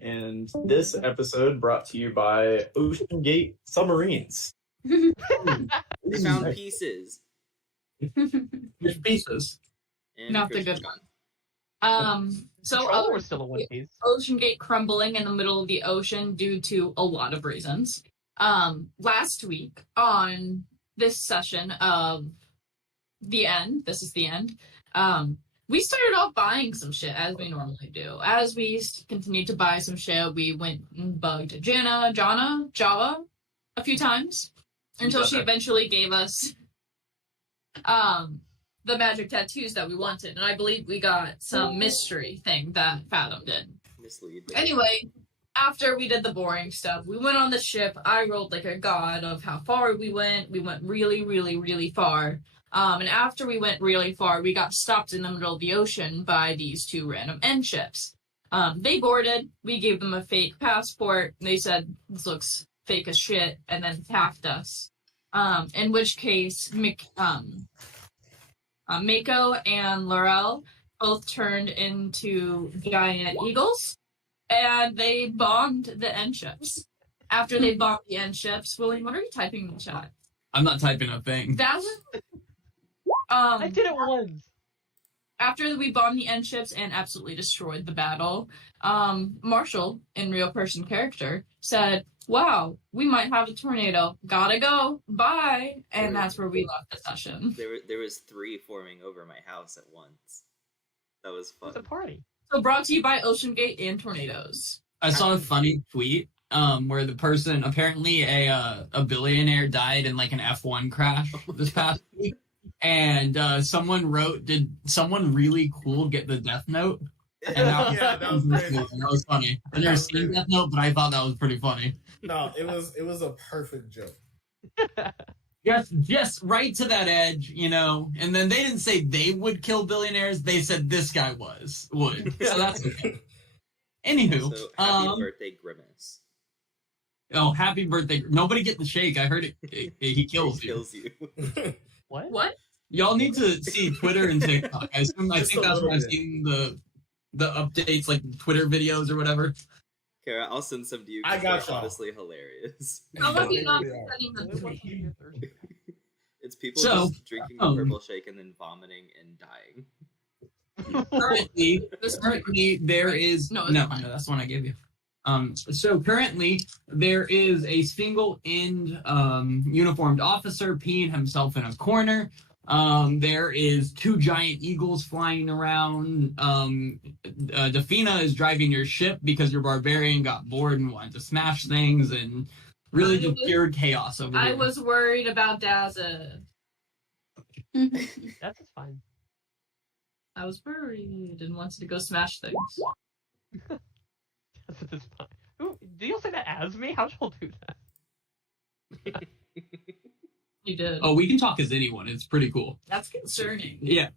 and this episode brought to you by Ocean Gate Submarines. They found pieces. Which pieces? And Not the Christian. good one. So we're still in one piece. Ocean Gate crumbling in the middle of the ocean due to a lot of reasons. Last week on this session of the end, this is the end. We started off buying some shit as we normally do. As we continued to buy some shit, we went and bugged Java a few times until she eventually gave us the magic tattoos that we wanted. And I believe we got some mystery thing that Fathom did. Mislead. Anyway, after we did the boring stuff, we went on the ship. I rolled like a god of how far we went. We went really, really, really far. And after we went really far, we got stopped in the middle of the ocean by these two random end ships. They boarded. We gave them a fake passport. They said, this looks fake as shit, and then attacked us. In which case, Mako and Laurel both turned into giant eagles, and they bombed the end ships. After they bombed the end ships, William, what are you typing in the chat? I'm not typing a thing. That was I did it once. after we bombed the end ships and absolutely destroyed the battle. Marshall, in real person character, said, "Wow, we might have a tornado. Gotta go. Bye." And that's where we left the session. There was 3 forming over my house at once. That was fun. It's a party. So brought to you by Ocean Gate and tornadoes. I saw a funny tweet where the person, apparently a billionaire, died in like an F1 crash this past week. And someone wrote, "Did someone really cool get the Death Note?" And that was crazy. That was funny. I've never seen Death Note, but I thought that was pretty funny. No, it was a perfect joke. Just right to that edge, you know. And then they didn't say they would kill billionaires. They said this guy would. So that's okay. Anywho, So, happy birthday, Grimace. oh, happy birthday! Nobody get the shake. I heard it. He kills He you. kills you. What? Y'all need to see Twitter and TikTok. I Just think a that's little where I've bit. seen the updates, like Twitter videos or whatever. Kara, I'll send some to you. I 'cause got they're y'all. honestly hilarious. How about you not They are. sending them to me? It's people So, just drinking the purple shake and then vomiting and dying. Currently, there is No, no, it's fine. that's the one I gave you. So currently there is a single end uniformed officer peeing himself in a corner. There is 2 giant eagles flying around. Defina is driving your ship because your barbarian got bored and wanted to smash things, and really just pure chaos over I there. was worried about Dazza. That's fine. I was worried and wanted to go smash things. That's fine. Ooh, do you say that as me? How'd y'all do that? You did. Oh, we can talk as anyone. It's pretty cool. That's concerning. Yeah.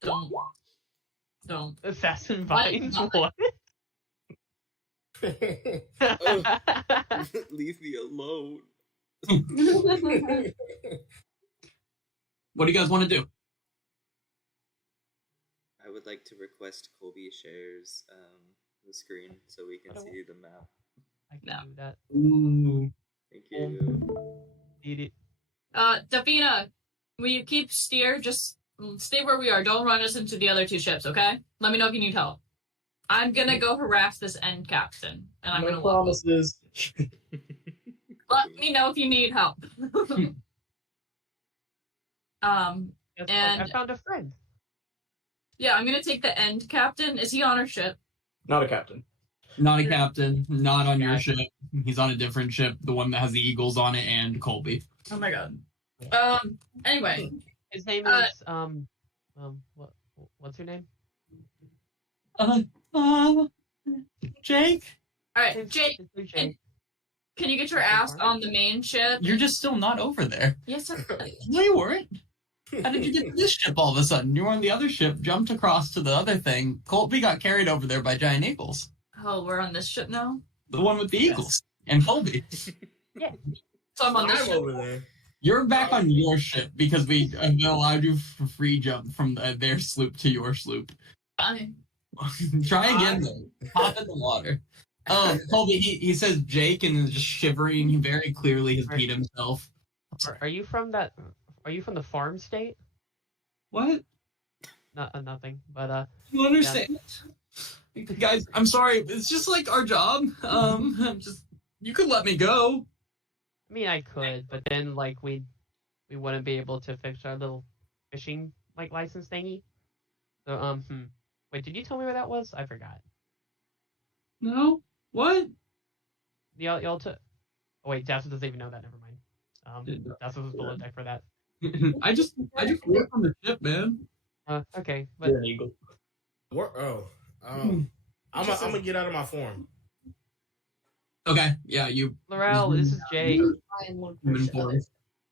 Don't. Assassin What? vines? What? Leave me alone. What do you guys want to do? I would like to request Colby shares the screen so we can see the map. I can No. do that. Ooh. Thank you. Need it. Davina, will you keep steer? Just stay where we are. Don't run us into the other 2 ships, okay? Let me know if you need help. I'm gonna go harass this end captain, and I'm No gonna promises. let me know if you need help. That's And- fine. I found a friend. Yeah, I'm gonna take the end captain. Is he on our ship? Not a captain. Not a captain, not on your ship. He's on a different ship, the one that has the eagles on it, and Colby. Oh my god. Anyway, His name Uh, is what's your name? Jake? alright, Jake, His name's Jake. can you get your ass on the main ship? You're just still not over there. Yes, sir. No, you weren't. How did you get to this ship all of a sudden? You were on the other ship, jumped across to the other thing. Colby got carried over there by giant eagles. Oh, we're on this ship now? The one with the eagles. And Colby. So I'm on this I'm ship. over there. You're back on your ship because we allowed you for free jump from their sloop to your sloop. Fine. Try again, though. Pop in the water. Colby, he says Jake and is just shivering. He very clearly has peed himself. Are you from that? Are you from the farm state? What? Nothing. But You understand? Guys, I'm sorry. It's just like our job. You could let me go. I mean, I could, but then like we wouldn't be able to fix our little fishing like license thingy. So wait, did you tell me where that was? I forgot. No? What? Y'all took. Oh wait, Jasper doesn't even know that. Never mind. Jasper was below deck for that. I just work on the ship, man. Okay, but You're an eagle. I'm gonna get out of my form. Okay, yeah, you. Laurel, this is Jay. Try and look for Human shit. form.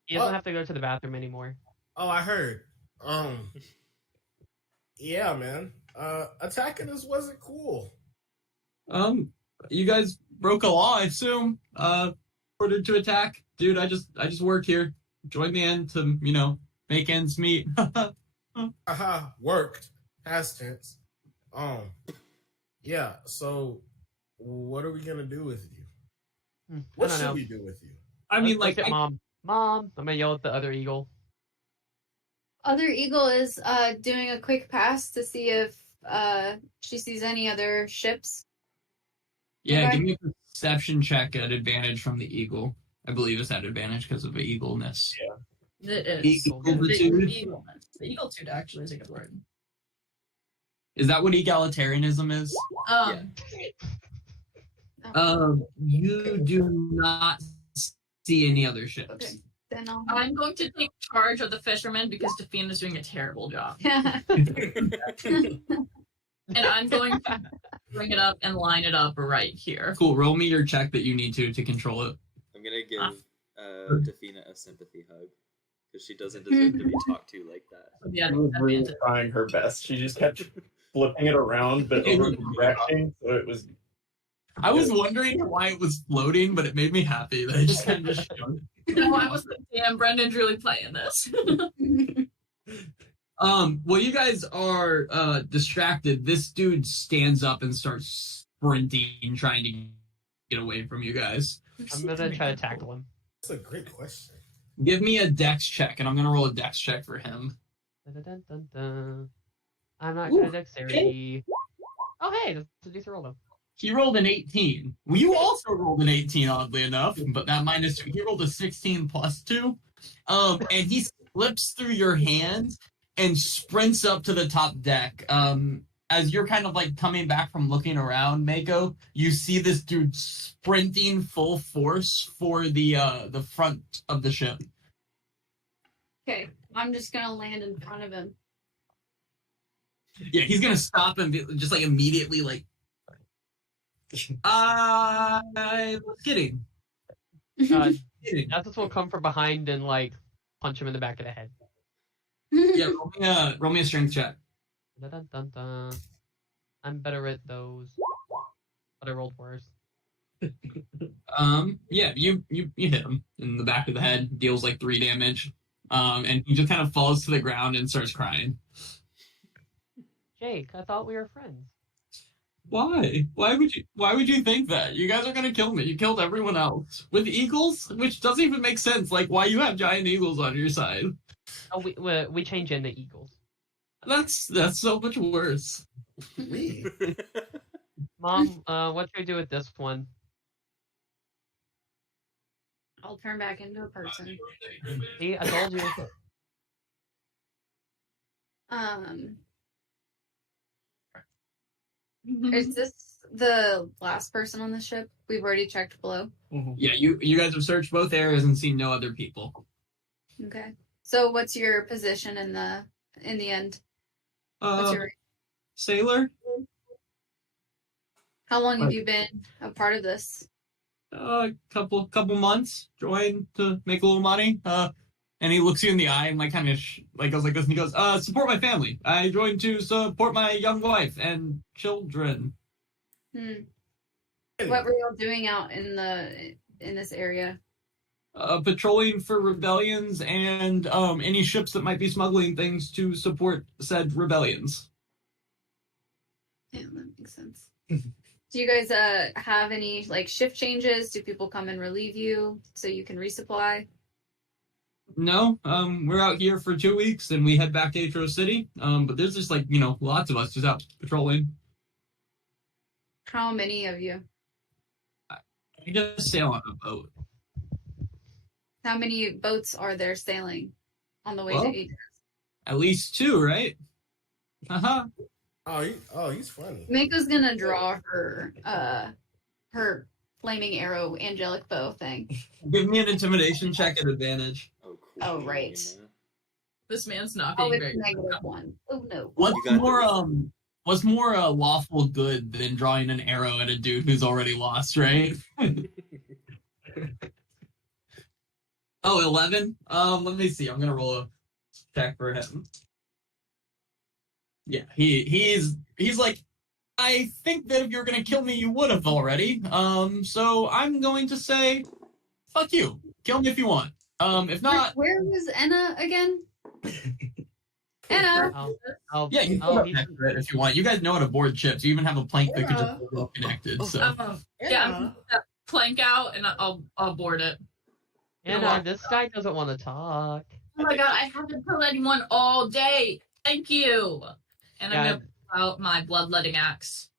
He doesn't have to go to the bathroom anymore. Oh, I heard. Yeah, man. Attacking us wasn't cool. You guys broke a law, I assume. Ordered to attack, dude. I just work here. Join the end to make ends meet. Haha, worked. Past tense. Yeah. So, what are we gonna do with you? What I don't should know. we do with you? I mean, Look like, at mom. Mom, I'm gonna yell at the other eagle. Other eagle is doing a quick pass to see if she sees any other ships. yeah, Okay. give me a perception check at advantage from the eagle. I believe it's at advantage because of the eagleness. It is. Eaglitude? The eaglitude actually is a good word. Is that what egalitarianism is? You do not see any other ships. Okay. Then I'll. I'm going to take charge of the fishermen because Define is doing a terrible job. And I'm going to bring it up and line it up right here. Cool. Roll me your check that you need to control it. I'm gonna give Defina a sympathy hug because she doesn't deserve to be talked to like that. Yeah, She was really advantage. trying her best. She just kept flipping it around, but overreacting, so it was. I was wondering why it was floating, but it made me happy that I just kind of showed. No, I was like, damn, Brendan's really playing this. While you guys are distracted, this dude stands up and starts sprinting, trying to get away from you guys. I'm gonna try to tackle him. That's a great question. Give me a dex check, and I'm gonna roll a dex check for him. Dun-dun-dun-dun. I'm not good at dexterity. Oh hey, that's a decent roll though. He rolled an 18. Well, you also rolled an 18, oddly enough, but that minus 2. He rolled a 16 plus 2. And he slips through your hand and sprints up to the top deck. As you're kind of like coming back from looking around, Mako, you see this dude sprinting full force for the front of the ship. Okay, I'm just gonna land in front of him. Yeah, he's gonna stop and just like immediately like. I'm kidding. That's what will come from behind and like punch him in the back of the head. Yeah, roll me a strength check. Dun-dun-dun-dun. I'm better at those, but I rolled worse. Yeah, you hit him in the back of the head, deals like 3 damage. And he just kind of falls to the ground and starts crying. Jake, I thought we were friends. Why? Why would you think that? You guys are gonna kill me. You killed everyone else. With eagles? Which doesn't even make sense. Like, why you have giant eagles on your side? Oh, we change into eagles. That's so much worse. Me? Mom, what should we do with this one? I'll turn back into a person. See, I told you. Is this the last person on the ship? We've already checked below. Yeah, you guys have searched both areas and seen no other people. Okay. So what's your position in the end? What's your Sailor? How long have you been a part of this? Couple months. Joined to make a little money. And he looks you in the eye and like kind of like goes like this, and he goes, support my family. I joined to support my young wife and children. What were y'all doing out in this area? Patrolling for rebellions and any ships that might be smuggling things to support said rebellions. Makes sense. Do you guys have any like shift changes? Do people come and relieve you so you can resupply? No, we're out here for 2 weeks and we head back to Aetros City. But there's just like, lots of us just out patrolling. How many of you? I just sail on a boat. How many boats are there sailing on the way Well, to Aetros? At least 2, right? Haha. He's funny. Mako's gonna draw her flaming arrow angelic bow thing. Give me an intimidation check at advantage. Oh, cool. Oh, right. This man's not Oh, being it's very -1. Oh no. What's more lawful good than drawing an arrow at a dude who's already lost, right? Oh, 11? Let me see. I'm gonna roll a check for him. Yeah, he's like, I think that if you're gonna kill me, you would have already. So I'm going to say, fuck you. Kill me if you want. If not, Where was Enna again? Enna. yeah, you can connect it if you want. You guys know how to board ships. You even have a plank that could just be well connected. So Yeah, plank out and I'll board it. And this guy doesn't want to talk. Oh my god, I haven't killed anyone all day. Thank you. And I'm gonna pull out my bloodletting axe.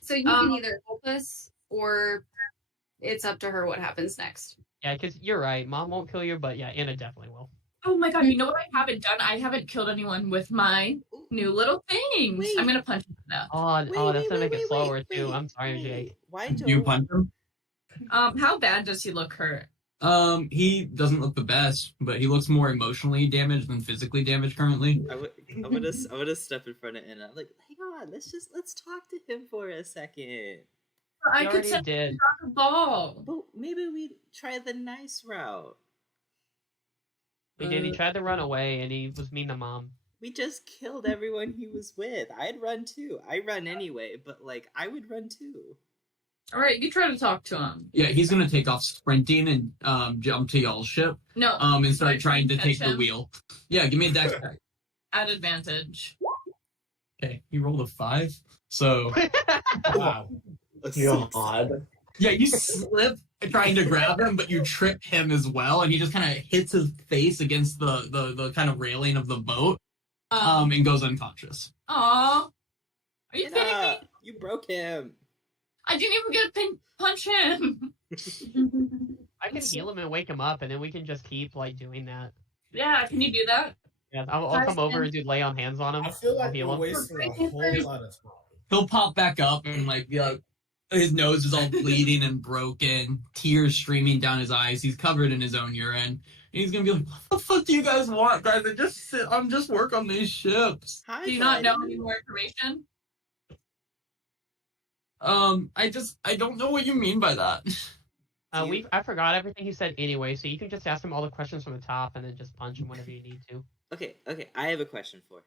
So you can either help us or it's up to her what happens next. Yeah, because you're right. Mom won't kill you, but yeah, Anna definitely will. Oh my god, you know what I haven't done? I haven't killed anyone with my new little things. Wait. I'm gonna punch him to death. That's gonna make it slower too. I'm sorry, Jake. Why do you punch him? How bad does he look hurt? He doesn't look the best, but he looks more emotionally damaged than physically damaged currently. I'm gonna step in front of Anna. I'm like, hang on, let's talk to him for a second. I could already send did. a ball. But maybe we try the nice route. We did. He tried to run away, and he was mean to Mom. We just killed everyone he was with. I'd run too. I run anyway, but like I would run too. All right, you try to talk to him. Yeah, he's gonna take off sprinting and jump to y'all's ship. No. And start trying to take catch the him. wheel. Yeah, give me a dex check. At advantage. Okay, he rolled a 5. So Wow. God. yeah, you slip trying to grab him, but you trip him as well, and he just kind of hits his face against the kind of railing of the boat, and goes unconscious. Aw. Are you kidding me? You broke him. I didn't even get to punch him. I can heal him and wake him up, and then we can just keep like doing that. Yeah, can you do that? Yeah, I'll come over and do lay on hands on him. I feel I'll like heal we're him. wasting a whole lot of time. He'll pop back up and like his nose is all bleeding and broken, tears streaming down his eyes. He's covered in his own urine. And he's gonna be like, "What the fuck do you guys want, guys? I'm just work on these ships." Hi, Do you not know buddy. any more information? I don't know what you mean by that. I forgot everything he said anyway, so you can just ask him all the questions from the top, and then just punch him whenever you need to. Okay, I have a question for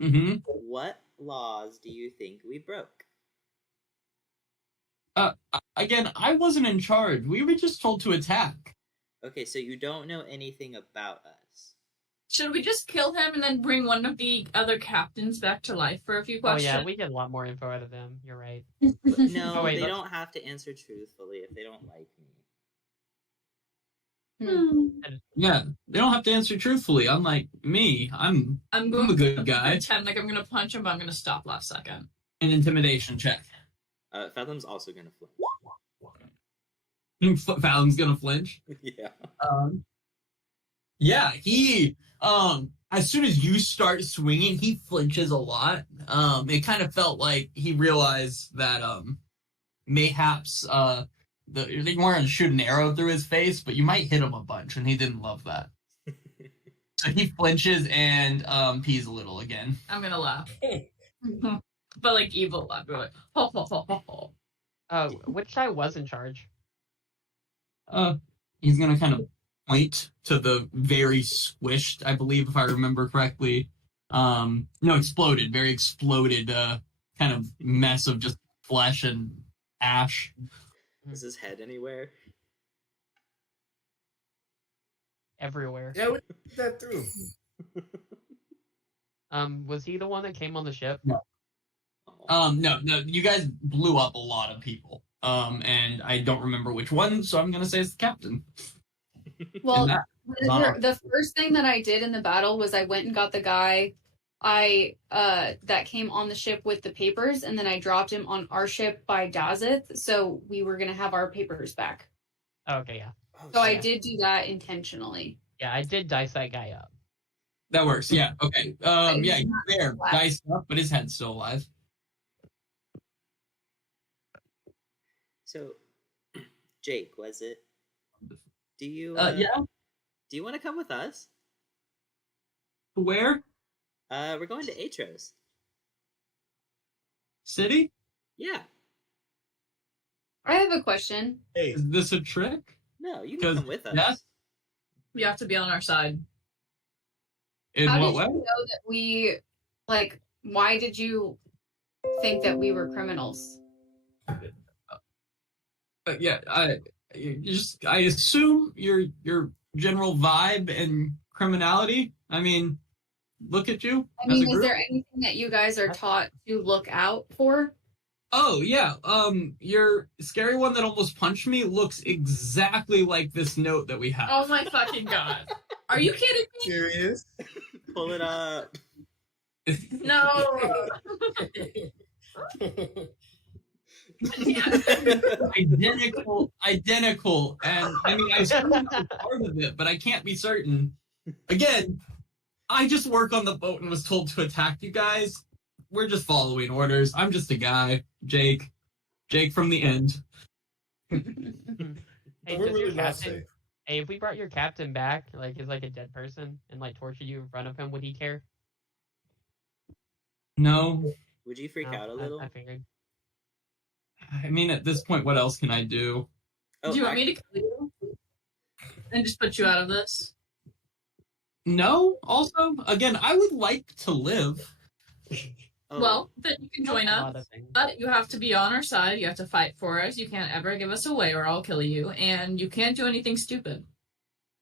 him. Mm-hmm. What laws do you think we broke? Again, I wasn't in charge. We were just told to attack. Okay, so you don't know anything about us. Should we just kill him and then bring one of the other captains back to life for a few Oh questions? yeah, we get a lot more info out of them. You're right. No, Oh, wait, they let's- don't have to answer truthfully if they don't like me. Yeah, they don't have to answer truthfully. Unlike me, I'm I'm a going good to guy. pretend like I'm going to punch him, but I'm going to stop last second. An intimidation check. Fathom's also gonna flinch. Fallon's gonna flinch. Yeah. Yeah, he as soon as you start swinging, he flinches a lot. It kind of felt like he realized that mayhaps they weren't gonna shoot an arrow through his face, but you might hit him a bunch, and he didn't love that. So he flinches and pees a little again. I'm going to laugh. But like evil laugh. We're like, ho, ho, ho, ho, ho. Which guy was in charge? He's gonna kind of point to the very squished, I believe, if I remember correctly. No, exploded, very exploded, kind of mess of just flesh and ash. Is his head anywhere? Everywhere. Yeah, we did that through. Was he the one that came on the ship? No. No, you guys blew up a lot of people. And I don't remember which one, so I'm gonna say it's the captain. Well, And the first thing that I did in the battle was I went and got the guy that came on the ship with the papers, and then I dropped him on our ship by Dazith, so we were gonna have our papers back. Okay, yeah. So I did do that intentionally. Yeah, I did dice that guy up. that works, yeah. Okay. Yeah, he's there, alive. diced up, but his head's still alive. So, Jake, was it? Do you? Yeah. Do you want to come with us? Where? We're going to Aetros. City? Yeah. I have a question. Hey, Is this a trick? No, you 'Cause- can come with us. yeah. You have to be on our side. In How what did way? you know that we, like, why did you think that we were criminals? Yeah, I assume your general vibe and criminality. I mean, look at you. I as mean, a is group. there anything that you guys are taught to look out for? Oh yeah. Your scary one that almost punched me looks exactly like this note that we have. Oh my fucking god. Are you kidding me? serious? Pull it up. No. Identical, and I mean I assume I'm part of it, but I can't be certain. Again, I just work on the boat and was told to attack you guys. We're just following orders. I'm just a guy, Jake from the end. Hey, We're does your really not captain? safe. Hey, if we brought your captain back, like as like a dead person, and like tortured you in front of him, would he care? No, Would you freak No, out a little? I figured. I mean at this point, what else can I do? Oh, Do you want me to kill you? And just put you out of this? No. Also, again, I would like to live. oh, Well, then you can join A lot us. of things. But you have to be on our side. You have to fight for us. You can't ever give us away or I'll kill you. And you can't do anything stupid.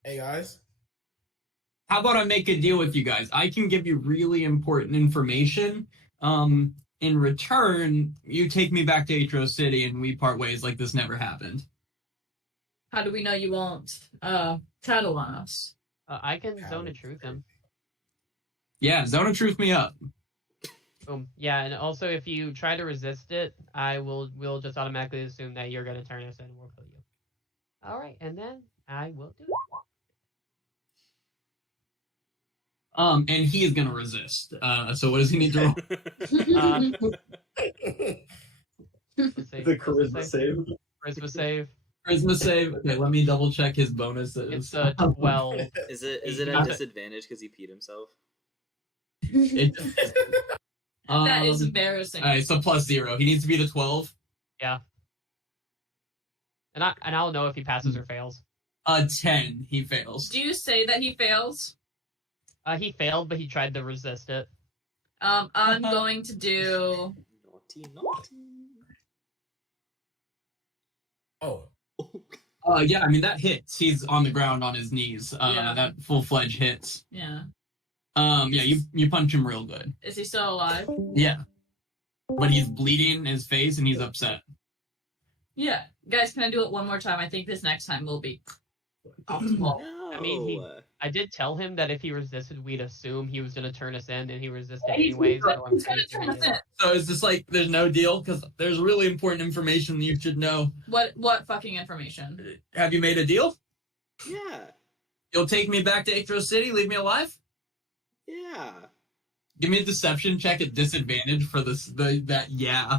Hey guys, How about I make a deal with you guys? I can give you really important information. In return, you take me back to Aetros City and we part ways like this never happened. How do we know you won't tattle on us? I can zone of truth him. Yeah, Zone of Truth me up. Boom. Yeah, and also if you try to resist it, we'll just automatically assume that you're gonna turn us in and we'll kill you. Alright, and then I will do it. And he is gonna resist. So what does he need to roll? Let's see. The charisma save. Charisma save. Charisma save. Okay, let me double check his bonuses. It's a 12. Is it a disadvantage because he peed himself? It- That is Um, embarrassing. All right, so +0. He needs to be the 12. And I'll know if he passes or fails. 10. He fails. Do you say that he fails? He failed, but he tried to resist it. I'm going to do. Naughty. oh, Yeah, I mean that hits. He's on the ground on his knees. Yeah. That full-fledged hits. Yeah. Yeah, you punch him real good. Is he still alive? Yeah. But he's bleeding in his face and he's upset. Yeah. Guys, can I do it one more time? I think this next time will be off the wall. No. I mean, I did tell him that if he resisted, we'd assume he was going to turn us in, and he resisted He's anyways. So I'm gonna saying turn us in. So is this like there's no deal? Because there's really important information you should know. What fucking information? Have you made a deal? Yeah. You'll take me back to Aetros City, leave me alive? Yeah. Give me a deception check at disadvantage for that yeah.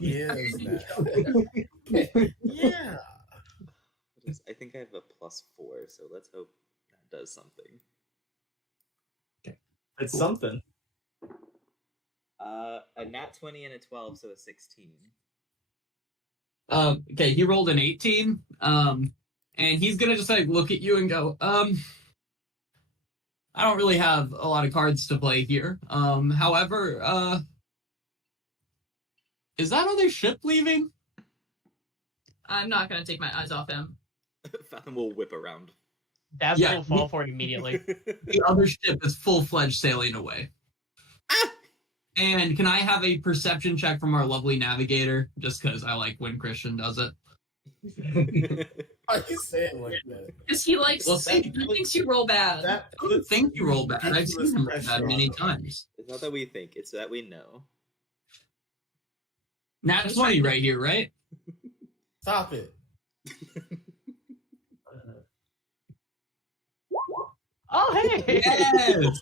yes, that. Yeah. I think I have a +4, so let's hope that does something. It's something. A nat 20 and a 12, so a 16. Okay, he rolled an 18. And he's gonna just like look at you and go, I don't really have a lot of cards to play here. However, is that other ship leaving? I'm not gonna take my eyes off him. Fathom will whip around. Daz Yeah. will fall for it immediately. The other ship is full-fledged sailing away. And can I have a perception check from our lovely navigator? Just because I like when Christian does it. Why you saying like that? Because he likes. Well, he thinks you roll bad. That I don't think you roll bad. I've seen him roll Ridiculous bad many pressure on times. It's not that we think; it's that we know. Nat 20 right here, right? Stop it. Oh, hey! Yes!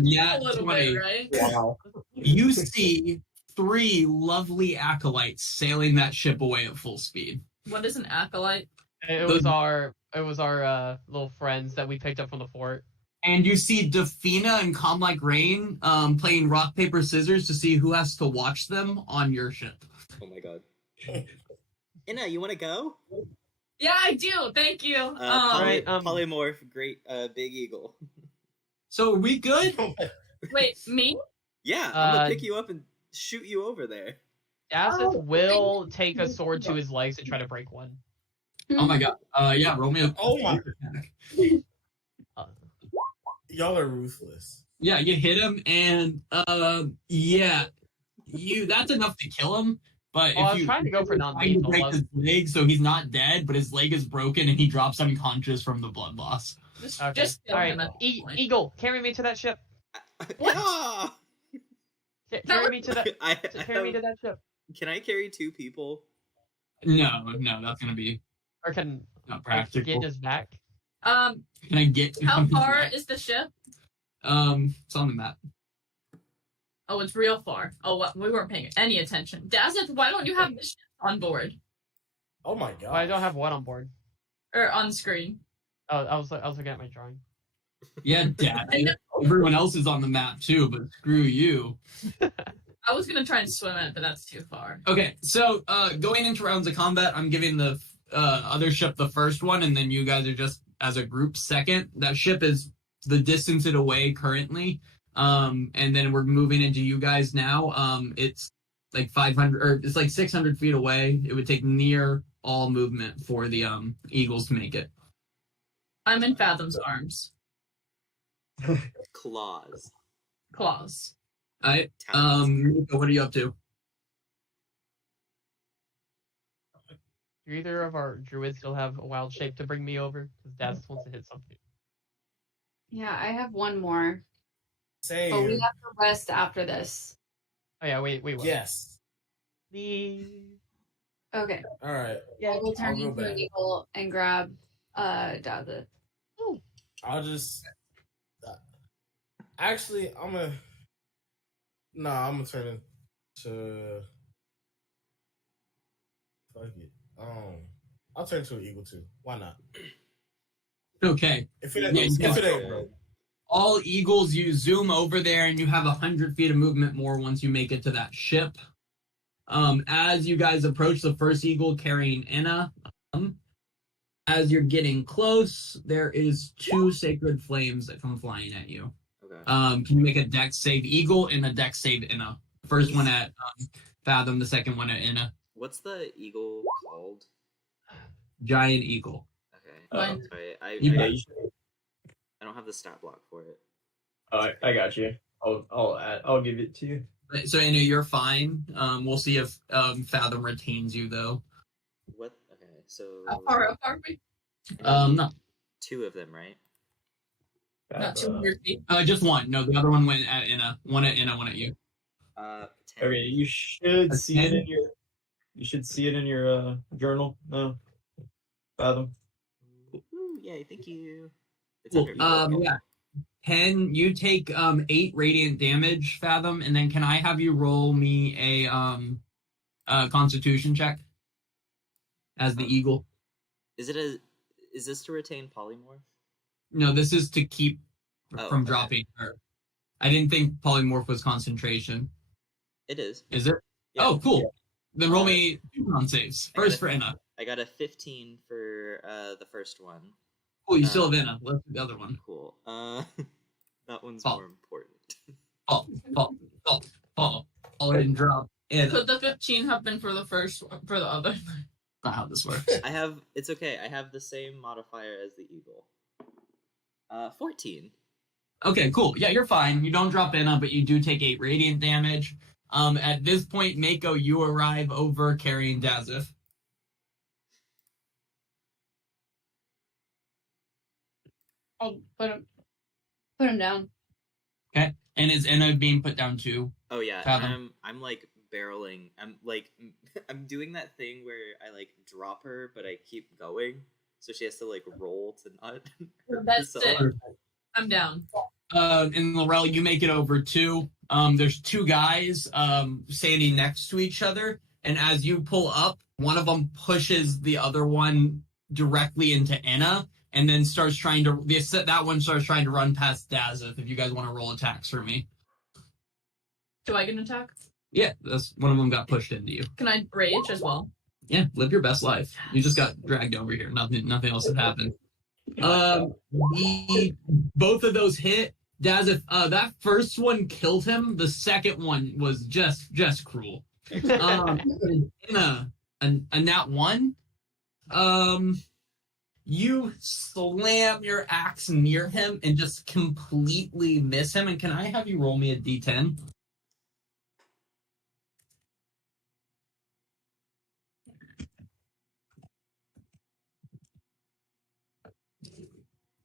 Yeah, a little 20. bit, right? Wow. You see 3 lovely acolytes sailing that ship away at full speed. What is an acolyte? It was our little friends that we picked up from the fort. And you see Defina and Calm Like Rain playing rock, paper, scissors to see who has to watch them on your ship. Oh my god. Inna, you want to go? Yeah, I do. Thank you. Right, Polymorph, great big eagle. So are we good? Wait, me? Yeah, I'm gonna Uh, pick you up and shoot you over there. Dazeth will take a sword to his legs and try to break one. Oh my god. Yeah, roll me a... Oh my. Uh, Y'all are ruthless. Yeah, you hit him, and yeah, that's enough to kill him. But I if was you trying to go for trying to non-lethal. break his leg, so he's not dead, but his leg is broken, and he drops unconscious from the blood loss. Okay. Just kill All right, him at this point. Eagle, carry me to that ship. What? Ah! Carry me to that. I Carry me to that ship. Can I carry 2 people? No, that's gonna be Or can not I practical. get his back? Can I get? How far is the ship? It's on the map. Oh, it's real far. Oh, what? We weren't paying any attention. Dazeth, why don't you have the ship on board Oh my god. Well, I don't have one on board. or on screen? Oh, I was looking at my drawing. Yeah, Dad. I know. Everyone else is on the map too, but screw you. I was gonna try and swim it, but that's too far. Okay, so going into rounds of combat, I'm giving the other ship the first one, and then you guys are just as a group second. That ship is the distance it away currently, and then we're moving into you guys now. It's like 500 or it's like 600 feet away. It would take near all movement for the Eagles to make it. I'm in Fathom's arms. Claws. Claws. All right, Talons. Nico, what are you up to? Do either of our druids still have a wild shape to bring me over? Because Dazeth wants to hit something. Yeah, I have one more. Same. But we have to rest after this. Oh yeah, wait, what? Yes. The Okay. All right. Yeah, we'll turn I'll go into an back. eagle and grab Dazeth. I'll just. Actually, I'm gonna turn into. Fuck it. I'll turn into an eagle too. Why not? Okay. If it ain't, Yeah, if it ain't, bro. All Eagles, you zoom over there and you have 100 feet of movement more once you make it to that ship. As you guys approach the first Eagle carrying Inna, as you're getting close, there is 2 sacred flames that come flying at you. Okay. Can you make a dex save Eagle and a dex save Inna? First one at Fathom, the second one at Inna. What's the eagle called? Giant Eagle. Okay. Mine- Sorry, Yeah, you should. I don't have the stat block for it. I got you. I'll give it to you. So Inna, you're fine. We'll see if Fathom retains you though. What? Okay, so How far up are we? No, 2 of them, right? Not 200 feet. just one. No, the other one went at Inna. One at Inna, one at you. 10. Okay, you should A see it 10? in your. You should see it in your journal. No, Fathom. Ooh, yay! Thank you. It's under eagle. Yeah. 10, you take 8 radiant damage, Fathom, and then can I have you roll me a constitution check as the eagle? Is this to retain polymorph? No, this is to keep Oh, from okay. dropping her. I didn't think polymorph was concentration. It is. Is it? Yeah. Oh, cool. Then roll me 2 non-saves. I got First it. for Inna. I got a 15 for the first one. Cool, you still have Inna. Let's do the other one. Cool. That one's Oh. more important. Oh, didn't drop. Inna. Could the 15 have been for the first one, for the other? Not how this works. It's okay. I have the same modifier as the eagle. 14. Okay, cool. Yeah, you're fine. You don't drop in, but you do take 8 radiant damage. At this point, Mako, you arrive over carrying Dazith. I'll put him down. Okay, and is Enna being put down too? Oh yeah, Fathom. I'm like barreling. I'm like I'm doing that thing where I like drop her, but I keep going, so she has to like roll to not. That's So- it. I'm down. And Laurel, you make it over too. There's 2 guys standing next to each other, and as you pull up, one of them pushes the other one directly into Enna, and then starts trying to. That one starts trying to run past Dazith. If you guys want to roll attacks for me, Do I get an attack? yeah, that's one of them got pushed into you. Can I rage as well? Yeah, live your best life. You just got dragged over here. Nothing else had happened. Both of those hit. Dazith, that first one killed him. The second one was just cruel. In a nat 1, you slam your axe near him and just completely miss him. And can I have you roll me a d10?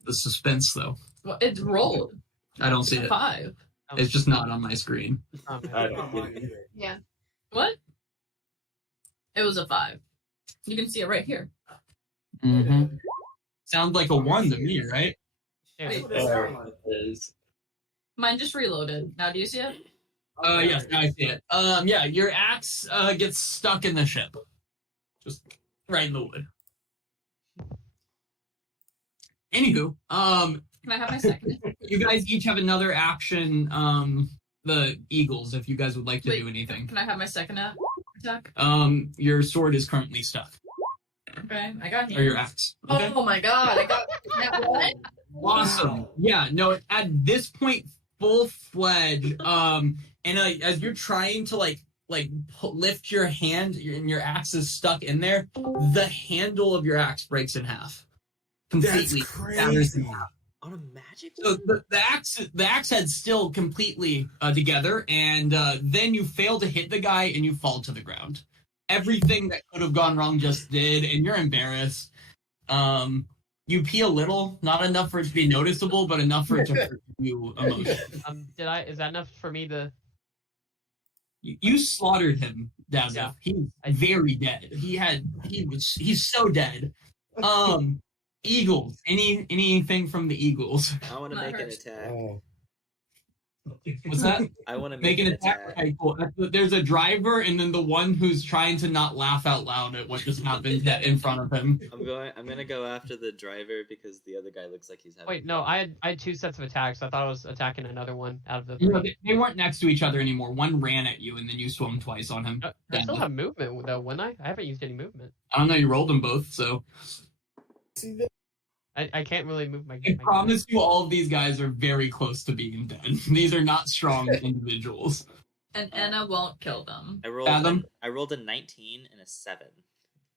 The suspense, though. Well, it's rolled. I don't see it. 5. It's just not on my screen. Oh, man. I don't get it. Yeah. What? It was a 5. You can see it right here. Mm-hmm. Sounds like a 1 to me, right? Yeah. Wait. It is. Mine just reloaded. Now do you see it? Yes, now I see it. Yeah, your axe gets stuck in the ship. Just right in the wood. Anywho, Can I have my second? you guys each have another action, the eagles, if you guys would like to Wait. do anything. Can I have my second attack? Your sword is currently stuck. Okay, I got Or your him. axe. Okay. Oh my god, I got that one. Awesome. Yeah, no, at this point, full-fledged, and as you're trying to lift your hand and your axe is stuck in there, the handle of your axe breaks in half. Completely. That's shatters in crazy. half. On a magic. So the axe head's still completely together, and then you fail to hit the guy and you fall to the ground. Everything that could have gone wrong just did, and you're embarrassed. You pee a little, not enough for it to be noticeable, but enough for it to hurt you emotionally. Is that enough for me to? You slaughtered him, Dazzy. Yeah. He's very dead. He's so dead. Eagles. Anything from the Eagles? I want to That make an hurts. attack. Oh, What's that? I want to Make an attack. Okay, cool. There's a driver, and then the one who's trying to not laugh out loud at what just happened in front of him. I'm gonna go after the driver because the other guy looks like he's having. Wait, no, I had 2 sets of attacks. I thought I was attacking another one out of the You know, 3. they weren't next to each other anymore. One ran at you, and then you swung twice on him. I still have movement though, wouldn't I? I haven't used any movement. I don't know. You rolled them both, so see that? I can't really move my. I promise you, all of these guys are very close to being dead. These are not strong individuals. And Enna won't kill them. I rolled. Fathom? I rolled a 19 and a 7.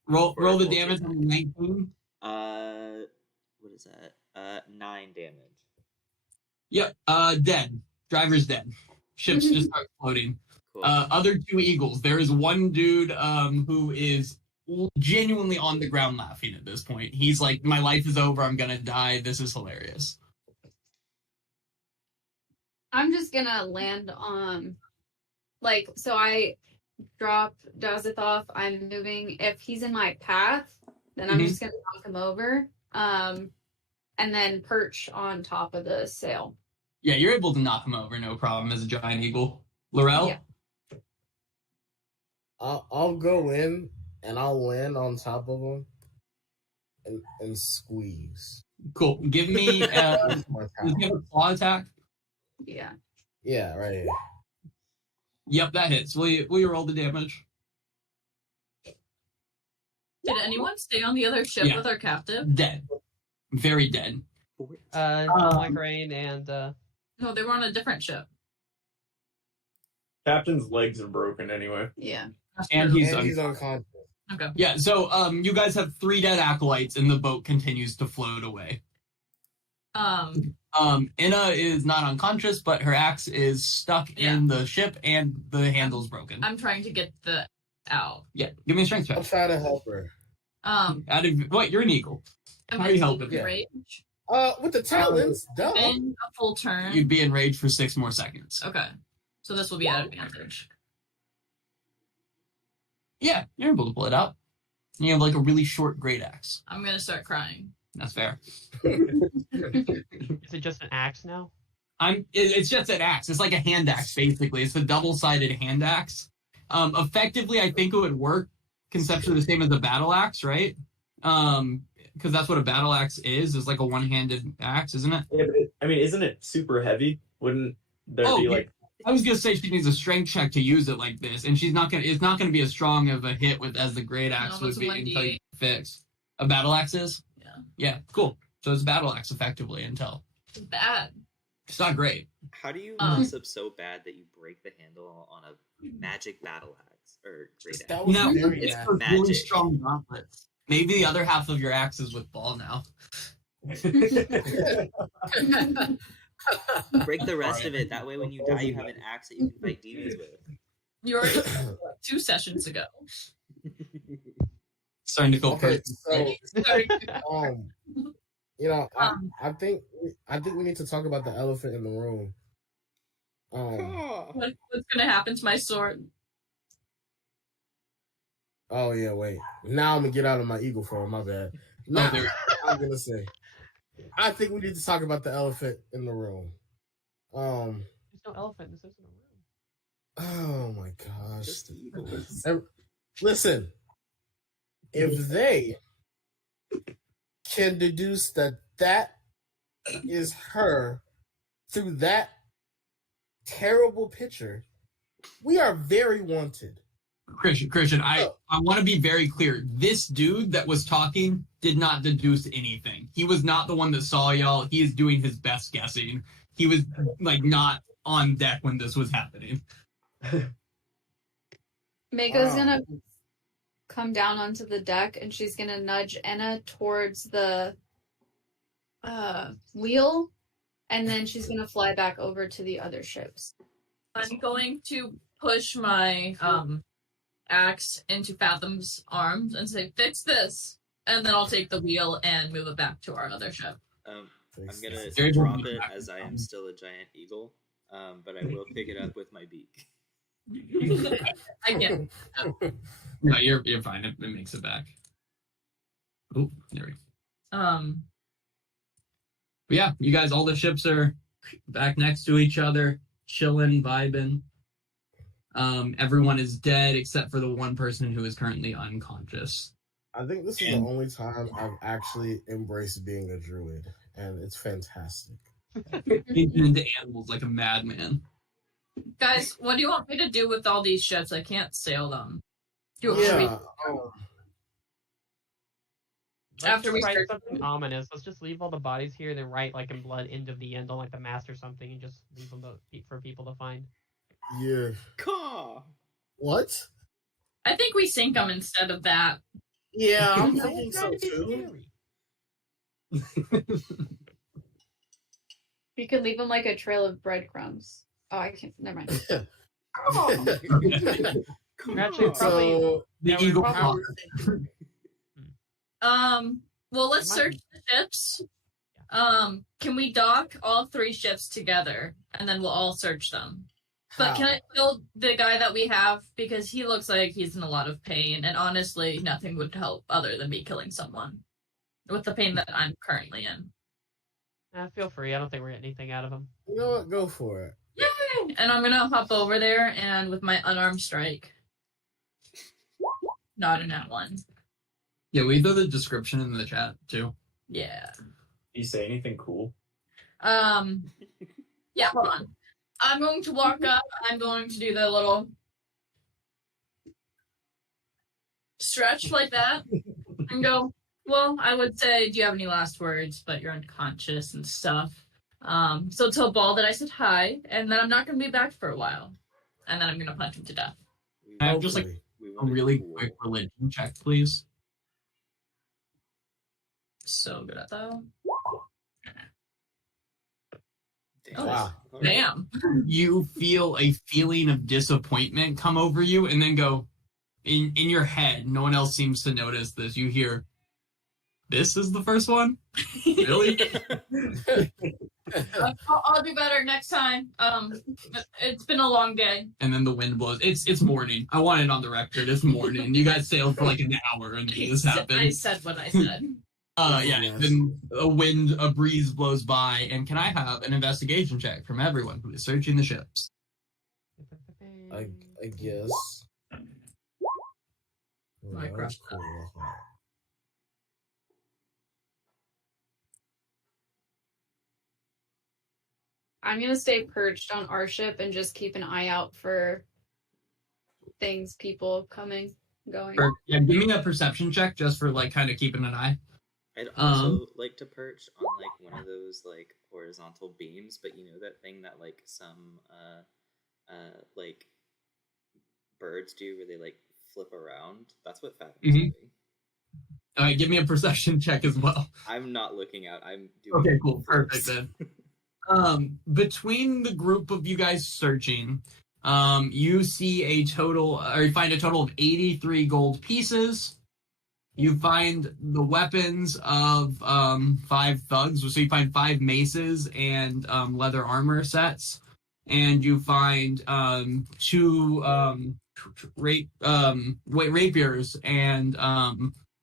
Roll the Full damage on the 19. What is that? 9 damage. Yep. Dead. Driver's dead. Ships just start floating. Cool. Other 2 eagles. There is one dude who is genuinely on the ground laughing at this point. He's like, my life is over. I'm gonna die. This is hilarious. I'm just gonna land on, so I drop Dazith off. I'm moving. If he's in my path, then I'm Mhm. just gonna knock him over, and then perch on top of the sail. Yeah, you're able to knock him over, no problem, as a giant eagle. Laurel? Yeah. I'll go in and I'll land on top of him and squeeze. Cool. Give me That's my does power. he have a claw attack? Yeah. Yeah, right here. Yep, that hits. Will you roll the damage? Did anyone stay on the other ship Yeah. with our captive? Dead. Very dead. Like rain and No, they were on a different ship. Captain's legs are broken anyway. Yeah. And he's And he's unconscious. Okay. Yeah, so you guys have 3 dead acolytes and the boat continues to float away. Inna is not unconscious, but her axe is stuck in the ship and the handle's broken. I'm trying to get the out. Yeah, give me a strength check. I'll try to help her. Wait, you're an eagle. How are you helping? Yeah. Rage? With the talents, duh. In a full turn. You'd be enraged for 6 more seconds. Okay. So this will be at advantage. Yeah, you're able to pull it out. And you have like a really short great axe. I'm gonna start crying. That's fair. Is it just an axe now? It's just an axe. It's like a hand axe, basically. It's a double-sided hand axe. Effectively, I think it would work conceptually the same as a battle axe, right? Because that's what a battle axe is like a one-handed axe, isn't it? Yeah, but isn't it super heavy? Wouldn't there be like... I was gonna say she needs a strength check to use it like this, and it's not gonna be as strong of a hit as the great axe would be until you fix. A battle axe is? Yeah, cool. So it's a battle axe effectively until. It's bad. It's not great. How do you mess up so bad that you break the handle on a magic battle axe or great axe? No, very it's bad. for really Magic. strong gauntlets. Maybe the other half of your axe is with ball now. Break the rest of it. That way, when you die, you have an axe that you can fight demons with. You already 2 sessions ago. Starting to go Okay, first. so I think we need to talk about the elephant in the room. What's gonna happen to my sword? Oh yeah, wait. Now I'm gonna get out of my eagle form. My bad. Now I'm gonna say, I think we need to talk about the elephant in the room. There's no elephant. This isn't a room. Oh my gosh. Just eagles. Listen, if they can deduce that is her through that terrible picture, we are very wanted. Christian, I want to be very clear. This dude that was talking did not deduce anything. He was not the one that saw y'all. He is doing his best guessing. He was like not on deck when this was happening. Mako's gonna come down onto the deck and she's gonna nudge Enna towards the wheel, and then she's gonna fly back over to the other ships. I'm going to push my axe into Fathom's arms and say, "Fix this," and then I'll take the wheel and move it back to our other ship. I'm gonna Very drop good. it as I am still a giant eagle, but I will pick it up with my beak. I can't. No, you're fine. It makes it back. Oh, there we go. But yeah, you guys, all the ships are back next to each other, chilling, vibing. Everyone is dead except for the one person who is currently unconscious. I think this is the only time I've actually embraced being a druid, and it's fantastic. Changing into animals like a madman. Guys, what do you want me to do with all these ships? I can't sail them. Yeah. After we write start- something ominous, let's just leave all the bodies here, then write like in blood end of the end on like the mast or something, and just leave them for people to find. Yeah. Caw! What? I think we sink them instead of that. Yeah, I'm Why thinking is so that a bit too. scary? You could leave them like a trail of breadcrumbs. Oh, I can't. Never mind. Actually, probably. So The Yeah, we eagle probably- hawk. Well, let's Might search be. the ships. Can we dock all 3 ships together, and then we'll all search them? But can I kill the guy that we have? Because he looks like he's in a lot of pain, and honestly, nothing would help other than me killing someone. With the pain that I'm currently in. Feel free. I don't think we're getting anything out of them. You know what? Go for it. Yay! And I'm gonna hop over there, and with my unarmed strike. Not in that one. Yeah, we throw the description in the chat too. Yeah. Do you say anything cool? Yeah, hold on. I'm going to walk up. I'm going to do the little stretch like that and go, well, I would say, do you have any last words? But you're unconscious and stuff. So tell Ball that I said hi, and that I'm not going to be back for a while. And then I'm going to punch him to death. I have just like We a wanted really cool. quick religion check, please. So good at that. Damn. Wow. All right. Damn. You feel a feeling of disappointment come over you, and then go in your head. No one else seems to notice this. You hear, "This is the first one." Really? I'll do better next time. It's been a long day. And then the wind blows. It's morning. I want it on the record. It's morning. You guys sailed for like an hour, and this I happened. said what I said. Yeah. Then a breeze blows by, and can I have an investigation check from everyone who is searching the ships? I guess. My That crap. was cool. I'm gonna stay perched on our ship and just keep an eye out for things, people coming, going. Yeah, give me a perception check just for like kind of keeping an eye. I'd also like to perch on like one of those like horizontal beams, but you know that thing that like some like birds do where they like flip around? That's what Fathom's doing. All right, give me a perception check as well. I'm not looking out. I'm doing Okay, it cool, perfect first. then. Between the group of you guys searching, you see you find a total of 83 gold pieces. You find the weapons of 5 thugs, so you find 5 maces and leather armor sets, and you find 2 rapiers and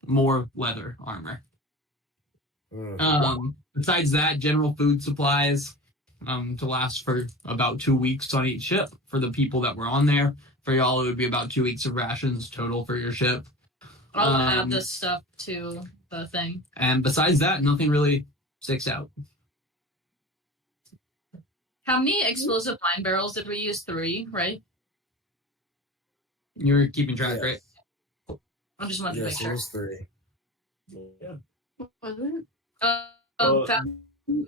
more leather armor. Besides that, general food supplies to last for about 2 weeks on each ship for the people that were on there. For y'all, it would be about 2 weeks of rations total for your ship. I'll add this stuff to the thing. And besides that, nothing really sticks out. How many explosive wine barrels did we use? 3, right? You're keeping track, right? I just wanted to make Yes, it sure. was 3. Yeah. Was it?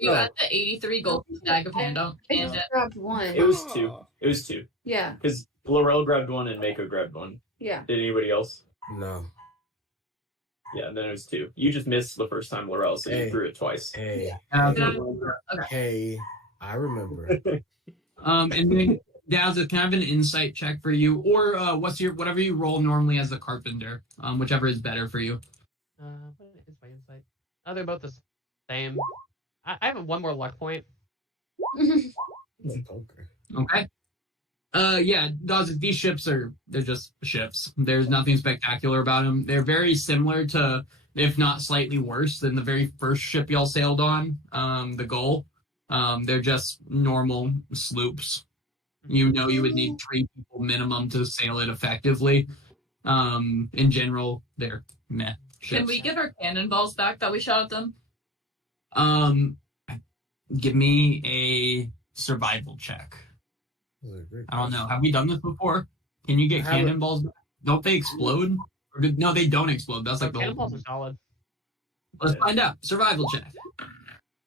You had the 83 gold bag of hand I and just grabbed one. It was 2. It was 2. Yeah, Because Laurel grabbed one and Mako grabbed one. yeah. Did anybody else? No. Yeah, then it was 2. You just missed the first time, Laurel, so Hey. you threw it twice. Hey, Okay. hey, I remember. And then Daz, can I have an insight check for you, or whatever you roll normally as a carpenter, whichever is better for you. What is my insight? Oh, they're both the same. I have one more luck point. Okay. Okay. Yeah, Daz, these ships they're just ships. There's nothing spectacular about them. They're very similar to, if not slightly worse than the very first ship y'all sailed on, the Gull. They're just normal sloops. You know you would need 3 people minimum to sail it effectively. In general, they're meh ships. Can we get our cannonballs back that we shot at them? Give me a survival check. I don't know. Have we done this before? Can you get cannonballs back? Don't they explode? No, they don't explode. That's like the whole Cannonballs are solid. Let's find out. Survival check.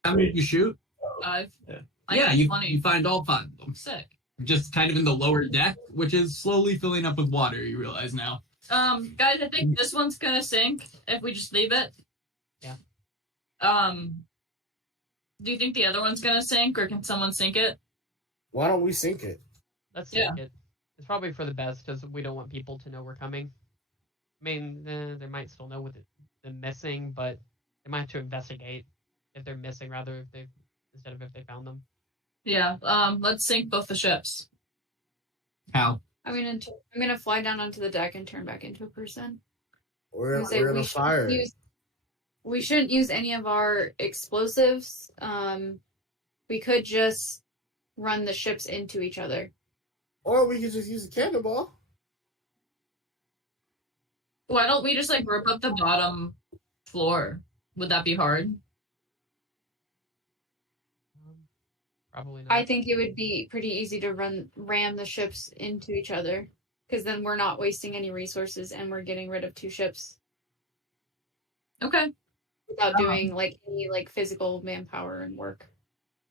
How many did you shoot? 5. Yeah. I Yeah, got you 20. find all 5 of them. Sick. Just kind of in the lower deck, which is slowly filling up with water, you realize now. Guys, I think this one's gonna sink if we just leave it. Yeah. Do you think the other one's gonna sink, or can someone sink it? Why don't we sink it? Let's Yeah. take it. It's probably for the best because we don't want people to know we're coming. I mean, they might still know with them missing, but they might have to investigate if they're missing rather instead of if they found them. Yeah. Let's sink both the ships. How? I'm gonna fly down onto the deck and turn back into a person. We're And say gonna we fire shouldn't it. we shouldn't use any of our explosives. We could just run the ships into each other. Or we could just use a cannonball. Why don't we just like rip up the bottom floor? Would that be hard? Probably not. I think it would be pretty easy to ram the ships into each other, because then we're not wasting any resources and we're getting rid of 2 ships Okay. without doing like any like physical manpower and work.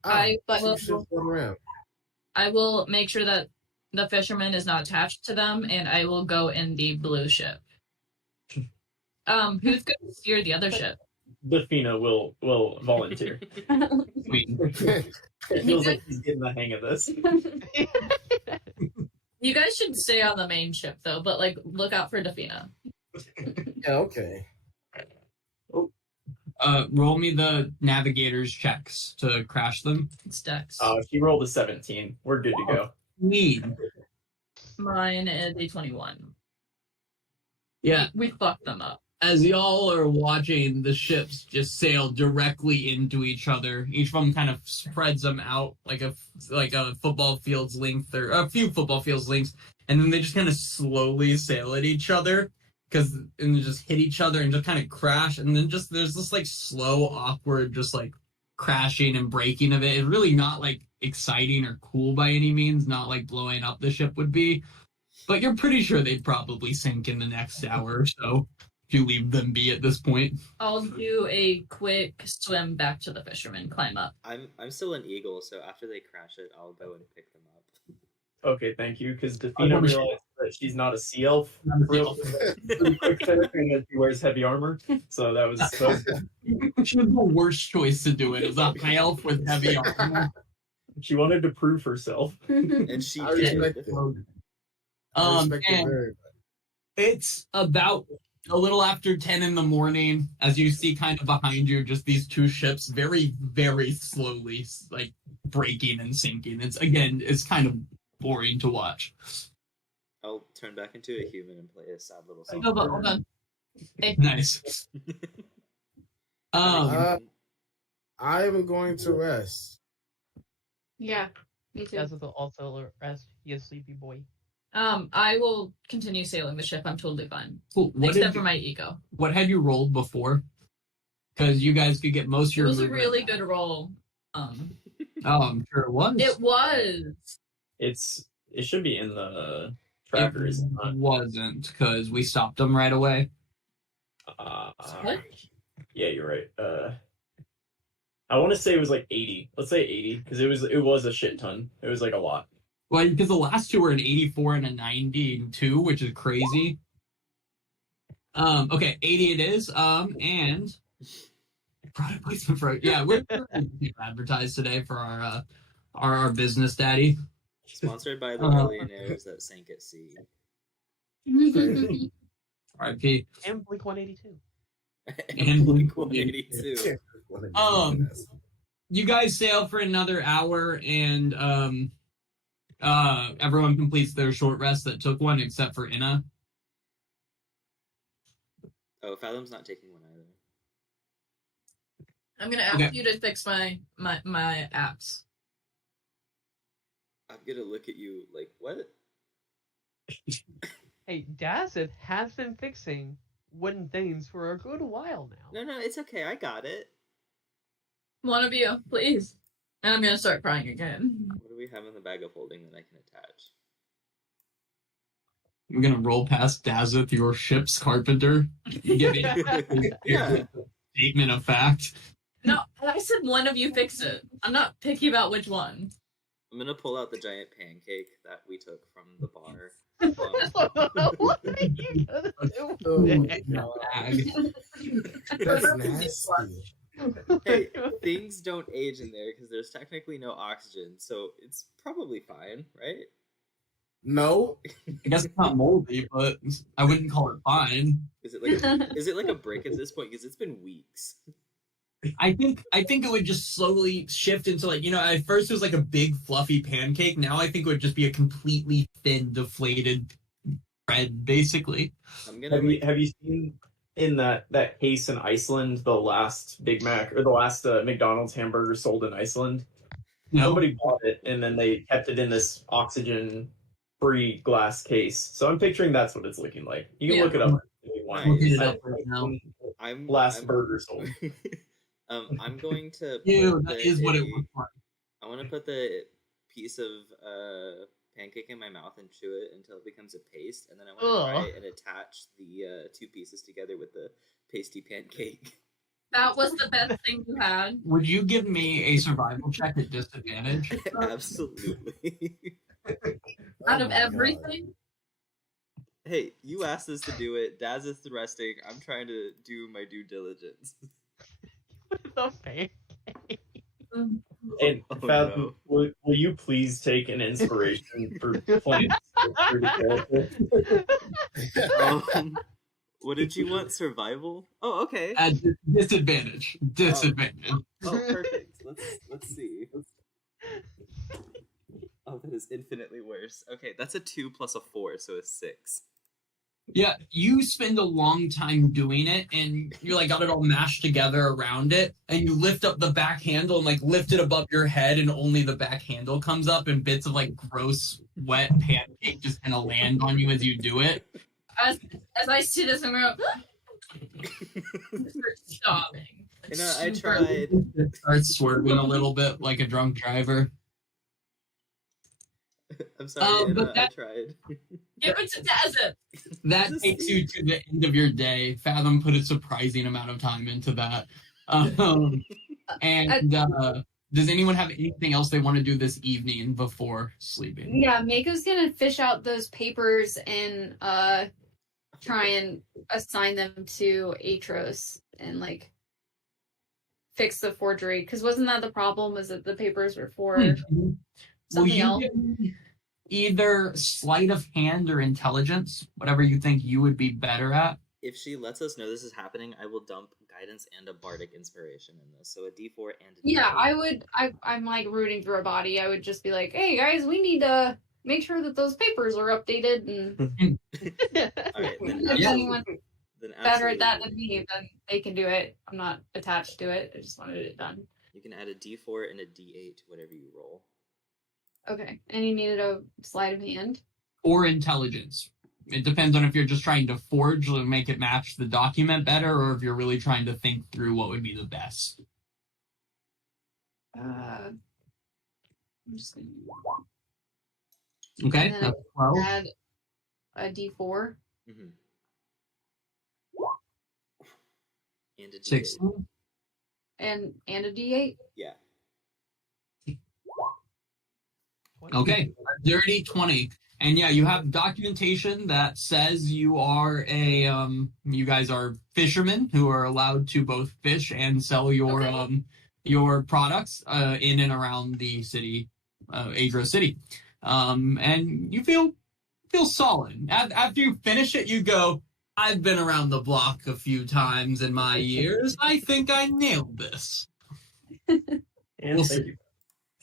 I But will- Two ships going around. I will make sure that the fisherman is not attached to them, and I will go in the blue ship. Who's going to steer the other ship? Defina will volunteer. Queen. It feels like he's getting the hang of this. You guys should stay on the main ship though, but like look out for Defina. Yeah, okay. Roll me the navigator's checks to crash them. It's Dex. She rolled a 17. We're good to go. Need. Mine is a 21. Yeah. We fucked them up. As y'all are watching the ships just sail directly into each other, each of them kind of spreads them out like a football field's length or a few football fields lengths, and then they just kind of slowly sail at each other and just hit each other and just kind of crash, and then just there's this like slow, awkward, just like crashing and breaking of it. It's really not like exciting or cool by any means, not like blowing up the ship would be, but you're pretty sure they'd probably sink in the next hour or so. You leave them be at this point. I'll do a quick swim back to the fisherman, climb up. I'm still an eagle, so after they crash it, I'll go and pick them up. Okay, thank you, because Defina realized that she's not a sea elf. Real quick there, and that she wears heavy armor. So that was She was the worst choice to do it. It was a high elf with heavy armor. She wanted to prove herself. And she I respect did. it. I respect it And very much. it's about a little after 10 in the morning as you see kind of behind you just these two ships very, very slowly like breaking and sinking. It's kind of boring to watch. I'll turn back into a human and play a sad little song. No, but hold on. Hey, Nice. I am going to rest. Yeah, me too. That's also rest. He is sleepy boy. I will continue sailing the ship. I'm totally fine. Cool. Except for my ego. What had you rolled before? Because you guys could get most of It your was a movement. really good roll. Oh, I'm sure it was. It was. It should be in the tracker, is it It not? wasn't, because we stopped them right away. What? Yeah, you're right. I want to say it was like 80. Let's say 80, because it was a shit ton. It was like a lot. Well, because the last two were an 84 and a 92, which is crazy. Okay, 80 it is. And product placement for we're advertised today for our business daddy. Sponsored by the millionaires that sank at sea. RIP. And Blink 182. And Blink 182. You guys sail for another hour, and everyone completes their short rest that took one, except for Inna. Oh, Fathom's not taking one either. I'm gonna ask you to fix my apps. I'm gonna look at you like, what? Hey, Dazit has been fixing wooden things for a good while now. No, it's okay. I got it. One of you, please. And I'm gonna start crying again. What do we have in the bag of holding that I can attach? I'm gonna roll past Dazith, your ship's carpenter. Give me Yeah. statement of fact. No, I said one of you fix it. I'm not picky about which one. I'm gonna pull out the giant pancake that we took from the bar. What are you gonna do? Oh with my it? God. That's nasty. Hey, things don't age in there because there's technically no oxygen, so it's probably fine, right? No. I guess it's not moldy, but I wouldn't call it fine. Is it like a brick at this point? Because it's been weeks. I think it would just slowly shift into like, at first it was like a big fluffy pancake. Now I think it would just be a completely thin, deflated bread, basically. Have you seen in that case in Iceland, the last Big Mac or the last McDonald's hamburger sold in Iceland? No. Somebody bought it and then they kept it in this oxygen-free glass case. So I'm picturing that's what it's looking like. You can look it up if you want. Nice. Look it up right now. Last burger sold. I'm going to. Ew, that is what it looks like. I want to put the piece of pancake in my mouth and chew it until it becomes a paste, and then I want to try and attach the two pieces together with the pasty pancake. That was the best thing you had. Would you give me a survival check at disadvantage? Absolutely. Out of everything? Hey, you asked us to do it. Daz is resting. I'm trying to do my due diligence. the pancake. And Oh, Fathom, no. will you please take an inspiration for playing for the character? What did you want? Survival? Oh, okay. At disadvantage. Disadvantage. Oh, perfect. Let's see. Oh, that is infinitely worse. Okay, that's a 2 plus a 4, so a 6. Yeah, you spend a long time doing it, and you're like got it all mashed together around it, and you lift up the back handle and like lift it above your head, and only the back handle comes up, and bits of like gross, wet pancake just kind of land on you as you do it. As I sit as I'm going, start sobbing. You know, I tried. It starts swerving a little bit like a drunk driver. I'm sorry, but I tried. Give it to Desert. That takes you to the end of your day. Fathom put a surprising amount of time into that. Does anyone have anything else they want to do this evening before sleeping? Yeah, Mako's gonna fish out those papers and try and assign them to Aetros and like fix the forgery. Because wasn't that the problem? Was that the papers were for something else? Either sleight of hand or intelligence, whatever you think you would be better at. If she lets us know this is happening, I will dump guidance and a bardic inspiration in this. So a D4 and a D8. Yeah, I would. I'm like rooting through a body. I would just be like, "Hey guys, we need to make sure that those papers are updated." And All right, then if anyone's then better at that absolutely. than me, then they can do it. I'm not attached to it. I just wanted it done. You can add a D4 and a D8 to whatever you roll. Okay, and you needed a sleight of hand. Or intelligence. It depends on if you're just trying to forge and make it match the document better, or if you're really trying to think through what would be the best. I'm just gonna Okay, And then that's 12. add a D4 Mm-hmm. And a D8. 16. and a D8. Yeah. Okay, a dirty 20. And yeah, you have documentation that says you are you guys are fishermen who are allowed to both fish and sell your products in and around the city, Aetros City. And you feel solid. After you finish it, you go, I've been around the block a few times in my years. I think I nailed this. And We'll thank see.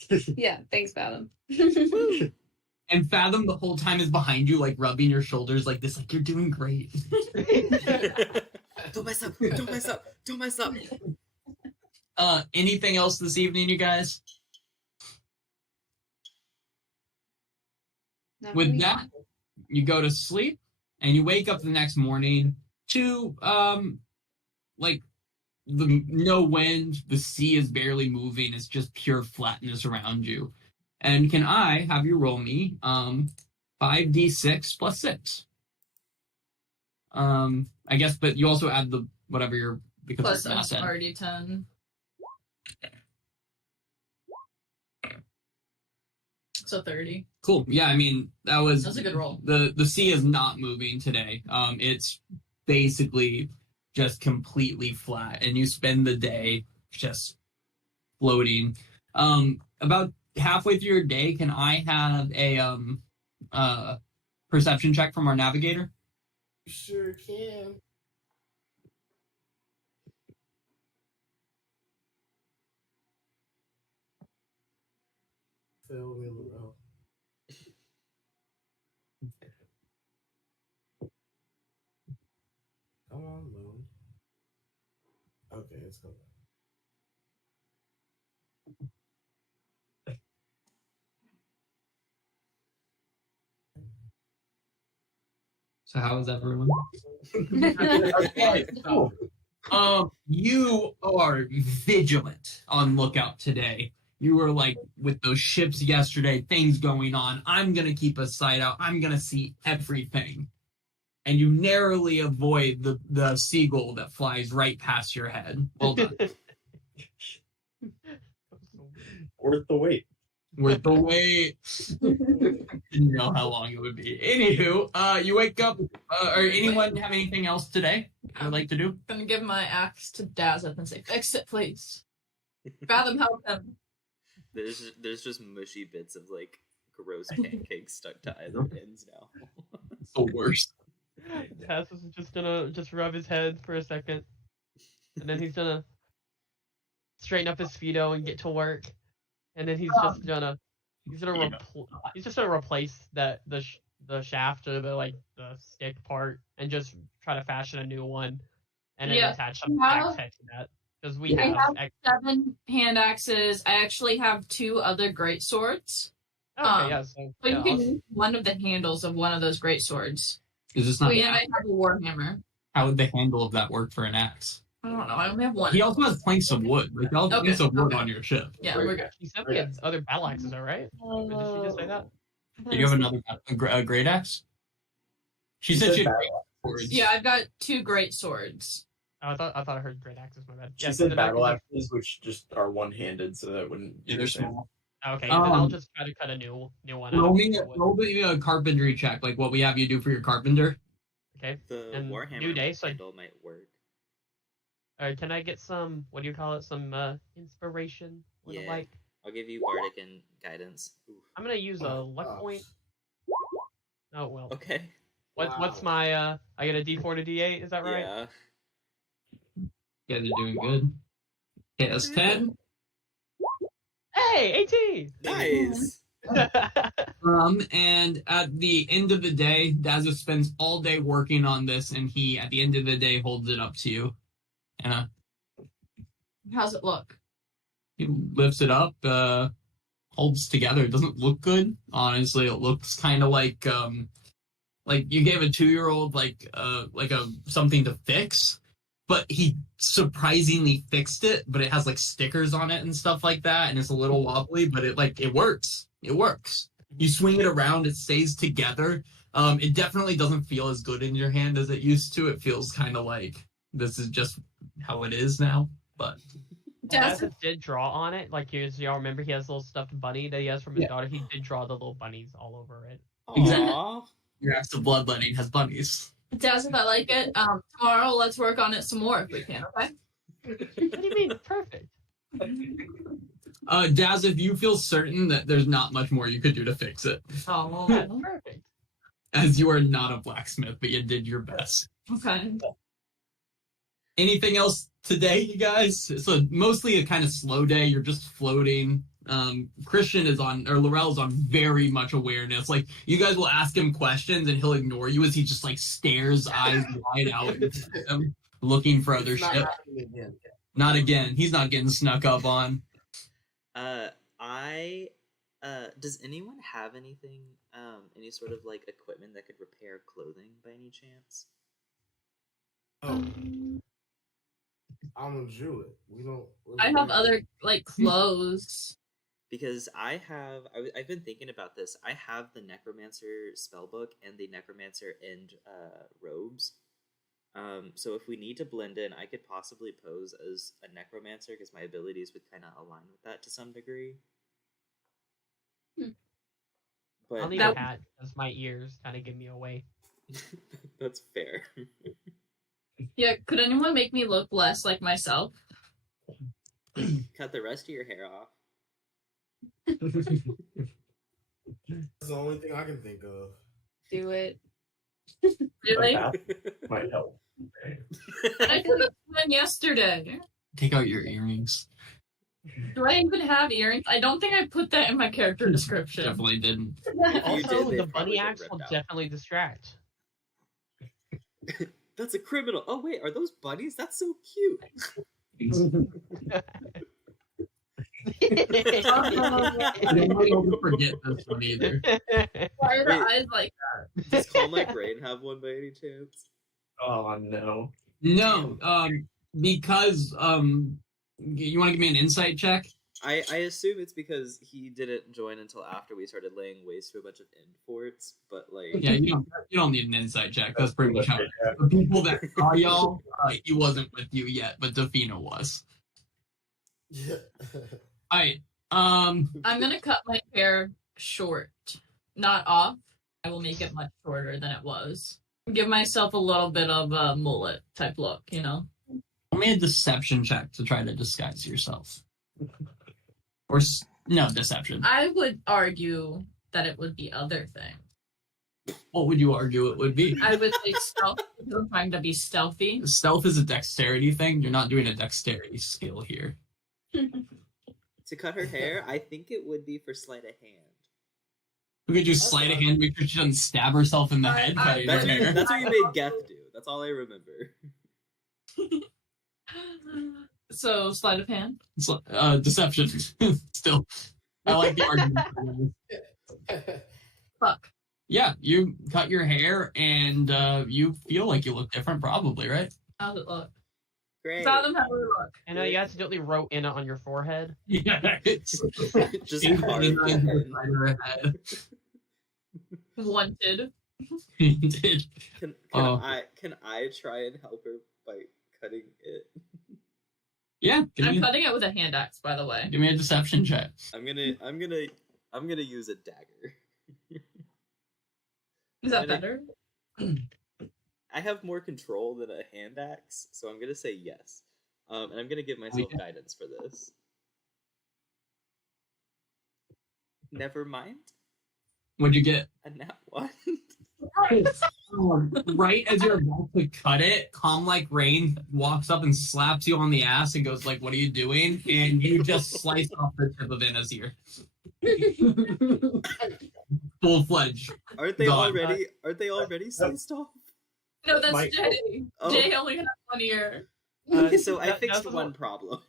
you. Yeah, thanks, Fathom. And Fathom the whole time is behind you, like rubbing your shoulders like this, like you're doing great. Don't mess up! Don't mess up! Don't mess up! Anything else this evening, you guys? Not With really. that, you go to sleep and you wake up the next morning to like no wind, the sea is barely moving, it's just pure flatness around you. And can I have you roll me 5d6 plus 6? I guess, but you also add the whatever you're because Plus it's mass I'm end. already 10. So 30. Cool. Yeah, I mean That's a good roll. The sea is not moving today. It's basically just completely flat, and you spend the day just floating. About halfway through your day, can I have a perception check from our navigator? Sure can. Fill me with Come on, Moon. Okay, let's go. So how is everyone? Okay, cool. You are vigilant on lookout today. You were like with those ships yesterday, things going on. I'm gonna keep a sight out. I'm gonna see everything. And you narrowly avoid the seagull that flies right past your head. Well done. Worth the wait. With the wait. Didn't know how long it would be. Anywho, you wake up. Or anyone have anything else today? would like to do? I'm gonna give my axe to Dazeth and say, "Fix it, please." Fathom, help him. There's just mushy bits of like gross pancakes stuck to either ends now. It's the worst. Taz is just gonna rub his head for a second, and then he's gonna straighten up his speedo and get to work, and then he's just gonna replace the shaft or the stick part and just try to fashion a new one, and then attach some axe head to that because I have 7 hand axes. I actually have 2 other great swords. Okay, yeah. So you can use one of the handles of one of those great swords. Is this not? I have a warhammer. How would the handle of that work for an axe? I don't know. I only have one. He also has planks of wood. Like, y'all have planks of wood on your ship. Yeah, we're good. He said we had other battle axes, all right? Did she just say that? Do you have another a great axe? She said she had great swords. Yeah, I've got 2 great swords. Oh, I thought I heard great axes. My bad. She said battle axes, which just are one-handed, so that wouldn't. Yeah, they're small. Okay, then I'll just try to cut a new one. Roll me a carpentry check, like what we have you do for your carpenter. Okay. The and Warhammer new day, so handle might work. Can I get some? What do you call it? Some inspiration? Yeah. I'll give you bardic and guidance. Oof. I'm gonna use a luck point. Oh well. Okay. What's my I get a D4 to D8, is that right? Yeah. You guys are doing good. Okay, that's 10. Hey, 18! Nice. And at the end of the day, Dazza spends all day working on this, and he, at the end of the day, holds it up to you. Anna. How's it look? He lifts it up, holds together. It doesn't look good, honestly. It looks kind of like you gave a 2-year-old something to fix, but he surprisingly fixed it. But it has like stickers on it and stuff like that, and it's a little wobbly, but it works. It works. You swing it around, it stays together. It definitely doesn't feel as good in your hand as it used to. It feels kind of like this is just how it is now, but. Dazza did draw on it. Like, y'all remember he has a little stuffed bunny that he has from his daughter. He did draw the little bunnies all over it. Exactly. Your axe of bloodletting has bunnies. Dazza, I like it. Tomorrow, let's work on it some more if we can, okay? What do you mean? Perfect. Daz, if you feel certain that there's not much more you could do to fix it. Oh, that's perfect. As you are not a blacksmith, but you did your best. Okay. Anything else today, you guys? It's mostly a kind of slow day. You're just floating. Christian is on, or Laurel's on very much awareness. Like, you guys will ask him questions and he'll ignore you as he just like stares eyes wide out at them, looking for other shit. Not again. He's not getting snuck up on. Does anyone have anything, any sort of like equipment that could repair clothing by any chance? Oh. I'm a Jew. We don't. I have other like clothes. Because I've been thinking about this. I have the Necromancer spellbook and the Necromancer end robes. So if we need to blend in, I could possibly pose as a Necromancer because my abilities would kind of align with that to some degree. But I'll need a hat because my ears kind of give me away. That's fair. Yeah, could anyone make me look less like myself? Cut the rest of your hair off. That's the only thing I can think of. Do it. Really? Might help. I could have done yesterday. Take out your earrings. Do I even have earrings? I don't think I put that in my character description. Definitely didn't. Also, did, the bunny axe will definitely distract. That's a criminal. Oh wait, are those bunnies? That's so cute. I don't want to forget this one either. Why are the eyes like that? Does Call My Brain have one by any chance? Oh no. No, because you want to give me an insight check? I assume it's because he didn't join until after we started laying waste to a bunch of end forts, but like Yeah, you don't need an insight check. That's pretty much how the people that saw y'all, he wasn't with you yet, but Defina was. Yeah. Alright. I'm gonna cut my hair short, not off. I will make it much shorter than it was. give myself a little bit of a mullet type look, you know? Roll me a deception check to try to disguise yourself. No, deception. I would argue that it would be other thing. What would you argue it would be? I would say stealth because I'm trying to be stealthy. Stealth is a dexterity thing. You're not doing a dexterity skill here. To cut her hair, I think it would be for sleight of hand. We could do sleight of hand, make sure she doesn't stab herself in the head. Cutting her hair. That's what you made Geth do. That's all I remember. So, sleight of hand? Deception. Still. I like the argument. Fuck. Yeah, you cut your hair and you feel like you look different, probably, right? How's it look? Great. Fathom how we look. I know you accidentally wrote in it on your forehead. Yeah, it's Just carved in. Wanted. Did. Can I try and help her by cutting it? Yeah, I'm cutting it with a hand axe, by the way. give me a deception check. I'm gonna use a dagger. Is that better? I have more control than a hand axe, so I'm gonna say yes. And I'm gonna give myself guidance for this. Never mind. What'd you get? A nat one. Right as you're about to cut it, calm like rain walks up and slaps you on the ass and goes like, "What are you doing?" And you just slice off the tip of Anna's ear. Full-fledged. Aren't they Gone. already sliced off? No, that's My- Jay. Oh. Jay only has 1 ear. So I that- fixed that's one what- problem.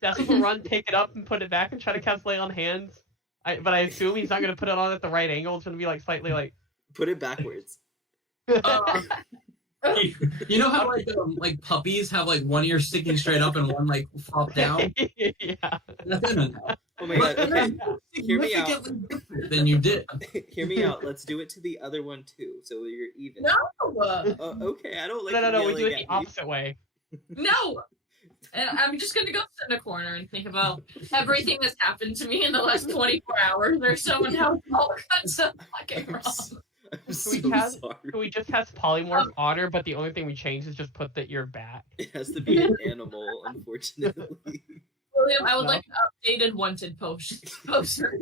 That's will run, pick it up, and put it back, and try to cast lay on hands. But I assume he's not going to put it on at the right angle. It's going to be like slightly like. Put it backwards. You know how like puppies have like one ear sticking straight up and one like flop down? Yeah. No. Oh my god. Okay. Hear me out. Significantly different than you did. Hear me out. Let's do it to the other one too, so you're even. No! Okay. I don't like. No. We do yelling it at the opposite way. No! And I'm just gonna go sit in a corner and think about everything that's happened to me in the last 24 hours or so and how it all cuts up fucking I'm wrong. I'm so we cast- sorry. So we just has polymorph honor, but the only thing we changed is just put the ear back. It has to be an animal, unfortunately. William, I would No. like an updated wanted poster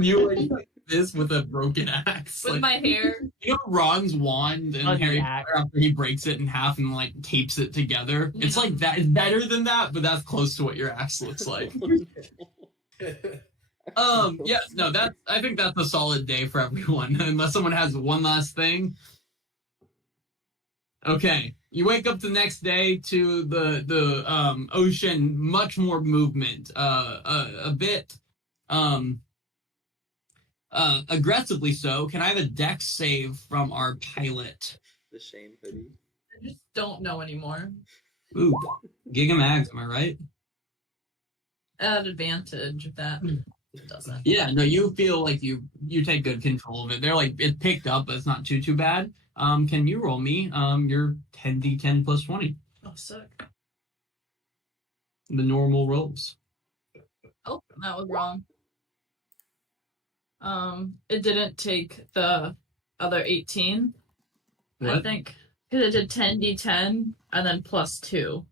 You like this with a broken axe. with Like, my hair. you know Ron's wand and On the Harry axe. Potter after he breaks it in half and like tapes it together. It's like that. It's better than that, but that's close to what your axe looks like. Yeah, no, I think that's a solid day for everyone, unless someone has one last thing. Okay, you wake up the next day to the ocean, much more movement, a bit aggressively so. Can I have a dex save from our pilot? The Shane hoodie. I just don't know anymore. Ooh, Gigamags, am I right? At advantage if that doesn't. Yeah, no, you feel like you take good control of it. They're like, it picked up, but it's not too bad. Can you roll me your 10d10 plus 20? Oh, sick. The normal rolls. Oh, that was wrong. It didn't take the other 18. I What? think because it did 10d10 and then plus 2,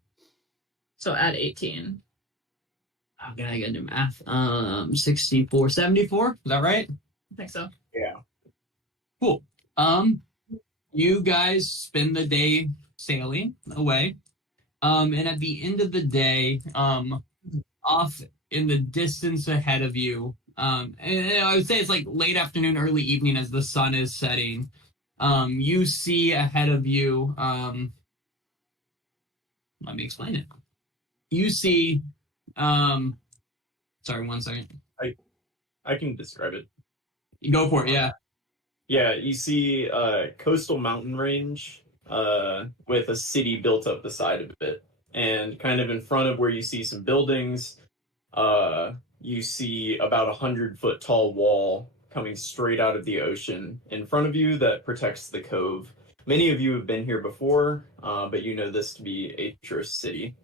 so add 18. I'm gonna get into math. 64, 74. Is that right? I think so. Yeah. Cool. You guys spend the day sailing away. And at the end of the day, off in the distance ahead of you, and I would say it's like late afternoon, early evening as the sun is setting. You see ahead of you, let me explain it. You see, sorry, 1 second. I can describe it. You go for it, yeah. Yeah, you see a coastal mountain range with a city built up the side of it. And kind of in front of where you see some buildings, you see about 100-foot tall wall coming straight out of the ocean in front of you that protects the cove. Many of you have been here before, but you know this to be Aetros City.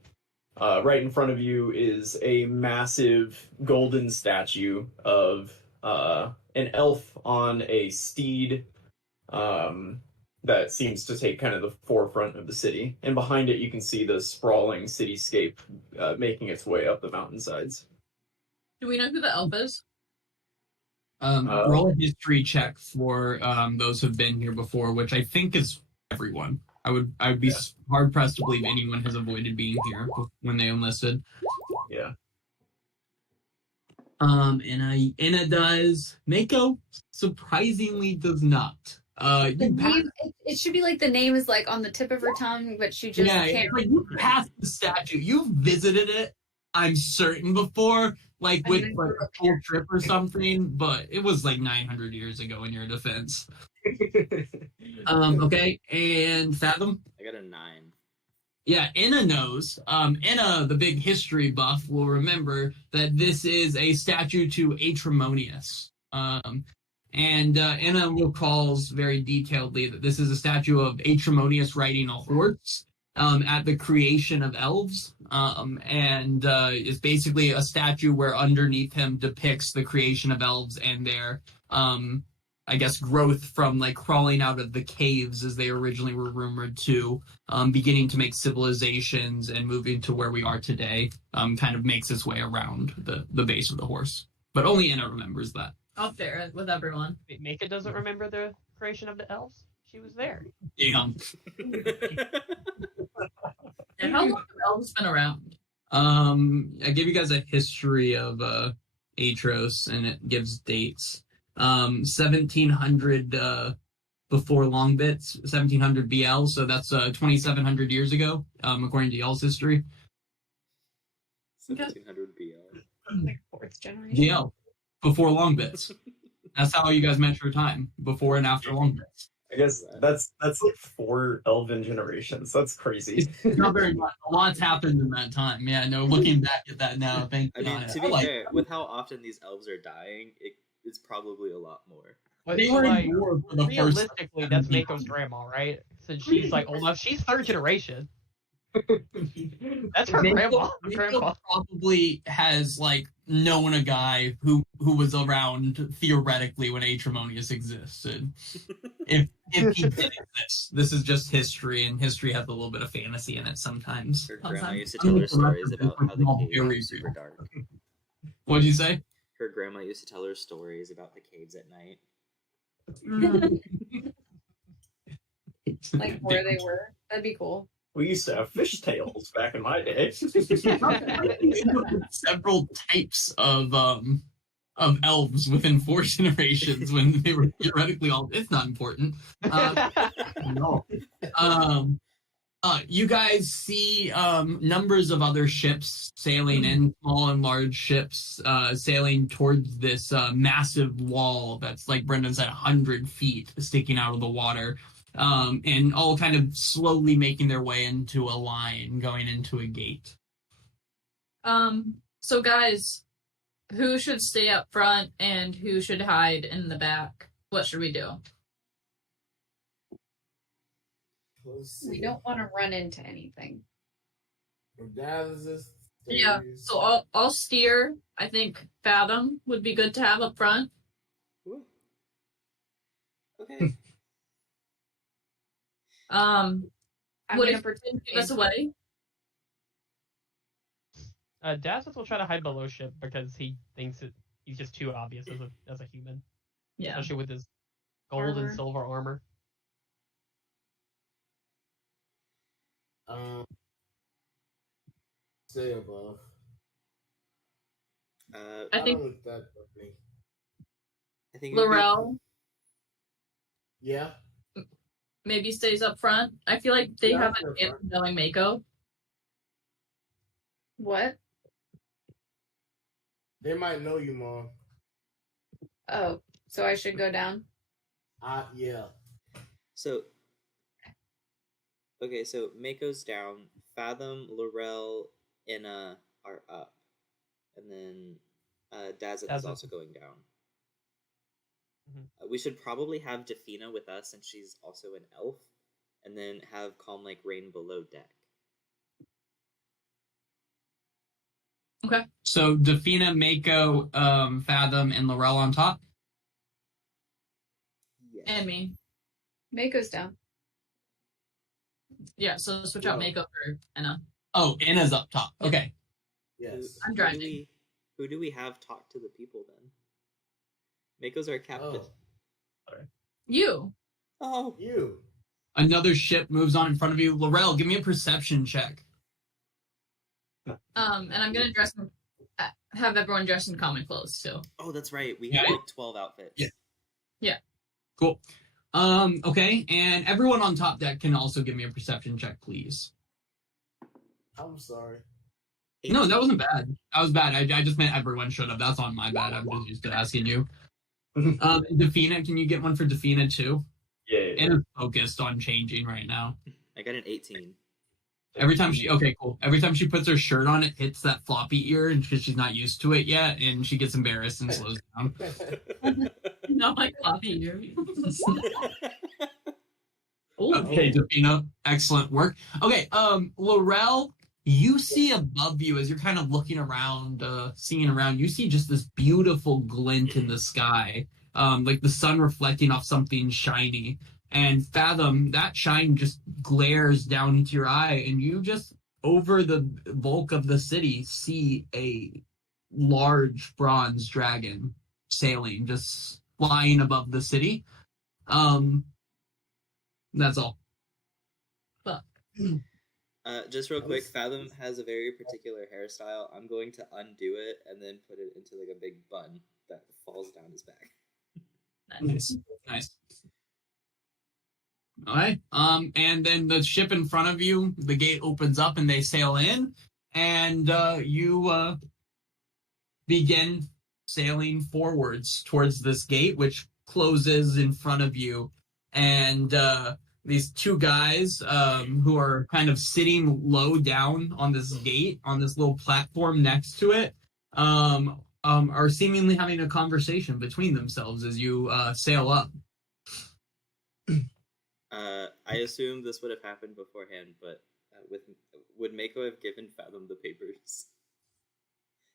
Right in front of you is a massive golden statue of an elf on a steed, that seems to take kind of the forefront of the city. And behind it, you can see the sprawling cityscape making its way up the mountainsides. Do we know who the elf is? Roll a history check for those who've been here before, which I think is everyone. I would be hard pressed to believe anyone has avoided being here when they enlisted. Yeah. Inna does. Mako surprisingly does not. It should be like the name is like on the tip of her tongue, but she just can't. It's like you passed the statue. You've visited it, I'm certain, before, like with like a full trip or something, but it was like 900 years ago in your defense. Okay, and Fathom? I got a 9. Yeah, Inna knows. Inna, the big history buff, will remember that this is a statue to Aetros. And Inna recalls very detailedly that this is a statue of Aetros riding a horse at the creation of elves. And it's basically a statue where underneath him depicts the creation of elves and their I guess, growth from like crawling out of the caves as they originally were rumored to, beginning to make civilizations and moving to where we are today, kind of makes its way around the base of the horse. But only Inna remembers that. I'll share it with everyone. Mika doesn't remember the creation of the elves? She was there. Damn. And how long have elves been around? I gave you guys a history of Aetros, and it gives dates. 1700 before long bits, 1700 BL, so that's 2700 years ago, according to y'all's history. 1700 BL. Like fourth generation. GL, before long bits. That's how you guys measure time, before and after long bits. I guess that's like 4 elven generations. That's crazy. It's not very much. A lot's happened in that time. Yeah, no, looking back at that now, I mean, to be fair, with how often these elves are dying, it's probably a lot more. But They so, were like, in war for the first realistically, that's Mako's grandma, right? Since she's like old enough, she's 3rd generation. That's her grandma. Mako probably has like known a guy who was around theoretically when Aetros existed. if he did exist, this is just history, and history has a little bit of fantasy in it sometimes. Her grandma used to tell her stories about how the caves were super dark. What'd you say? Her grandma used to tell her stories about the caves at night. Like where they were. That'd be cool. We used to have fish tails back in my day. Several types of elves within 4 generations when they were theoretically all. It's not important. No. You guys see numbers of other ships sailing in, small and large ships sailing towards this massive wall that's, like Brendan said, 100 feet sticking out of the water. And all kind of slowly making their way into a line, going into a gate. So guys, who should stay up front and who should hide in the back? What should we do? We don't want to run into anything. Yeah, so I'll steer. I think Fathom would be good to have up front. Ooh. Okay. Would it give us away? Dazeth will try to hide below ship because he thinks he's just too obvious as a human. Yeah. Especially with his gold Armor. and silver armor. Stay above. I think don't look that funny. I think it would be- Laurel Yeah. maybe stays up front. I feel like they Yeah, have sure, an advantage knowing Mako. What? They might know you, Mom. Oh, so I should go down? Yeah. So, okay, so Mako's down. Fathom, Laurel, Inna are up. And then Dazeth is Dazeth. also going down. Mhm. We should probably have Defina with us since she's also an elf. And then have Calm Like Rain below deck. Okay. So Defina, Mako, Fathom, and Laurel on top. Yes. And me. Mako's down. Yeah, so switch out Wow. Mako for Anna. Oh, Anna's up top. Okay. Yes. I'm driving. Who do we have talk to the people then? Mako's our captain. You. Oh, You. Another ship moves on in front of you. Laurel, give me a perception check. And I'm gonna have everyone dressed in common clothes. So oh, that's right. We have like 12 outfits. Yeah. Cool. Okay, and everyone on top deck can also give me a perception check, please. I'm sorry. No, that wasn't bad. That was bad. I just meant everyone should have. That's on my bad. I'm just used to asking you. Defina, can you get one for Defina too? Yeah. Anna's focused on changing right now. I got an 18. Every time she Every time she puts her shirt on, it hits that floppy ear, and because she's not used to it yet, and she gets embarrassed and slows down. not my coffee here. Okay, Defina, excellent work. Okay, Laurel, you see above you as you're kind of looking around, seeing around. You see just this beautiful glint in the sky, like the sun reflecting off something shiny. And Fathom, that shine just glares down into your eye, and you just, over the bulk of the city, see a large bronze dragon sailing, just flying above the city. That's all. Fuck. Just real quick, Fathom has a very particular hairstyle. I'm going to undo it and then put it into like a big bun that falls down his back. Nice. All right. And then the ship in front of you, the gate opens up and they sail in, and you begin sailing forwards towards this gate, which closes in front of you. And these two guys who are kind of sitting low down on this gate, on this little platform next to it, are seemingly having a conversation between themselves as you sail up. I assume this would have happened beforehand, but would Mako have given Fathom the papers?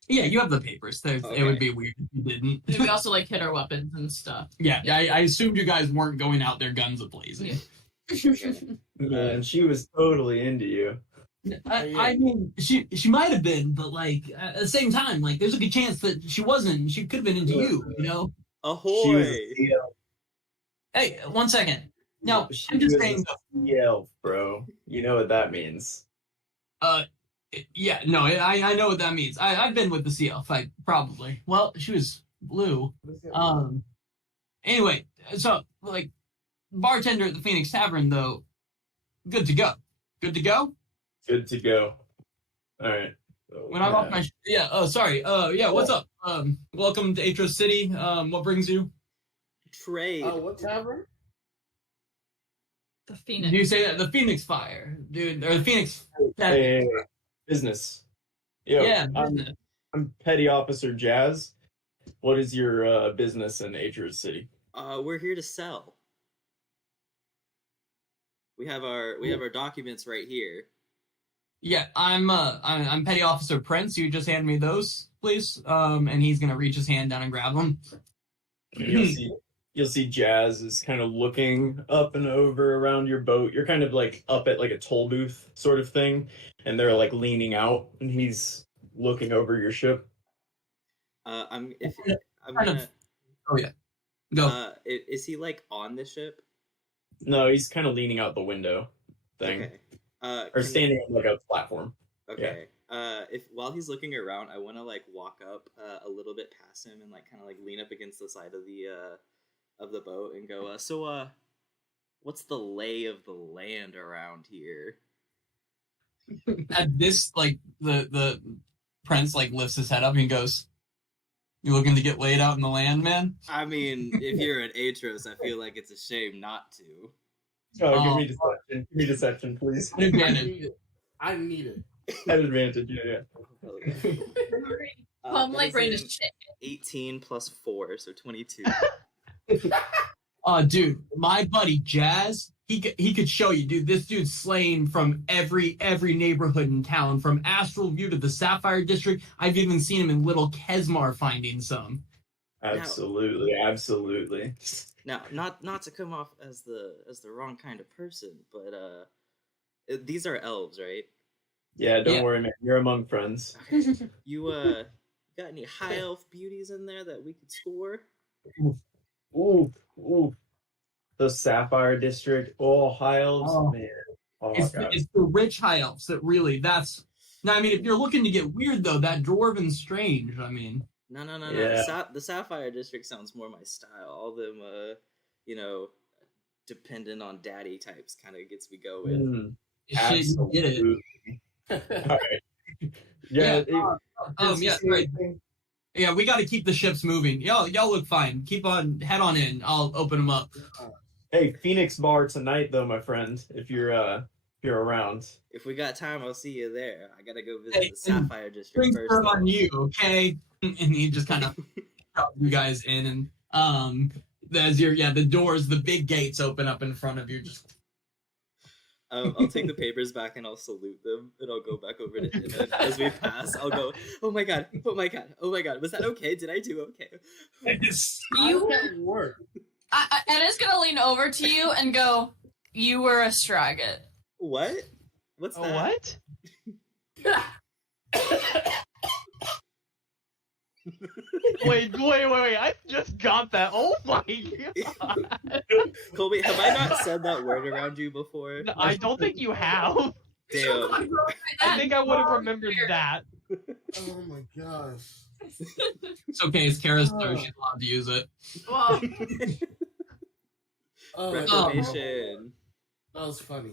Yeah, you have the papers. It would be weird if you didn't. We also like hit our weapons and stuff. Yeah, I assumed you guys weren't going out there guns a-blazing. And she was totally into you. I mean, she might have been, but like at the same time, like there's a good chance that she wasn't. She could have been into you, you know. Ahoy! She was a sea elf. Hey, 1 second. No, She I'm just was saying. a sea elf, bro. You know what that means. Yeah, no, I know what that means. I've been with the sea elf. Probably. Well, she was blue. Anyway, so like bartender at the Phoenix Tavern, though. Good to go. Good to go. Good to go. All right. When I'm off my sorry. What's up? Welcome to Aetros City. What brings you? Trade. What tavern? The Phoenix. Do you say that? The Phoenix Fire, dude, or the Phoenix? Hey, business. Yo, Yeah, I'm Petty Officer Jazz. What is your business in Aetros City? We're here to sell. We have our documents right here. Yeah, I'm Petty Officer Prince. You just hand me those, please. And he's gonna reach his hand down and grab them. You'll see Jazz is kind of looking up and over around your boat. You're kind of like up at like a toll booth sort of thing, and they're like leaning out, and he's looking over your ship. I'm Kind gonna. of- Oh yeah, go. Is he like on the ship? No, he's kind of leaning out the window thing, Okay. or standing on like a platform. Okay. If while he's looking around, I want to like walk up a little bit past him and like kind of like lean up against the side of the boat and go, what's the lay of the land around here? At this, like the Prince like lifts his head up and he goes, "You looking to get laid out in the land, man?" I mean, if you're an Aetros, I feel like it's a shame not to. Oh, give me deception. Give me deception, please. Advantage. I need it. At advantage, yeah. I'm like that ready to is an shit. 18 plus 4, so 22. Dude, my buddy Jazz, he could show you, dude. This dude's slaying from every neighborhood in town, from Astral View to the Sapphire District. I've even seen him in Little Kesmar finding some. Absolutely. Now, not to come off as the wrong kind of person, but These are elves, right? Yeah, don't Yeah. worry, man. You're among friends. You got any high elf beauties in there that we could score? Ooh, ooh. The Sapphire District. Oh, High Elves, Oh. man. Oh, It's God. the rich high elves that really. That's. Now, I mean, if you're looking to get weird though, that dwarven strange. I mean, No. Yeah. The Sapphire District sounds more my style. All them, dependent on daddy types kind of gets me going. shit, you get it. Absolutely. All right. Yeah, Yeah. right. Yeah, we got to keep the ships moving. Y'all look fine. Head on in. I'll open them up. Hey, Phoenix Bar tonight, though, my friend. If you're around. If we got time, I'll see you there. I gotta go visit Hey, the Sapphire District Drinks first. are on though. you, okay? And he just kind of you guys in, and the doors, the big gates open up in front of you. Just I'll take the papers back and I'll salute them, and I'll go back over to him. And as we pass, I'll go, "Oh my god! Oh my god! Oh my god! Was that okay? Did I do okay?" How does that work? Anna's gonna lean over to you and go, "You were a Straggett." What? What's that? What? Wait! I just got that. Oh my god! Colby, have I not said that word around you before? No, I don't think you have. Damn. I think I would have remembered that. Oh my gosh. it's okay. It's Kara's turn. She's allowed to use it. Well, Oh, Reformation. that was funny.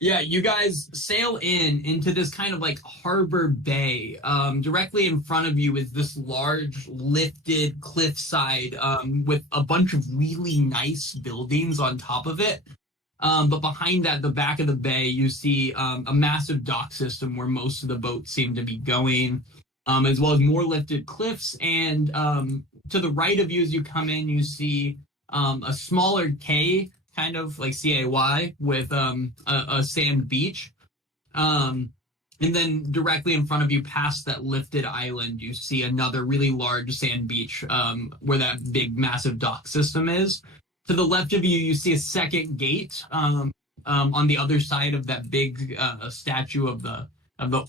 Yeah, you guys sail into this kind of like harbor bay. Directly in front of you is this large lifted cliffside with a bunch of really nice buildings on top of it. But behind that, the back of the bay, you see a massive dock system where most of the boats seem to be going, as well as more lifted cliffs. And to the right of you as you come in, you see a smaller K, kind of like CAY, with a sand beach. And then directly in front of you, past that lifted island, you see another really large sand beach where that big, massive dock system is. To the left of you, you see a second gate on the other side of that big statue of the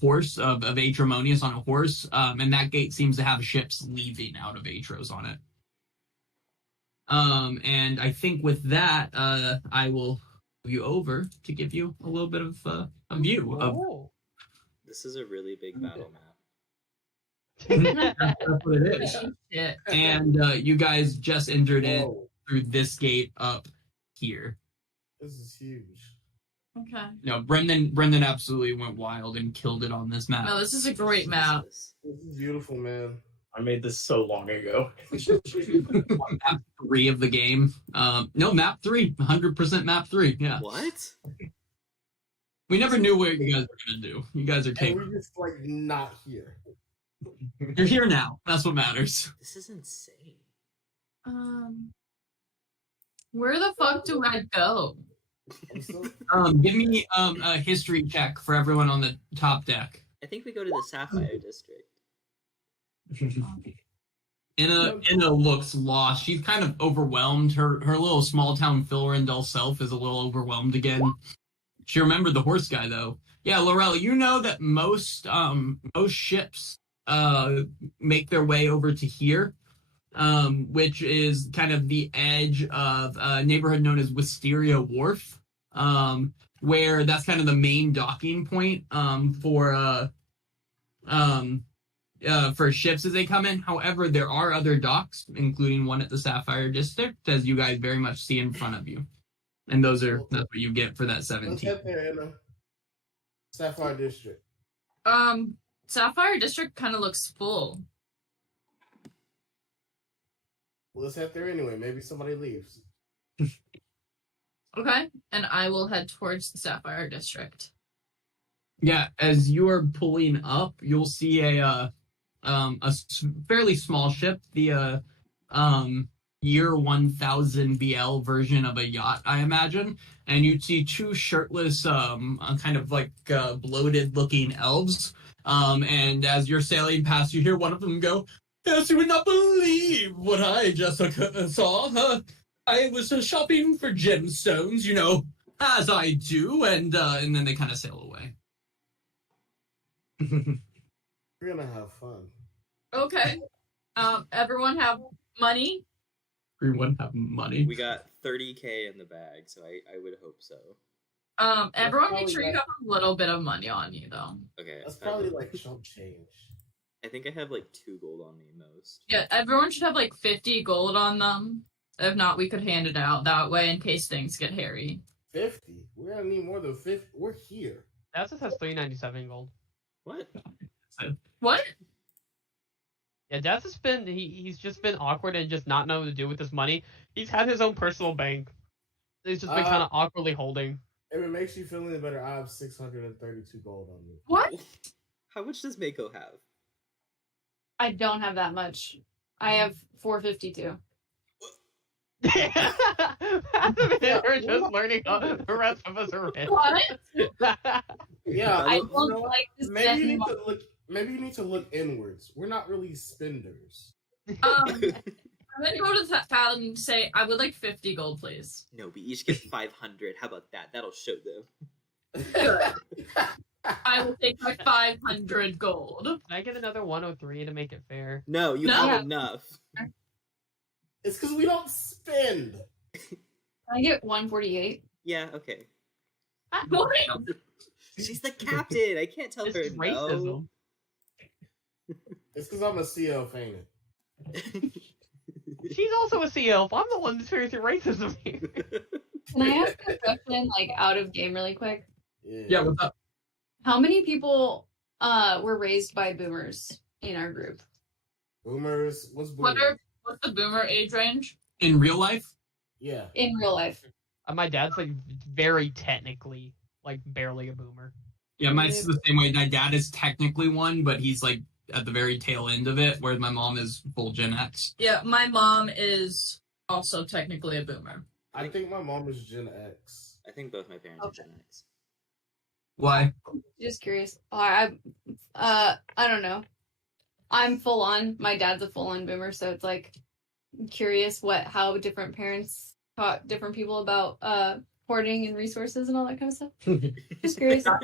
horse, of Aetros on a horse. And that gate seems to have ships leaving out of Aetros on it. And I think with that, I will move you over to give you a little bit of a view of. Oh. This is a really big battle map. That's what it is. shit. And you guys just entered in Whoa, through this gate up here. this is huge. Okay. No, Brendan absolutely went wild and killed it on this map. No, this is a great map. Jesus. This is beautiful, man. I made this so long ago. Map 3 of the game. No, map 3. 100% map 3. Yeah. What? We never knew what you guys were going to do. You guys are And taking. we're just like not here. You're here now. That's what matters. This is insane. Where the fuck do I go? I'm so- Give me a history check for everyone on the top deck. I think we go to the Sapphire District. Inna looks lost. She's kind of overwhelmed. Her little small town Philorindel self is a little overwhelmed again. She remembered the horse guy though. Yeah, Laurel, you know that most ships make their way over to here, which is kind of the edge of a neighborhood known as Wisteria Wharf, where that's kind of the main docking point for ships as they come in. However, there are other docks, including one at the Sapphire District, as you guys very much see in front of you. And that's what you get for that Let's 17. get there, Anna. Sapphire District. Sapphire District kind of looks full. Well, let's head there anyway. Maybe somebody leaves. Okay, and I will head towards the Sapphire District. Yeah, as you are pulling up, you'll see a fairly small ship, the year 1000 BL version of a yacht, I imagine. And you'd see two shirtless, kind of like bloated looking elves. And as you're sailing past, you hear one of them go, "Yes, you would not believe what I just saw. I was shopping for gemstones, As I do, and then they kind of sail away. We're gonna have fun. Okay. Everyone have money? Everyone have money. We got 30K in the bag, so I would hope so. Everyone make sure you have a little bit of money on you, though. Okay. That's probably like chump change. I think I have like 2 gold on me most. Yeah, everyone should have like 50 gold on them. If not, we could hand it out that way in case things get hairy. 50? We're gonna need more than 50. We're here. That just has 397 gold. What? What? Yeah, Death has been he's just been awkward and just not know what to do with his money. He's had his own personal bank. He's just been kind of awkwardly holding. If it makes you feel any better, I have 632 gold on me. What? How much does Mako have? I don't have that much. I have 452. We're just learning how the rest of us are rich. What? Yeah, I you don't know what? like this. Maybe you need to look. Maybe you need to look inwards. We're not really spenders. I'm gonna go to Fathom and say, I would like 50 gold, please. No, we each get 500. How about that? That'll show them. Good. I will take my 500 gold. Can I get another 103 to make it fair? No, you No. have enough. It's because we don't spend. Can I get 148? Yeah, okay. What? She's the captain. I can't tell This her is no. racism. It's because I'm a CL, ain't it? She's also a CL. I'm the one experiencing racism here. Can I ask a question, like, out of game really quick? Yeah, what's up? How many people were raised by boomers in our group? Boomers. What's boomers? What's the boomer age range? In real life? Yeah. In real life? My dad's like very technically, like barely a boomer. Yeah, mine's the same way. My dad is technically one, but he's like at the very tail end of it, whereas my mom is full Gen X. Yeah, my mom is also technically a boomer. I think my mom is Gen X. I think both my parents are Gen X. Why? Just curious. I don't know. I'm full on. My dad's a full on boomer, so it's like I'm curious how different parents taught different people about hoarding and resources and all that kind of stuff. Just curious. I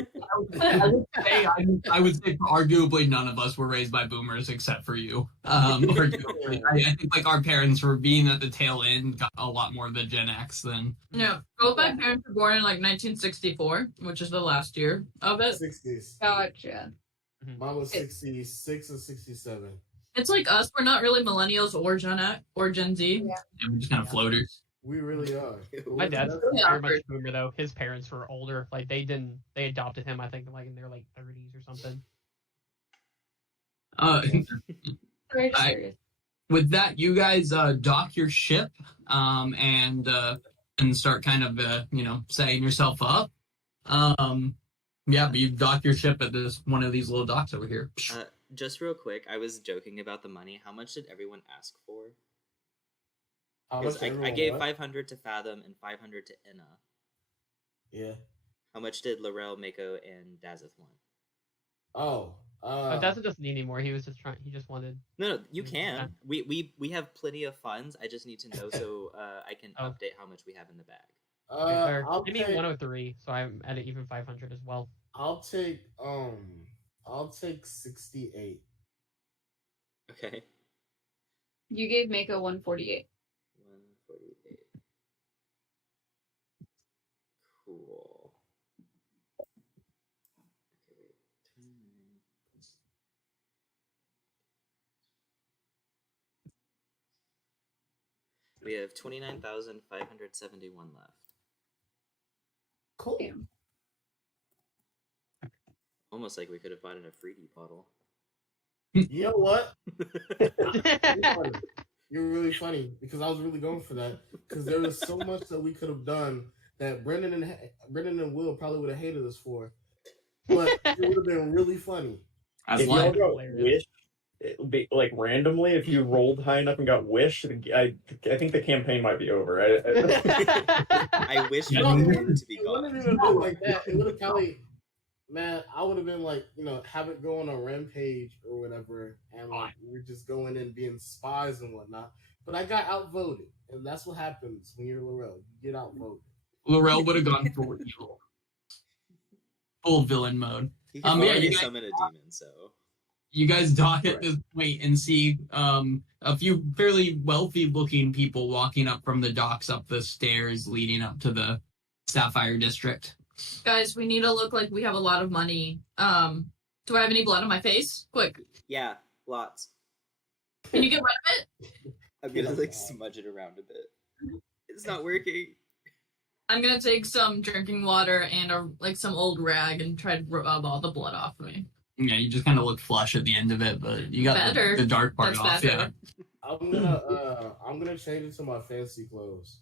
would say arguably none of us were raised by boomers except for you. Arguably. I think like our parents were being at the tail end got a lot more of the Gen X than. No, both my parents were born in like 1964, which is the last year of it. 60s. Gotcha. Mine was 66 and 67. It's like us. We're not really millennials or Gen X or Gen Z. Yeah. We're just kind of floaters. We really are. My dad's Yeah. very much a boomer though. His parents were older. Like they adopted him. I think like in their like 30s or something. Very curious. With that, you guys dock your ship and start kind of setting yourself up. Yeah, but you dock your ship at this one of these little docks over here. Just real quick, I was joking about the money. How much did everyone ask for? How Because much I gave what? 500 to Fathom and 500 to Inna. Yeah. How much did Laurel, Mako, and Dazeth want? Oh. Dazza doesn't need anymore. He was just trying. He just wanted. No, you Yeah. can. We have plenty of funds. I just need to know so I can Oh. update how much we have in the bag. I'll Give me take 103, so I'm at even 500 as well. I'll take 68. Okay. You gave Mako 148. 148. Cool. Okay, wait. 29. We have 29,571 left. Cool. Damn. Almost like we could have bought in a fruity bottle. You know what? You're really funny because I was really going for that because there was so much that we could have done that Brendan and Will probably would have hated us for, but it would have been really funny. As If life. y'all got wish, like randomly, if you rolled high enough and got wish, I think the campaign might be over. I wish Yeah. I No, wanted to be it wouldn't gone. have even been like that. It would have probably, man, I would have been like, have it go on a rampage or whatever, and like we're just going in being spies and whatnot. But I got outvoted, and that's what happens when you're Laurel. You get outvoted. Laurel would have gone full evil. Full villain mode. He can Yeah, already you guys, summon a demon, so you guys dock at this point and see a few fairly wealthy-looking people walking up from the docks up the stairs leading up to the Sapphire District. Guys, we need to look like we have a lot of money. Do I have any blood on my face? Quick, yeah, lots. can you get rid of it? I'm gonna like smudge it around a bit. It's not working. I'm gonna take some drinking water and some old rag and try to rub all the blood off of me. Yeah, you just kind of look flush at the end of it, but you got the dark part That's off. better. Yeah, I'm gonna change it to my fancy clothes.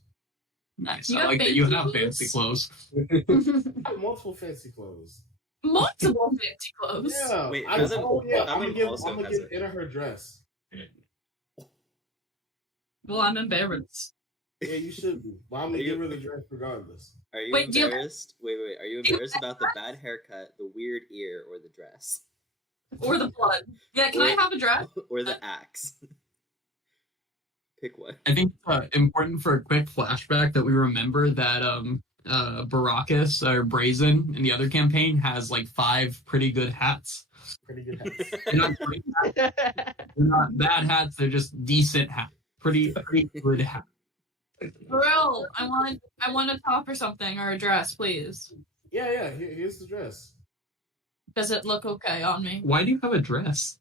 nice. You I got like that you fancy have clothes? fancy clothes. I have multiple fancy clothes. Multiple fancy clothes. Yeah. Wait, I'm Fathom gonna give also has it. Anna her dress. Well, I'm embarrassed. Yeah, you should be. But I'm gonna give her the dress regardless. Are you Wait, do you- embarrassed? Wait. Are you embarrassed about the bad haircut, the weird ear, or the dress? Or the blood. Yeah, can I have a dress? Or the axe? Pick one. I think important for a quick flashback that we remember that Baracus or Brazen in the other campaign has like 5 pretty good hats. Pretty good hats. They're not great hats. They're not bad hats. They're just decent hats. Pretty good hats. Burrell, I want a top or something or a dress, please. Yeah. Here's the dress. Does it look okay on me? Why do you have a dress?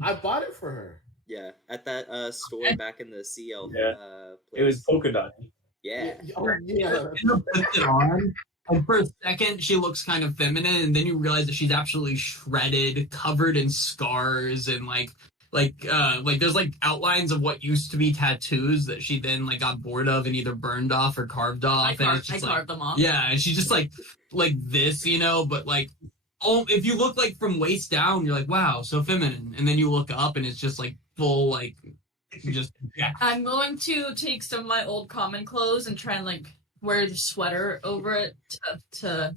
I bought it for her. Yeah, at that store back in the CL. Yeah. Place. It was polka dot. Yeah. Oh, yeah. Anna puts it on, and for a second she looks kind of feminine, and then you realize that she's absolutely shredded, covered in scars, and like there's like outlines of what used to be tattoos that she then like got bored of and either burned off or carved off. I It's just, carved them off. Yeah, and she's just like this, but like, oh, if you look like from waist down, you're like, wow, so feminine, and then you look up and it's just like full like just yeah. I'm going to take some of my old common clothes and try and like wear the sweater over it to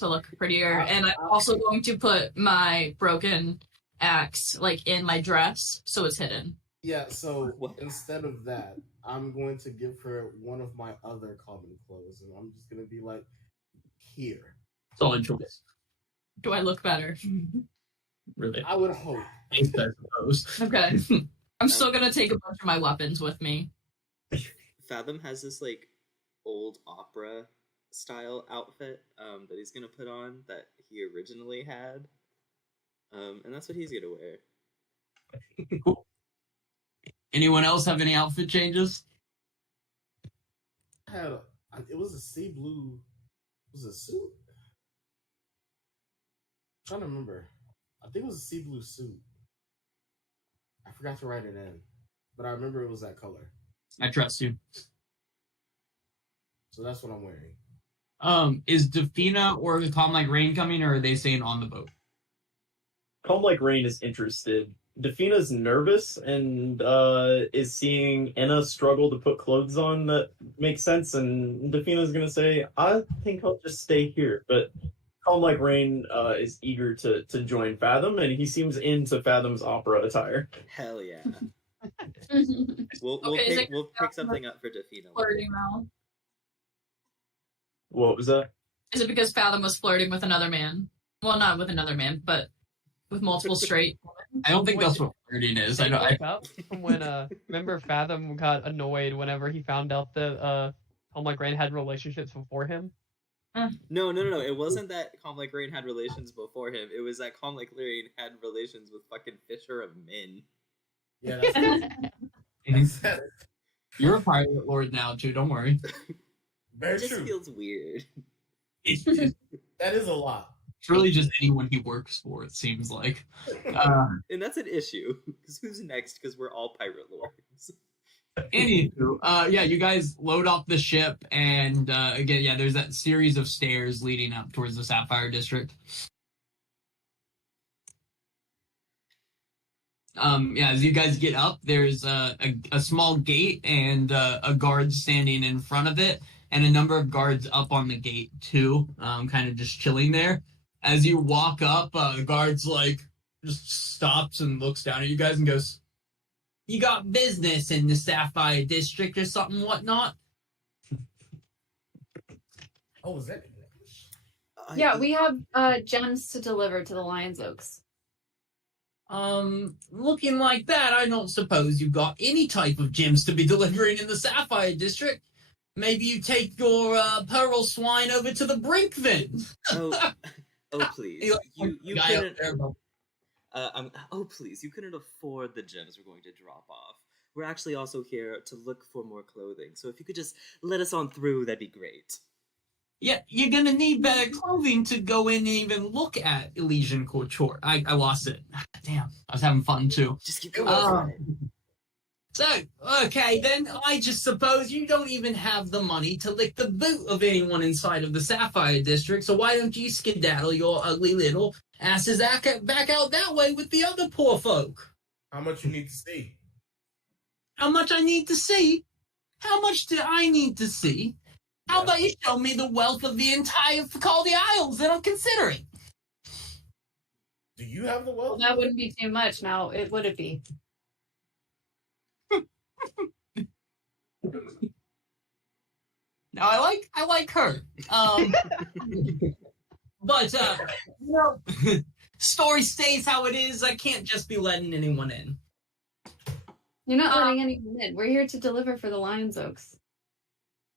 look prettier. And I'm also going to put my broken axe like in my dress so it's hidden. Yeah, so instead of that, I'm going to give her one of my other common clothes, and I'm just gonna be like, here. Solid choice. Do I look better? Really. I would hope. I suppose. Okay. I'm still gonna take a bunch of my weapons with me. Fathom has this like old opera style outfit that he's gonna put on that he originally had, and that's what he's gonna wear. Cool. Anyone else have any outfit changes? It was a sea blue. Was it a suit? I'm trying to remember. I think it was a sea blue suit. I forgot to write it in, but I remember it was that color. I trust you. So that's what I'm wearing. Is Defina or the Calm Like Rain coming, or are they staying on the boat? Calm Like Rain is interested. Defina's nervous and is seeing Anna struggle to put clothes on that makes sense, and Defina's gonna say, I think I'll just stay here. But Calm Like Rain is eager to join Fathom, and he seems into Fathom's opera attire. Hell yeah. Flirting We'll pick something up for Defina. now. What was that? Is it because Fathom was flirting with another man? Well, not with another man, but with multiple straight women. I don't think that's what flirting is. I know. Up from when remember Fathom got annoyed whenever he found out that Calm Like Rain had relationships before him. No. It wasn't that Calm Like Rain had relations before him. It was that Calm Like Rain had relations with fucking Fisher of Men. Yeah, that's You're a pirate lord now too. Don't worry. very It just true. feels weird. It's That is a lot. really just anyone he works for. It seems like. And that's an issue. Because who's next? Because we're all pirate lords. Anywho, yeah, you guys load off the ship, and again, yeah, there's that series of stairs leading up towards the Sapphire District. Yeah, as you guys get up, there's a small gate and a guard standing in front of it, and a number of guards up on the gate too, kind of just chilling there. As you walk up, the guard's like just stops and looks down at you guys and goes, "You got business in the Sapphire District or something, whatnot?" Oh, is that? Yeah, we have gems to deliver to the Lion's Oaks. Looking like that, I don't suppose you've got any type of gems to be delivering in the Sapphire District. Maybe you take your pearl swine over to the brink then. Oh, please. You Guy up couldn't. there, but- Oh, please. You couldn't afford the gems we're going to drop off. We're actually also here to look for more clothing. So if you could just let us on through, that'd be great. Yeah, you're gonna need better clothing to go in and even look at Elysian Couture. I lost it. Damn, I was having fun too. Just keep going. So, okay, then I just suppose you don't even have the money to lick the boot of anyone inside of the Sapphire District, so why don't you skedaddle your ugly little asses back out that way with the other poor folk? How much you need to see? How much I need to see? How much do I need to see? How about you show me the wealth of the entire Facaldi Isles, then I'll consider it. Do you have the wealth? Well, that wouldn't be too much now, would it be? Now I like her. But you know, story stays how it is. I can't just be letting anyone in. You're not letting anyone in. We're here to deliver for the Lion's Oaks.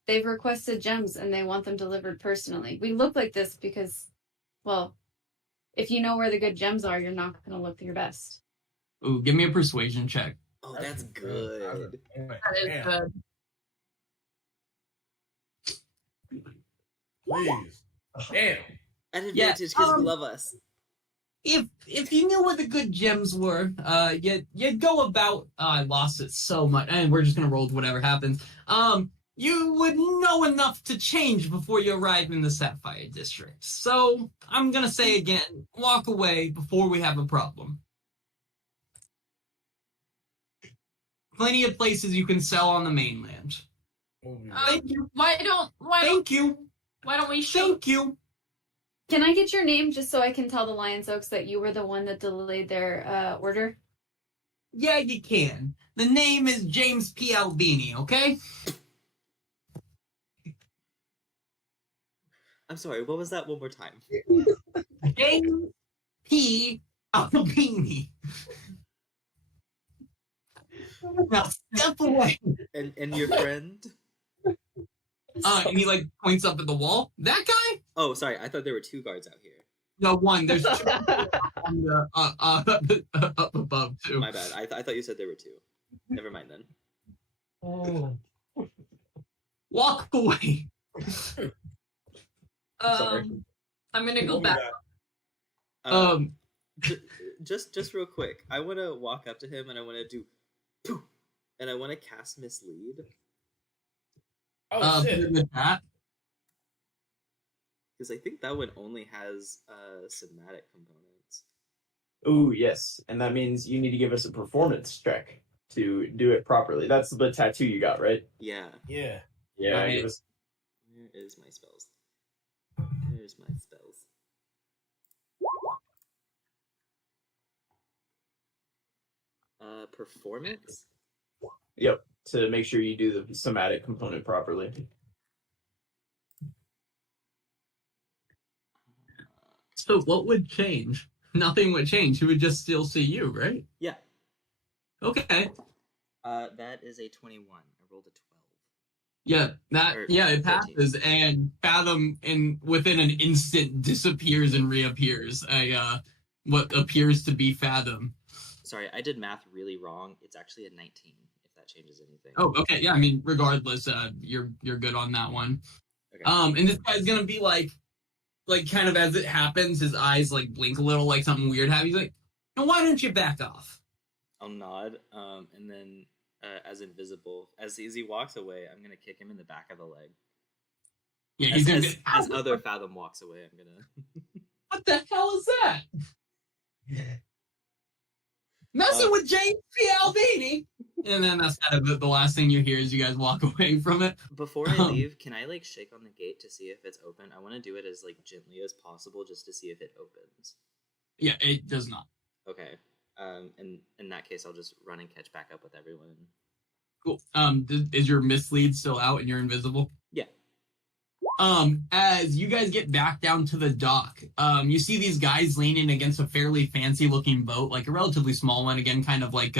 They've requested gems and they want them delivered personally. We look like this because, well, if you know where the good gems are, you're not going to look your best. Ooh, give me a persuasion check. Oh, that's good. That is good. Please. Damn. An advantage because you love us. If you knew where the good gems were, you'd go about. I lost it so much, and we're just gonna roll with whatever happens. You would know enough to change before you arrive in the Sapphire District. So I'm gonna say again, walk away before we have a problem. Plenty of places you can sell on the mainland. Thank you. Why don't we show? Thank you. Can I get your name just so I can tell the Lion's Oaks that you were the one that delayed their order? Yeah, you can. The name is James P. Albini, okay? I'm sorry, what was that one more time? James P. Albini. Now step away. And your friend? And he like points up at the wall. That guy? Oh, sorry, I thought there were two guards out here. No, one. There's two on the, up above too. My bad. I thought you said there were two. Never mind then. Oh. Walk away. Sorry. I'm gonna go back. Just real quick, I want to walk up to him and I want to do poof, and I want to cast Mislead. Oh shit! With that. Because I think that one only has somatic components. Ooh, yes. And that means you need to give us a performance check to do it properly. That's the tattoo you got, right? Yeah. Yeah. Yeah. Right. Give us... Where is my spells? There's my spells. Performance? Yep. To make sure you do the somatic component properly. So what would change? Nothing would change. He would just still see you, right? Yeah. Okay. That is a 21. I rolled a 12. Yeah, it passes, and Fathom within an instant disappears and reappears. What appears to be Fathom. Sorry, I did math really wrong. It's actually a 19, if that changes anything. Oh, okay. Yeah, I mean, regardless, you're good on that one. Okay. And this guy's gonna be like kind of as it happens, his eyes like blink a little, like something weird happens. He's like, "Now why don't you back off?" I'll nod, and then as he walks away, I'm gonna kick him in the back of the leg. Yeah, he's gonna. As other Fathom walks away, I'm gonna. What the hell is that? Messing with James P. Albini. And then that's kind of the last thing you hear as you guys walk away from it. Before I leave, can I shake on the gate to see if it's open? I want to do it as gently as possible, just to see if it opens. Yeah, it does not. Okay. And in that case, I'll just run and catch back up with everyone. Cool. Is your mislead still out and you're invisible? Yeah. As you guys get back down to the dock, you see these guys leaning against a fairly fancy looking boat, like a relatively small one, again, kind of like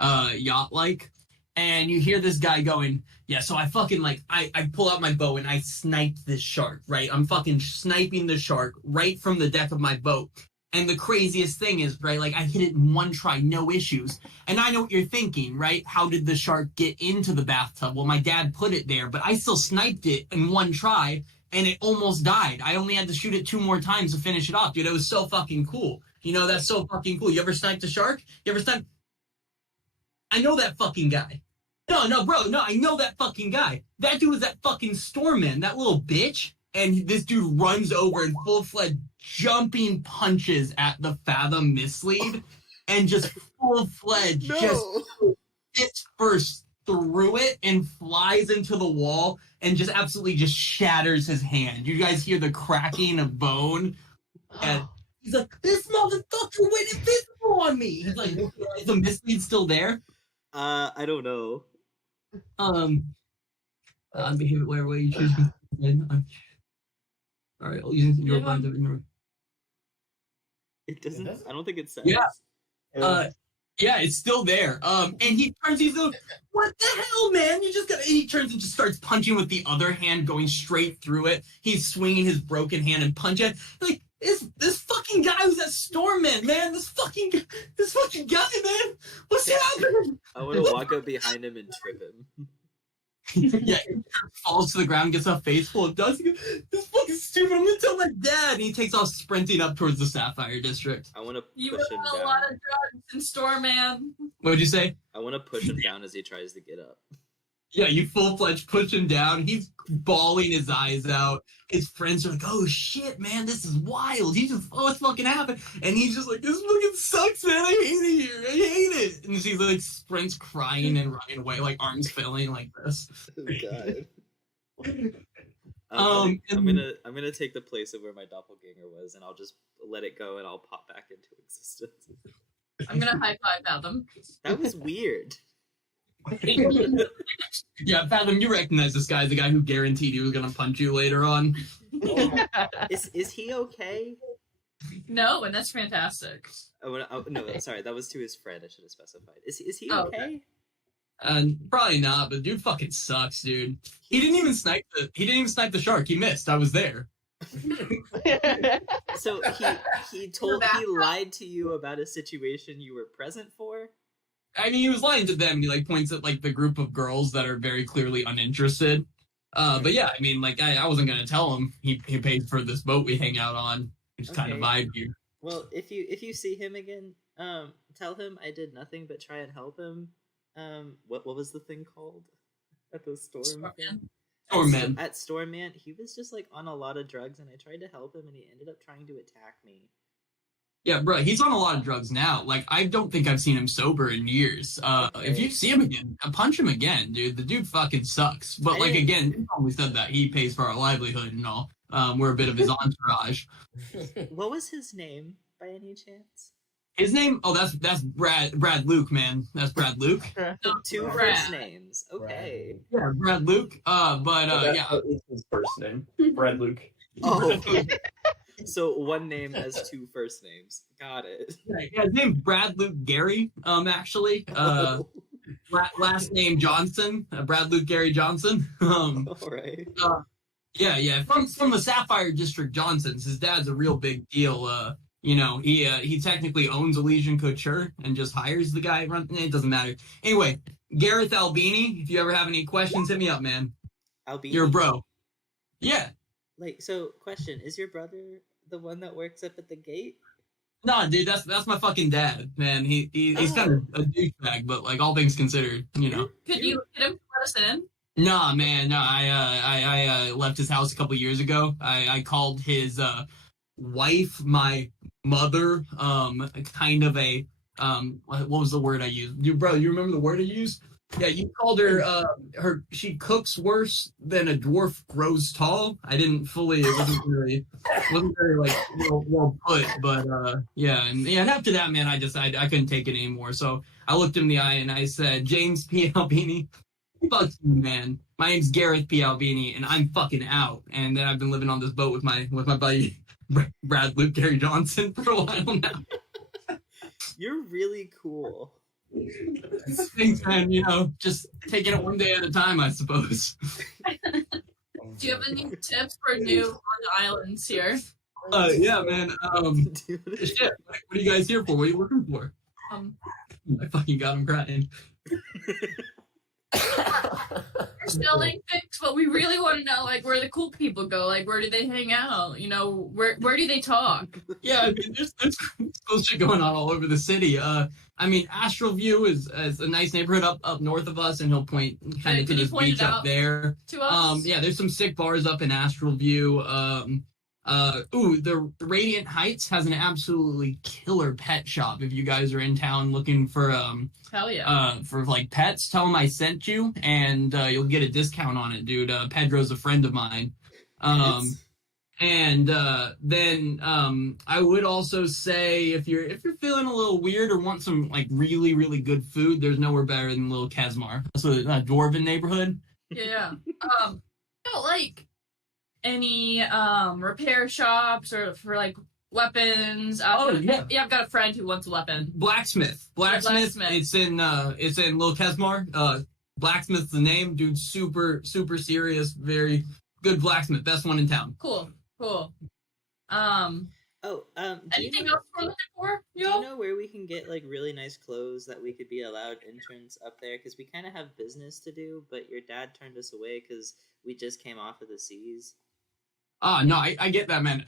yacht-like. And you hear this guy going, yeah, so I fucking I pull out my bow and I snipe this shark, right? I'm fucking sniping the shark right from the deck of my boat. And the craziest thing is, right, like I hit it in one try, no issues. And I know what you're thinking, right? How did the shark get into the bathtub? Well, my dad put it there, but I still sniped it in one try and it almost died. I only had to shoot it 2 more times to finish it off, dude. It was so fucking cool. You know, that's so fucking cool. You ever sniped a shark? You ever sniped? I know that fucking guy. No, bro, I know that fucking guy. That dude was that fucking Stormman, that little bitch. And this dude runs over and full-fledged jumping punches at the Fathom mislead and just full-fledged just hits first through it and flies into the wall and just absolutely just shatters his hand. You guys hear the cracking of bone. And he's like, this motherfucker went invisible on me. He's like, is the mislead still there? I don't know. Behave it whatever way you choose. All right, I'll use your mind of ignorance. It doesn't. I don't think it says. Yeah. Yeah, it's still there. And he turns. He's like, "What the hell, man? You just got." And he turns and just starts punching with the other hand, going straight through it. He's swinging his broken hand and punching. Like this fucking guy was at Stormman, man. This fucking guy, man. What's happening? I want to walk up behind him and trip him. Yeah, he falls to the ground, gets a face full of dust. He goes, this fucking stupid. I'm gonna tell my dad. And he takes off sprinting up towards the Sapphire District. I want to You push him have a down. lot of drugs in Stormman. What would you say? I want to push him down as he tries to get up. Yeah, you full-fledged push him down. He's bawling his eyes out. His friends are like, oh, shit, man, this is wild. What's fucking happened? And he's just like, this fucking sucks, man. I hate it here. I hate it. And she's like, sprints crying and running away, like arms failing like this. Oh, God. I'm gonna take the place of where my doppelganger was, and I'll just let it go, and I'll pop back into existence. I'm gonna high five Fathom. That was weird. Yeah, Fathom, you recognize this guy, the guy who guaranteed he was gonna punch you later on. Is he okay? No, and that's fantastic. No, sorry, that was to his friend. I should have specified. Is he Oh, okay? Probably not, but dude fucking sucks, dude. He didn't even snipe the shark. He missed. I was there. So he lied to you about a situation you were present for? I mean, he was lying to them. He like points at like the group of girls that are very clearly uninterested. But yeah, I mean, like I wasn't gonna tell him he paid for this boat we hang out on. It's kind of vibe here. Well, if you see him again, tell him I did nothing but try and help him. What was the thing called at the storm? Stormman. At Stormman, he was just like on a lot of drugs, and I tried to help him, and he ended up trying to attack me. Yeah, bro, he's on a lot of drugs now. Like, I don't think I've seen him sober in years. If you see him again, punch him again, dude. The dude fucking sucks. But, like, again, he always said that he pays for our livelihood and all. We're a bit of his entourage. What was his name, by any chance? His name? Oh, that's Brad Luke, man. That's Brad Luke. Two first names. Okay. Yeah, Brad Luke. Yeah. It's his first name, Brad Luke. Oh. So one name has 2 first names. Got it. Yeah, his name's Brad Luke Gary, actually. Last name Johnson. Brad Luke Gary Johnson. All right. Yeah. From the Sapphire District Johnsons. His dad's a real big deal. He technically owns a Legion Couture and just hires the guy. It doesn't matter. Anyway, Gareth Albini, if you ever have any questions, hit me up, man. Albini? You're a bro. Yeah. So, question, is your brother the one that works up at the gate? Nah, dude, that's my fucking dad, man. He's kind of a douchebag, but like all things considered, Could you get him to let us in? Nah, man, no. I left his house a couple years ago. I called his wife my mother. Kind of a what was the word I used? You remember the word I used? Yeah, you called her, she cooks worse than a dwarf grows tall. I didn't fully, it wasn't very like, well put, but, and after that, man, I couldn't take it anymore. So I looked him in the eye and I said, James P. Albini, Fuck you, man. My name's Gareth P. Albini, and I'm fucking out. And then I've been living on this boat with my buddy Brad Luke Gary Johnson for a while now. You're really cool. Thanks, man. You know, just taking it one day at a time, I suppose. Do you have any tips for new on the islands here? Yeah, man. Shit. What are you guys here for? What are you working for? I fucking got him crying. We're selling things, but we really want to know, like, where the cool people go. Like, where do they hang out? You know, where do they talk? Yeah, I mean, there's cool shit going on all over the city. I mean, Astral View is a nice neighborhood up north of us, and he'll point kind of to this beach up there. To us? Yeah, there's some sick bars up in Astral View. The Radiant Heights has an absolutely killer pet shop. If you guys are in town looking for Hell yeah. For like pets, tell them I sent you, and you'll get a discount on it, dude. Pedro's a friend of mine. And then I would also say if you're feeling a little weird or want some like really really good food, there's nowhere better than Little Kesmar. That's a dwarven neighborhood. Yeah. Like any repair shops or for like weapons. Yeah, I've got a friend who wants a weapon. Blacksmith. It's in Little Kesmar. Blacksmith's the name, dude. Super serious, very good blacksmith. Best one in town. Cool. Anything else we're looking for? Do you know where we can get like really nice clothes that we could be allowed entrance up there? Because we kind of have business to do, but your dad turned us away because we just came off of the seas. No, I get that, man.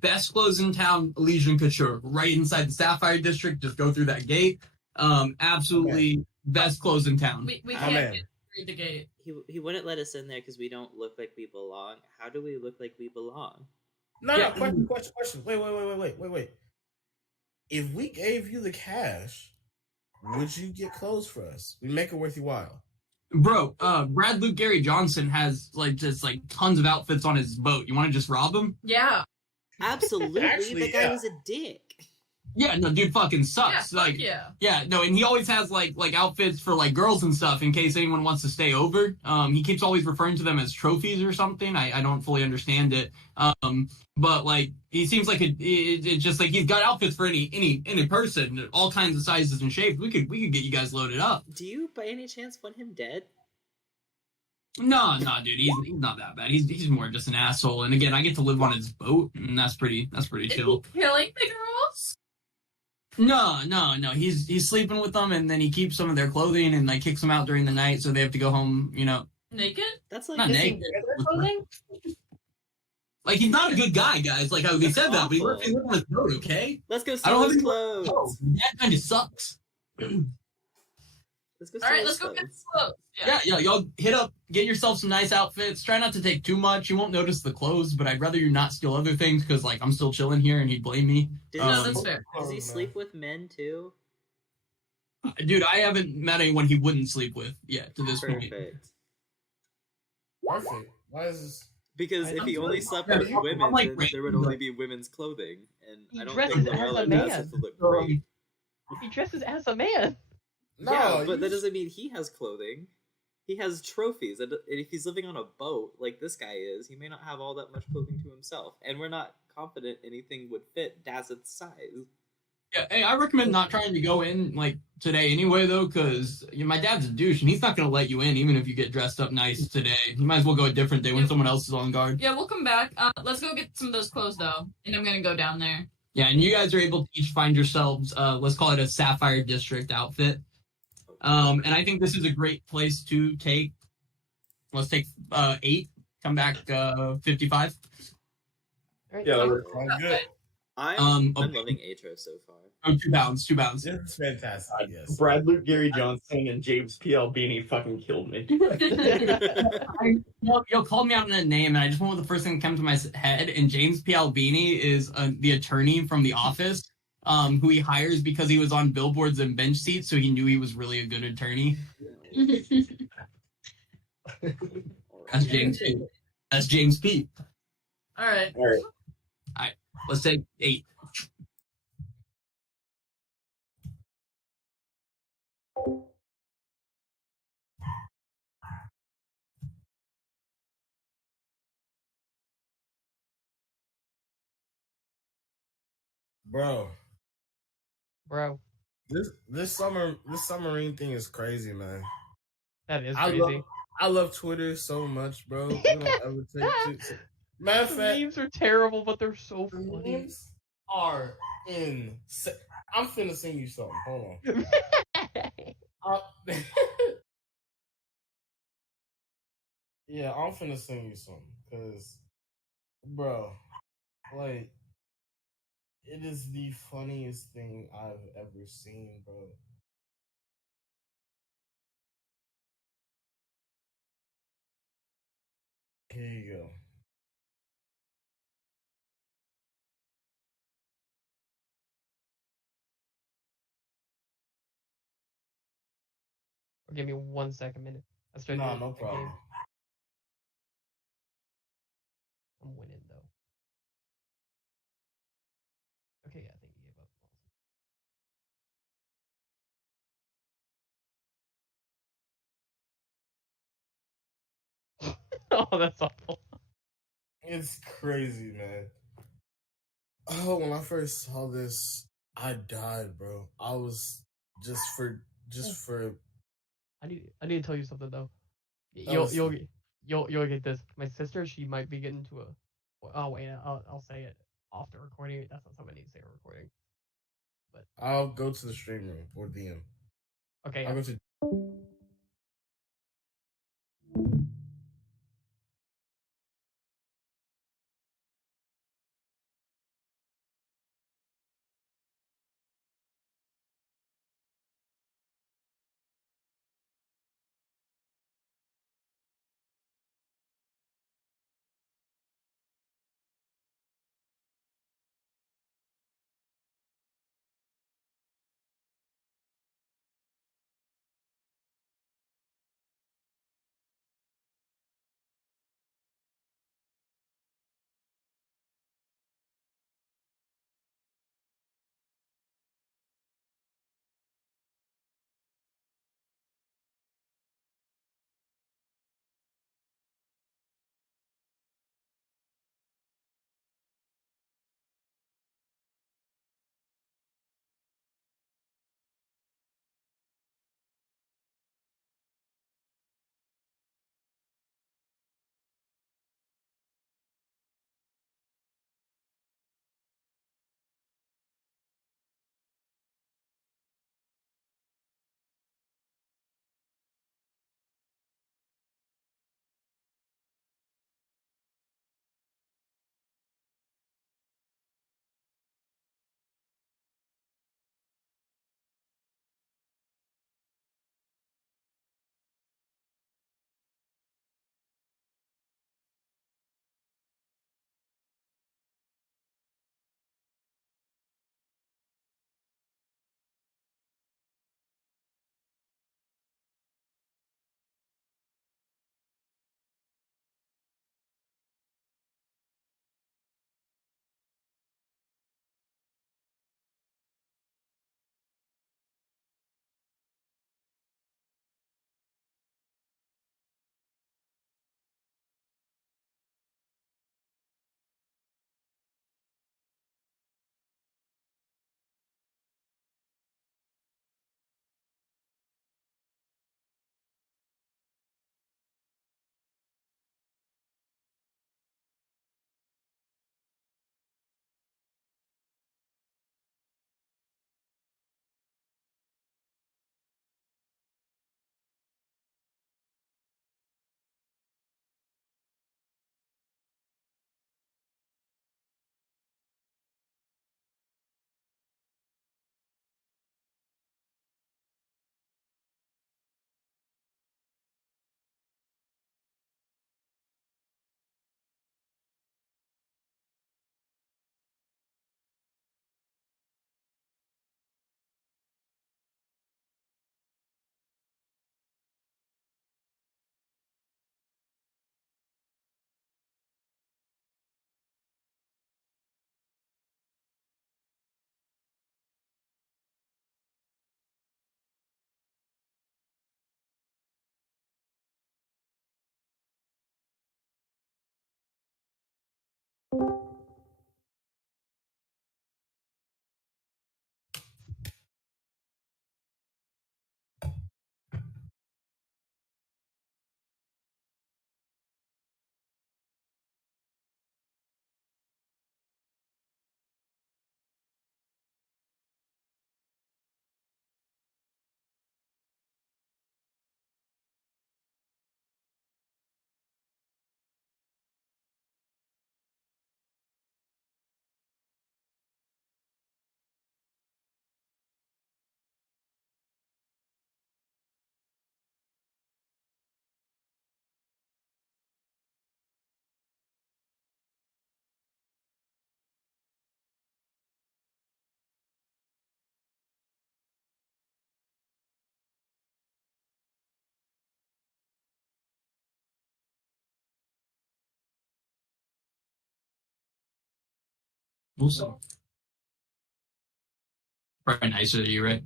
Best clothes in town, Elysian Couture, right inside the Sapphire District. Just go through that gate. Absolutely best clothes in town. We can't get through the gate. He wouldn't let us in there because we don't look like we belong. How do we look like we belong? No, question. Wait. If we gave you the cash, would you get clothes for us? We make it worth your while. Bro, Brad Luke Gary Johnson has just tons of outfits on his boat. You want to just rob him? Yeah. Absolutely. Actually, the guy was a dick. Yeah, no, dude fucking sucks. Yeah, no, and he always has like outfits for like girls and stuff in case anyone wants to stay over. He keeps always referring to them as trophies or something. I don't fully understand it. But like he seems like it's just like he's got outfits for any person, all kinds of sizes and shapes. We could get you guys loaded up. Do you by any chance want him dead? No, dude, he's not that bad. He's more just an asshole. And again, I get to live on his boat, and that's pretty chill. Is he killing the girls? No. He's sleeping with them, and then he keeps some of their clothing and like kicks them out during the night, so they have to go home. You know, Naked? That's like not naked. Clothing? Like he's not a good guy, guys. Like we said that, but he lives on his boat, okay? Let's go I steal don't his have clothes. Oh, that kind of sucks. Let's go steal All right, his let's go get clothes. clothes. Yeah, y'all hit up, get yourself some nice outfits. Try not to take too much. You won't notice the clothes, but I'd rather you not steal other things because, like, I'm still chilling here and he'd blame me. No, that's fair. Does he sleep with men too? Dude, I haven't met anyone he wouldn't sleep with yet to this point. Perfect. Why is this? Because if he only slept with women, I'm like, then there would only be women's clothing, and He I don't dresses think as Lorella a does man. it to look great. He dresses as a man. No, Yeah, but you- that doesn't mean he has clothing. He has trophies, and if he's living on a boat like this guy is, he may not have all that much clothing to himself. And we're not confident anything would fit Dazeth's size. Yeah, hey, I recommend not trying to go in like today anyway, though, because my dad's a douche and he's not gonna let you in even if you get dressed up nice today. You might as well go a different day when someone else is on guard. Yeah, we'll come back. Let's go get some of those clothes though, and I'm gonna go down there. Yeah, and you guys are able to each find yourselves, let's call it a Sapphire District outfit. And I think this is a great place to take. Let's take 8. Come back 55. All right. Yeah, Sounds good. I'm okay. loving Aetros so far. Oh, 2 pounds. This is fantastic. Yes. Brad Luke Gary Johnson and James P. Albini fucking killed me. Y'all called me out in a name, and I just went with the first thing that came to my head. And James P. Albini is the attorney from The Office, who he hires because he was on billboards and bench seats, so he knew he was really a good attorney. That's James P. That's James P. All right. Let's take 8. Bro, Bro, this submarine thing is crazy, man. that is I crazy. love Twitter so much, bro. We don't ever take too. Matter of The fact, memes are terrible, but they're so the funny. memes are insane. I'm finna sing you something. Hold on. Yeah, I'm finna sing you something, cause, bro, like, it is the funniest thing I've ever seen, bro. Here you go. Give me 1 second, minute. I started Nah, doing no a problem. game. I'm winning though. Okay, yeah, I think you gave up. Oh, that's awful. It's crazy, man. Oh, when I first saw this, I died, bro. I was just for I need to tell you something though. that You'll was you'll you'll get this. My sister, she might be getting to a. Oh wait, I'll say it off the recording. That's not something I need to say on recording. But I'll go to the stream room or DM. okay, I'll yeah. go to Also, probably nicer to you, right?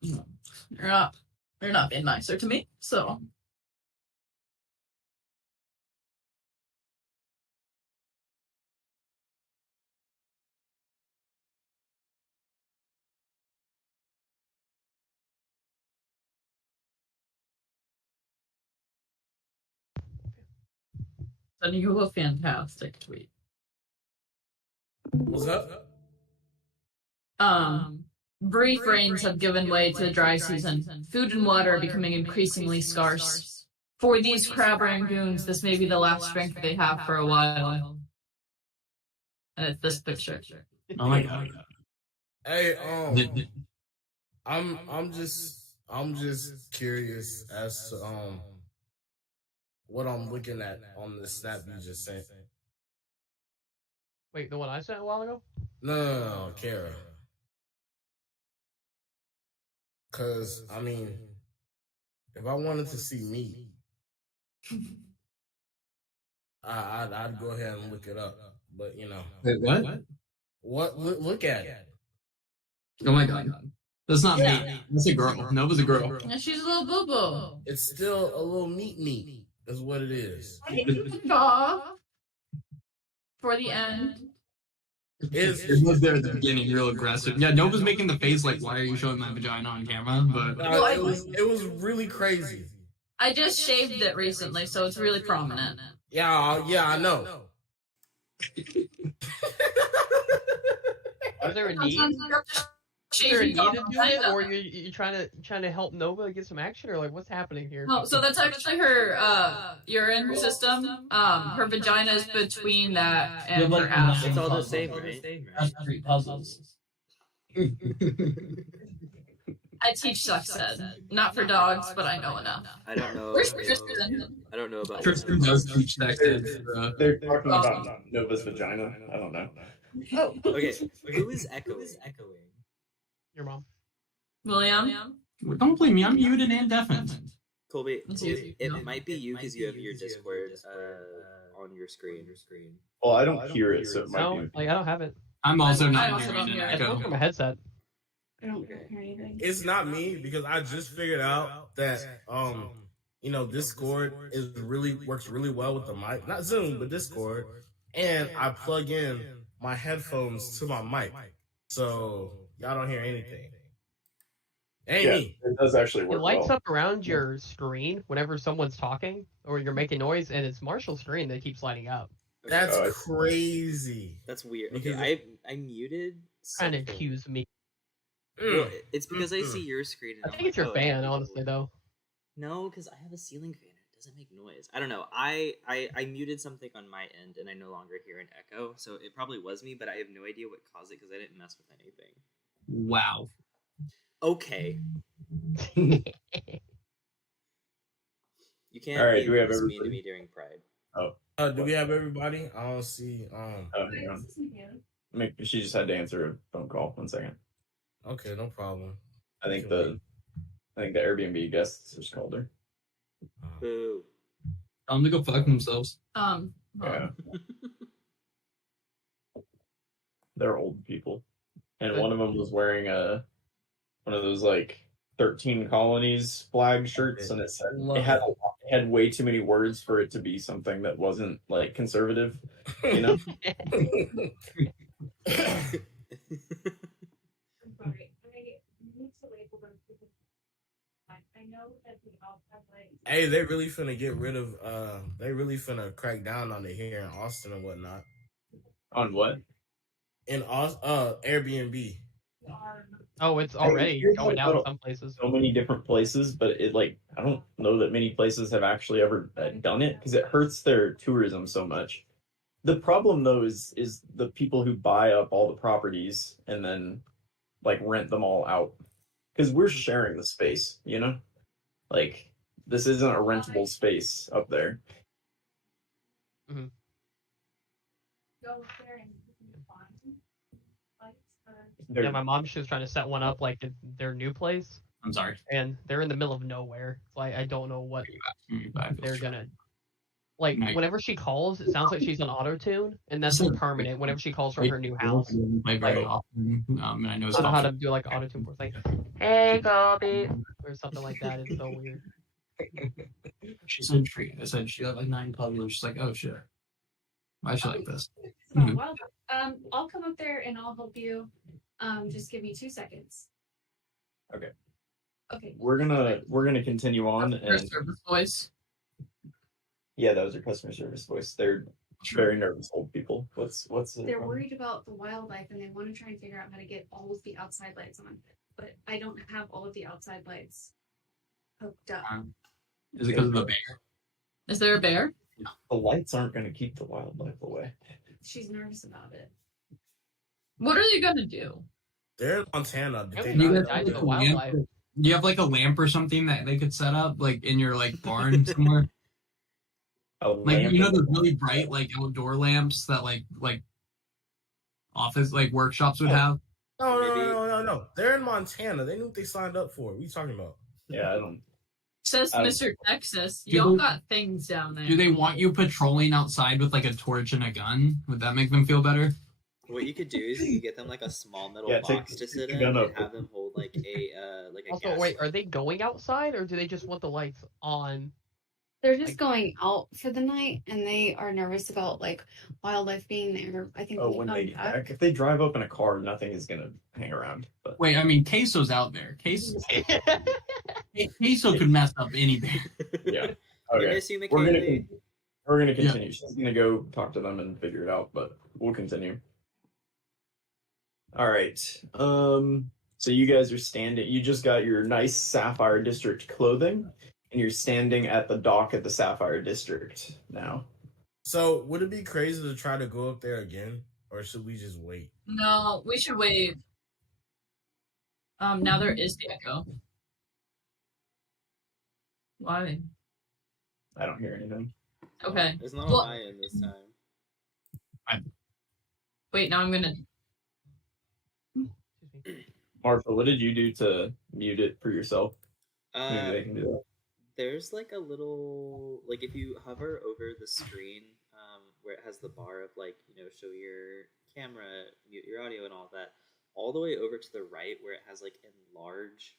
You're not being nicer to me, so. Sending you a fantastic tweet. What's up? Brief rains have given way to the dry season. Food and water are becoming increasingly scarce. For these crab rangoons, this may be the last drink they have for a while. And it's this picture. Oh my god. Hey, I'm just curious as to what I'm looking at on the snap you just sent. Wait, the one I sent a while ago? No, Kara. Cause I mean, if I wanted to see meat, I'd go ahead and look it up. But you know, Wait, what? what? Look at it. Oh my god. That's not me. That's a girl. Nova's a girl. And she's a little boo-boo. It's still a little meat, is what it is. For the end. It was there at the beginning, real aggressive. Yeah, Nova's making the face like, why are you showing my vagina on camera? But it was really crazy. I just shaved it recently, so it's really prominent. Yeah, I know. Is there a need? Is there a need to do it, or you trying to help Nova get some action, or like what's happening here? No, so that's actually her urine system. Her vagina is between that and her ass. It's all the same, right? Three puzzles. I teach sex ed, not for dogs, but I know enough. I don't know. Where's Tristan? I don't know about. Tristan does teach sex ed. They're talking about Nova's vagina. I don't know. Oh, Okay, who is echoing? Your mom. William. Don't blame me. I'm muted and deafened. Colby, It's you. it might be you because you have your Discord on your screen. Well, I don't hear it, so it might No, be. like I don't have it. I'm also I not also hearing don't an hear it. It's echo. working on my headset. I don't hear anything. It's not me because I just figured out that Discord works really well with the mic, not Zoom, but Discord, and I plug in my headphones to my mic, so y'all don't hear anything. Ain't me. It does actually It work lights well. up around your screen whenever someone's talking or you're making noise, and it's Marshall's screen that keeps lighting up. That's Oh, crazy. That's weird. Because Okay, I muted. Trying to something. accuse me. Well, it's because I see your screen. And I I'm think it's like, your oh, fan, people honestly, would- though. No, because I have a ceiling fan. It doesn't make noise. I don't know. I muted something on my end, and I no longer hear an echo. So it probably was me, but I have no idea what caused it because I didn't mess with anything. Wow. Okay, you can't All right, be do we have this mean to everybody? me during Pride. Do we have everybody? I don't see. Hang on. She just had to answer a phone call. 1 second. Okay, no problem. I think the Airbnb guests just called her. Boo. Tell them to go fuck themselves. Yeah. They're old people, and one of them was wearing one of those like 13 colonies flag shirts, and it said it had way too many words for it to be something that wasn't like conservative, you know. Hey, they really finna get rid of. They really finna crack down on it here in Austin and whatnot. On what? In Airbnb. Oh, it's already going down in some places. So many different places, but it like I don't know that many places have actually ever done it because it hurts their tourism so much. The problem though is the people who buy up all the properties and then like rent them all out because we're sharing the space, you know, like this isn't a rentable space up there. Mhm. Yeah, my mom, she was trying to set one up like at their new place, I'm sorry. and they're in the middle of nowhere. So I don't know what they're gonna Like, Nice. whenever she calls, it sounds like she's on auto-tune, and that's So- permanent whenever she calls from her new house. Play very Like, often, and I know I it's don't know how to not. do, like, auto-tune voice, like, hey, Kobe, or something like that. It's so weird. She said treat. I said she had like 9 puppies. She's like, oh shit. Why she like this? It's about wild. I'll come up there and I'll help you. Just give me 2 seconds. Okay. Okay. We're gonna continue on, Customer and service voice. yeah, that was your customer service voice. They're very nervous old people. What's the They're problem? worried about the wildlife and they want to try and figure out how to get all of the outside lights on. But I don't have all of the outside lights hooked up. Is it because of the bear? Is there a bear? The lights aren't going to keep the wildlife away. She's nervous about it. What are they gonna do? They're in Montana. Did they You not guys know died that? to wildlife. Do you have like a lamp or something that they could set up like in your like barn somewhere? A Like lamp you know in those the- really bright like outdoor lamps that like office like workshops would have? No. They're in Montana. They knew what they signed up for. What are you talking about? Yeah, I don't. Says Um, Mr. Texas. do Y'all they- got things down there. Do they want you patrolling outside with like a torch and a gun? Would that make them feel better? What you could do is you could get them like a small metal Yeah, take- box to sit take in the gun and up. have them hold like a Also, gas wait, light. are they going outside, or do they just want the lights on? They're just Like- going out for the night and they are nervous about like wildlife being there. I think Oh, when they get back, if they drive up in a car, nothing is gonna hang around. But Wait, I mean Queso's out there. Queso could mess up any bear. yeah, We okay. miss you, We're gonna McKaylee. we're gonna continue. She's gonna go talk to them and figure it out, but we'll continue. All right. So you guys are standing. You just got your nice Sapphire District clothing, and you're standing at the dock at the Sapphire District now. So would it be crazy to try to go up there again, or should we just wait? No, we should wait. Now there is the echo. Why? I don't hear anything. Okay. It's not Well- on my end this time. Wait, now I'm gonna. Martha, what did you do to mute it for yourself? Maybe they can do that. There's like a little like if you hover over the screen where it has the bar of like show your camera, mute your audio, and all that, all the way over to the right where it has like enlarge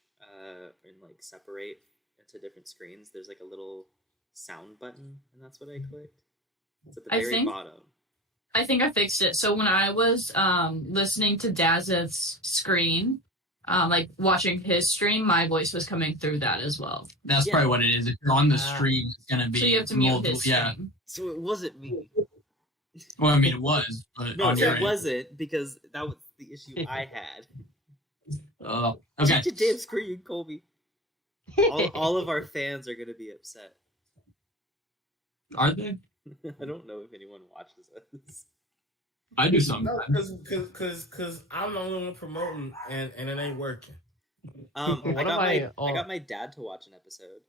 and like separate into different screens. There's like a little sound button, and that's what I clicked. It's at the I very think- bottom. I think I fixed it. So when I was listening to Dazeth's screen, like watching his stream, my voice was coming through that as well. That's Yeah. probably what it is. If you're on the stream, it's gonna be So you have to mute multiple. his Yeah. stream. So it wasn't me. Well, I mean, it was, but No, on your it end. wasn't because that was the issue I had. Okay. Shut your damn screen, Colby. All of our fans are gonna be upset. Are they? I don't know if anyone watches us. I do No, sometimes. because I'm the only one promoting, and it ain't working. I What am got I- I got my dad to watch an episode.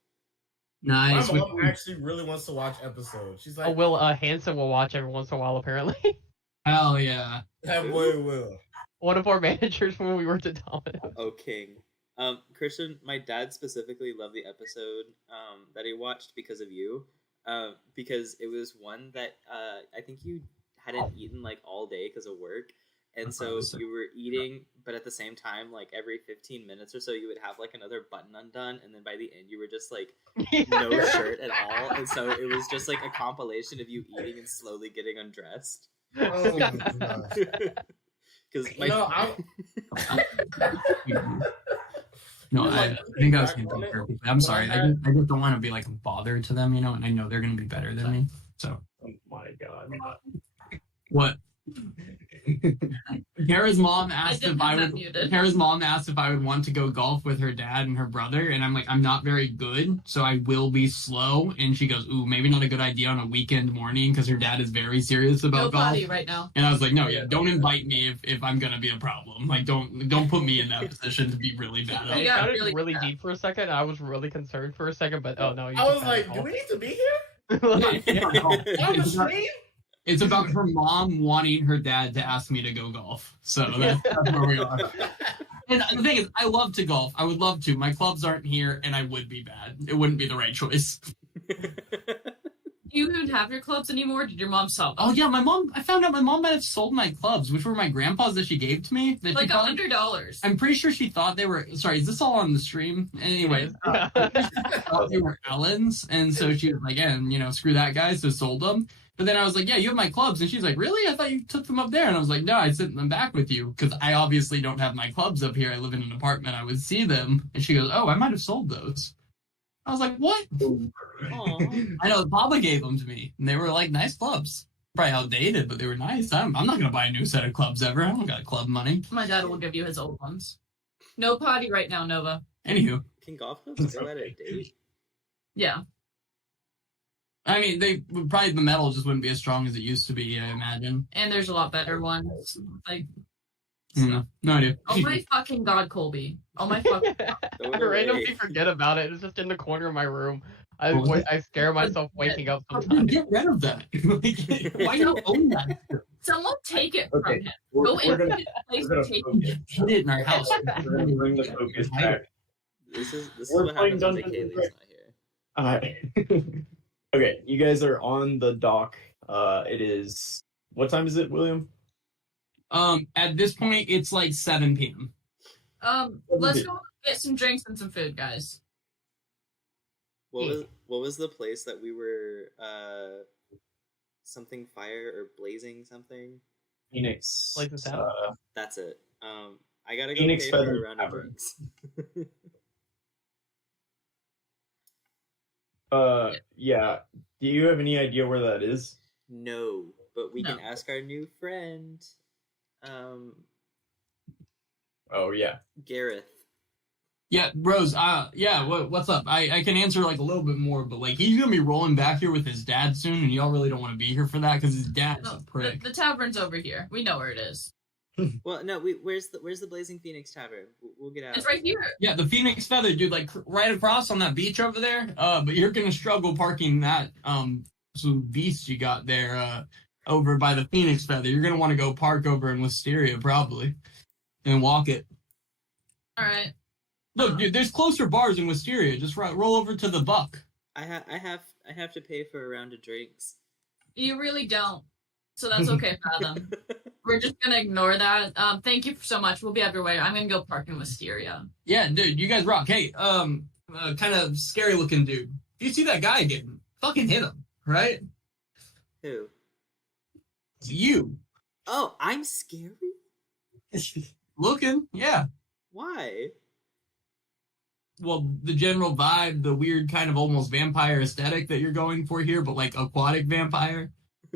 Nice. My mom actually really wants to watch episodes. She's like, Hanson will watch every once in a while, apparently. Hell yeah. that boy will. One of our managers when we worked at Domino. Oh, king. Christian, my dad specifically loved the episode that he watched because of you. Because it was one that I think you hadn't eaten like all day because of work. And so you were eating, but at the same time, like every 15 minutes or so, you would have like another button undone. And then by the end, you were just like no shirt at all. And so it was just like a compilation of you eating and slowly getting undressed. Oh my gosh. Because No, I think I was going to be perfect. I'm sorry. I just don't want to be like a bother to them, and I know they're going to be better than me. So. Oh my god. What? Kara's mom asked didn't if I have that would. muted. Kara's mom asked if I would want to go golf with her dad and her brother, and I'm like, I'm not very good, so I will be slow. And she goes, "Ooh, maybe not a good idea on a weekend morning because her dad is very serious No about golf." body right now. And I was like, "No, yeah, don't invite me if I'm gonna be a problem. Like, don't put me in that position to be really bad." It Yeah, sounded really really bad. deep for a second. I was really concerned for a second, but oh no. You I just was had like, it do all. we need to be here? Yeah, On the stream? it's about her mom wanting her dad to ask me to go golf. So that's where we are. And the thing is, I love to golf. I would love to. My clubs aren't here, and I would be bad. It wouldn't be the right choice. You you even have your clubs anymore? Did your mom sell them? Oh yeah, I found out my mom might have sold my clubs, which were my grandpa's that she gave to me. That Like she thought, $100. I'm pretty sure she thought they were. Sorry, is this all on the stream? Anyway, Yeah. she thought they were Ellen's, and so she was like, "Yeah, screw that guy," so sold them. But then I was like, "Yeah, you have my clubs," and she's like, "Really? I thought you took them up there." And I was like, "No, I sent them back with you because I obviously don't have my clubs up here. I live in an apartment. I would see them." And she goes, "Oh, I might have sold those." I was like, "What?" Aw. I know Papa gave them to me, and they were like nice clubs. Probably outdated, but they were nice. I'm not gonna buy a new set of clubs ever. I don't got club money. My dad will give you his old ones. No potty right now, Nova. Anywho, Can golf clubs go at a date? Yeah. I mean, they would probably the metal just wouldn't be as strong as it used to be. I imagine. And there's a lot better ones. Like, No idea. oh my fucking god, Colby. Oh my fucking Throw I it randomly away. forget about it. It's just in the corner of my room. I Oh. I scare myself waking up How sometimes. get rid of that? Like, why not own that? Someone take it from Okay, him. we're, Go we're into gonna his place we're gonna and take focus. it. Put it in our house. We're gonna bring the focus back. This is We're what playing happens when Dungeons and Kaylee's not here. Okay, you guys are on the dock. It is what time is it, William? At this point, it's like 7 p.m. Let's go get some drinks and some food, guys. What was the place that we were something fire or blazing something? Phoenix. Blazing Saddle? That's it. I gotta go Phoenix pay for Feather a round of Tavern. drinks. Yeah. Do you have any idea where that is? No, but we can No. ask our new friend, Oh yeah. Gareth. Yeah, Rose. What's up? I can answer like a little bit more, but like he's gonna be rolling back here with his dad soon, and y'all really don't want to be here for that because his dad's No, a the, prick. the tavern's over here. We know where it is. Well, no, where's the Blazing Phoenix Tavern? We'll get out. It's right here. Yeah, the Phoenix Feather, dude, like right across on that beach over there. But you're gonna struggle parking that beast you got there over by the Phoenix Feather. You're gonna want to go park over in Wisteria probably, and walk it. All right. Look, dude, there's closer bars in Wisteria. Just roll over to the Buck. I have to pay for a round of drinks. You really don't. So that's okay, Fathom. We're just gonna ignore that. Thank you so much. We'll be on your way. I'm gonna go park in Wisteria. Yeah, dude, you guys rock. Hey, kind of scary looking dude. If you see that guy again, fucking hit him, right? Who? It's you. Oh, I'm scary? Looking, yeah. Why? Well, the general vibe, the weird kind of almost vampire aesthetic that you're going for here, but like aquatic vampire.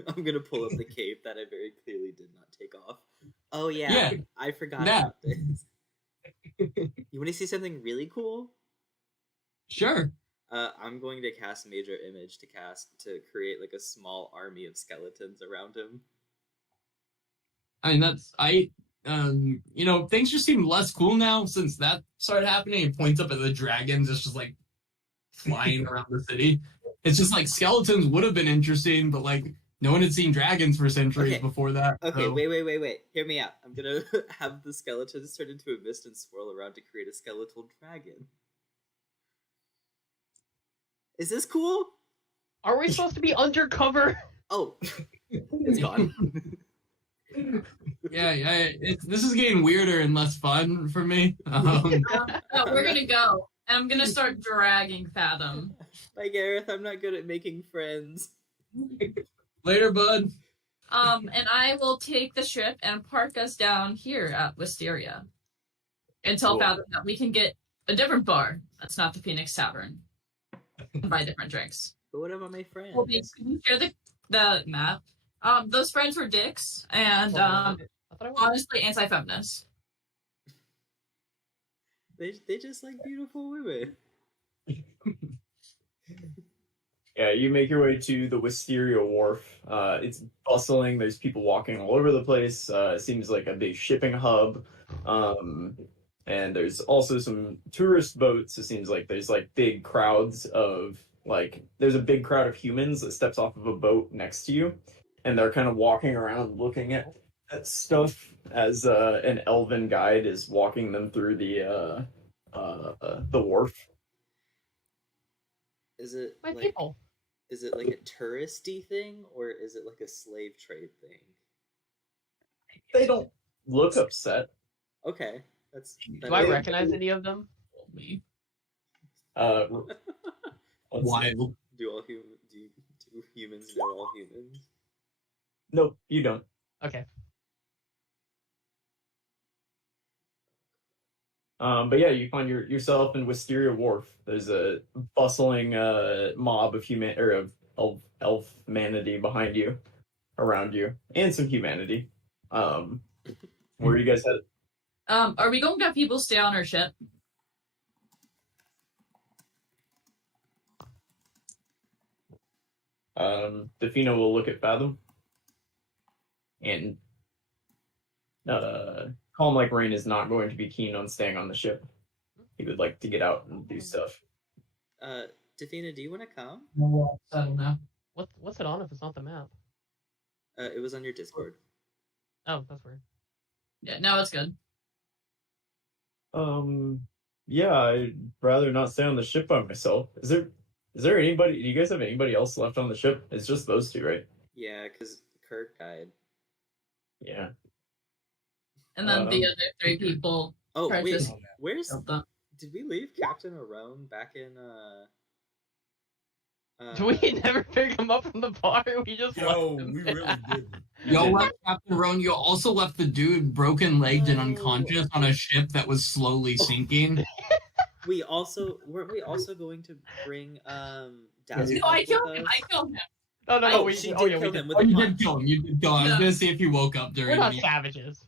I'm gonna pull up the cape that I very clearly did not take off. Oh yeah, Yeah, I forgot that. about this. You want to see something really cool? Sure. I'm going to cast Major Image to create like a small army of skeletons around him. I mean, things just seem less cool now since that started happening. It points up at the dragons. It's just like flying around the city. It's just like skeletons would have been interesting, but like no one had seen dragons for centuries Okay. before that. Okay, so- wait. Hear me out. I'm gonna have the skeletons turn into a mist and swirl around to create a skeletal dragon. Is this cool? Are we supposed to be undercover? Oh, it's gone. Yeah. This is getting weirder and less fun for me. No, we're gonna go. And I'm gonna start dragging Fathom. Bye, Gareth. I'm not good at making friends. Later, bud. And I will take the ship and park us down here at Wisteria. And tell Cool. Fathom that we can get a different bar. That's not the Phoenix Tavern. And buy different drinks. But what about my friends? Well, can you share the map? Those friends were dicks and I thought I was. honestly anti-feminist. They just like beautiful women. Yeah, you make your way to the Wisteria Wharf. It's bustling. There's people walking all over the place. It seems like a big shipping hub. And there's also some tourist boats. It seems like there's like big crowds of there's a big crowd of humans that steps off of a boat next to you, and they're kind of walking around looking at stuff as an elven guide is walking them through the wharf. Is it My like? people. Is it like a touristy thing, or is it like a slave trade thing? They don't look upset. Okay, that's. Do I recognize any of them? Me. Let's see. Wild. Do humans know all humans? Nope, you don't. Okay. But yeah, you find yourself in Wisteria Wharf. There's a bustling mob of elf humanity behind you, around you, and some humanity. Where are you guys headed? Are we going to have people stay on our ship? Defino will look at Fathom, and Calm Like Rain is not going to be keen on staying on the ship. He would like to get out and do stuff. Defina, do you want to come? Settle now. What's it on if it's not the map? It was on your Discord. Oh, that's weird. Yeah, no, it's good. Yeah, I'd rather not stay on the ship by myself. Is there anybody? Do you guys have anybody else left on the ship? It's just those two, right? Yeah, because Kirk died. Yeah. And then the other three people. Oh wait, Precious. where's? killed them. Did we leave Captain Arone back in? Do we never pick him up from the bar? We just Yo, left him we there. really did. You left Captain Roan. You also left the dude broken-legged and unconscious on a ship that was slowly sinking. Weren't we also going to bring Dazzle? No, I with killed him. us? I killed him. No, Oh, we she did. did Yeah, we kill did. him with Oh, a you punch. did kill him. You did kill him. I was Yeah. gonna see if he woke up We're during not the... savages.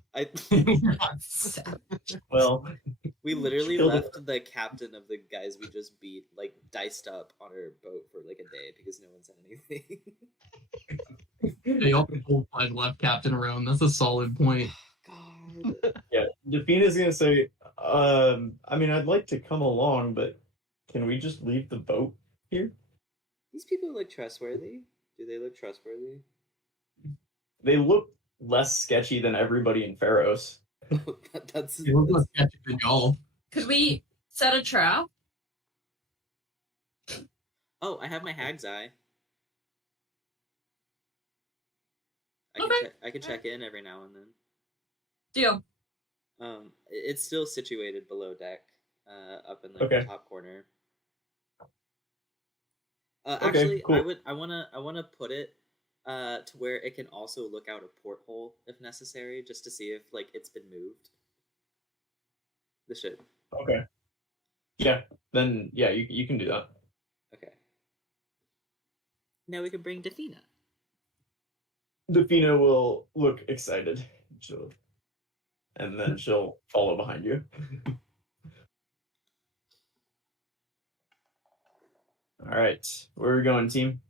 We're not Well, We literally Killed left the captain of the guys we just beat, like, diced up on our boat for like a day because no one said anything. They all full-fledged left Captain Roan. That's a solid point. God. yeah, Defina's gonna say, I mean, I'd like to come along, but can we just leave the boat here? These people look trustworthy. Do they look trustworthy? They look less sketchy than everybody in Pharos. That's It was less sketchy than y'all. Could we set a trap? Oh, I have my hag's eye. Okay. I can check in every now and then. Deal. It's still situated below deck, up in like Okay. the top corner. Okay, Actually, cool. I wanna put it to where it can also look out a porthole if necessary, just to see if like it's been moved. The ship. Okay. Yeah, then yeah, you can do that. Okay. Now we can bring Defina. Defina will look excited. And then she'll follow behind you. All right, where are we going, team?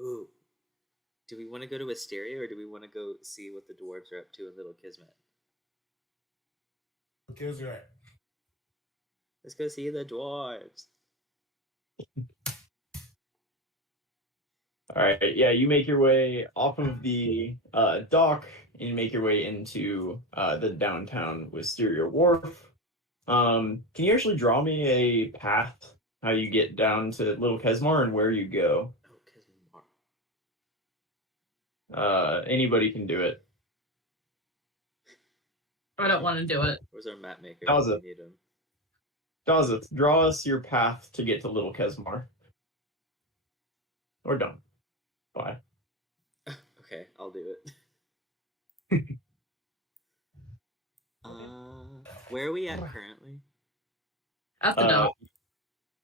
Ooh. Do we want to go to Asteria or do we want to go see what the dwarves are up to in Little Kismet? Kills right. Let's go see the dwarves. All right, yeah, you make your way off of the dock and you make your way into the downtown Wisteria Wharf. Can you actually draw me a path how you get down to Little Kesmar and where you go? Oh, Kismet. Anybody can do it. I don't want to do it. Where's our map maker? How's We it? need him. Dazeth, draw us your path to get to Little Kesmar. Or don't. Bye. Okay, I'll do it. Where are we at currently? At the dock.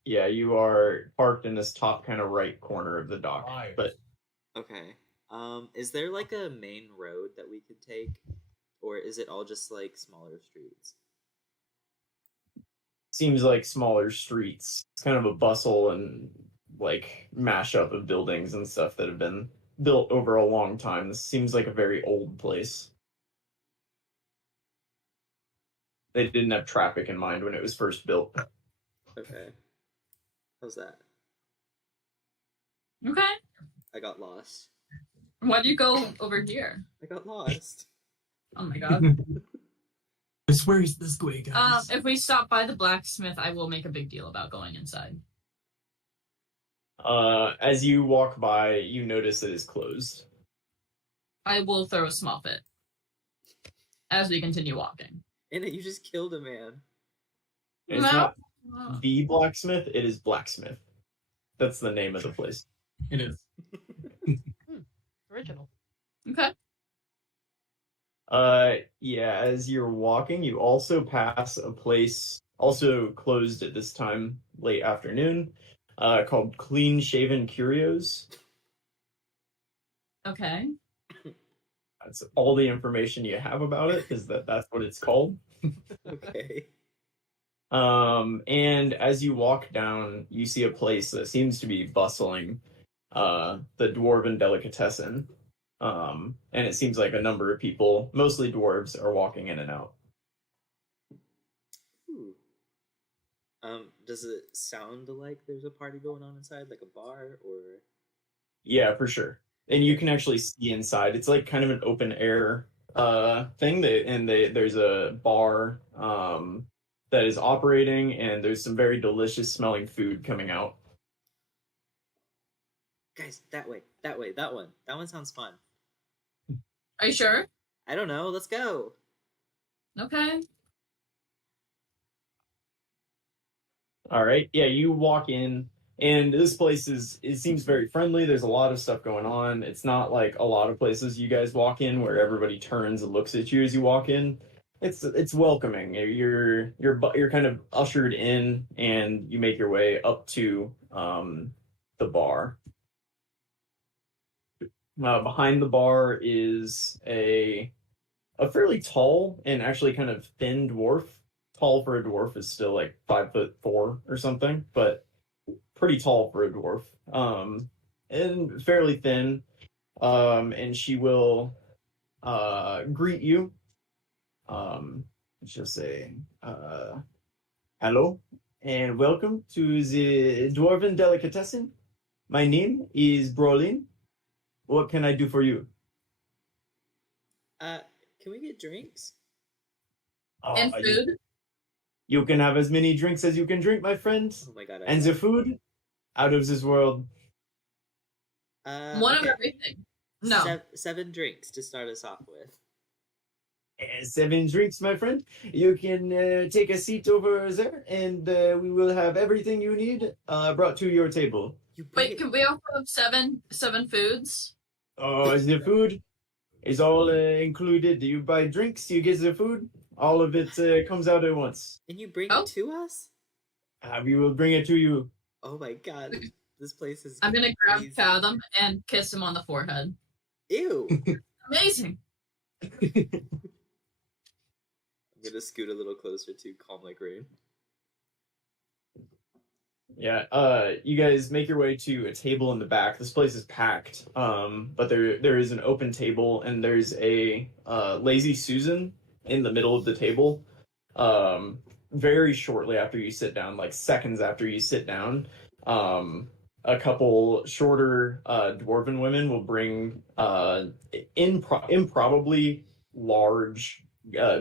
Yeah, you are parked in this top kind of right corner of the dock. Nice. But Okay. Is there like a main road that we could take? Or is it all just like smaller streets? seems like smaller streets. It's kind of a bustle and like mashup of buildings and stuff that have been built over a long time. This seems like a very old place. They didn't have traffic in mind when it was first built. Okay. How's that? Okay. I got lost. Why do you go over here? I got lost. Oh my god. I swear he's this way, guys. If we stop by the blacksmith, I will make a big deal about going inside. As you walk by, you notice it is closed. I will throw a small fit as we continue walking. Anna, you just killed a man. It's No. not the blacksmith, it is blacksmith. That's the name of the place. It is. Original. Okay. Yeah, as you're walking, you also pass a place also closed at this time, late afternoon, called Clean Shaven Curios. Okay. That's all the information you have about it, is that's what it's called. Okay. And as you walk down, you see a place that seems to be bustling, the Dwarven Delicatessen. And it seems like a number of people, mostly dwarves, are walking in and out. Ooh. Does it sound like there's a party going on inside, like a bar, or? Yeah, for sure. And you can actually see inside. It's like kind of an open air thing. There's a bar that is operating, and there's some very delicious smelling food coming out. Guys, that way, that one. That one sounds fun. Are you sure? I don't know. Let's go. Okay. All right. Yeah, you walk in, and this place it seems very friendly. There's a lot of stuff going on. It's not like a lot of places you guys walk in where everybody turns and looks at you as you walk in. It's welcoming. You're kind of ushered in, and you make your way up to the bar. Behind the bar is a fairly tall and actually kind of thin dwarf. Tall for a dwarf is still like 5'4" or something, but pretty tall for a dwarf. And fairly thin. And she will greet you. She'll say, hello and welcome to the Dwarven Delicatessen. My name is Brolin. What can I do for you? Can we get drinks? And food? You can have as many drinks as you can drink, my friend. Oh my god. And the food, out of this world. One of everything. No. 7 drinks to start us off with. 7 drinks, my friend. You can take a seat over there, and we will have everything you need brought to your table. Wait, can we also have seven foods? Oh, the food is all included. You buy drinks, you get the food. All of it comes out at once. And you bring it to us? We will bring it to you. Oh my god. This place is I'm gonna grab amazing. Fathom and kiss him on the forehead. Ew. Amazing. I'm gonna scoot a little closer to Calm Like Rain. Yeah, you guys make your way to a table in the back. This place is packed, but there is an open table, and there's a Lazy Susan in the middle of the table. Very shortly after you sit down, like seconds after you sit down, a couple shorter dwarven women will bring improbably large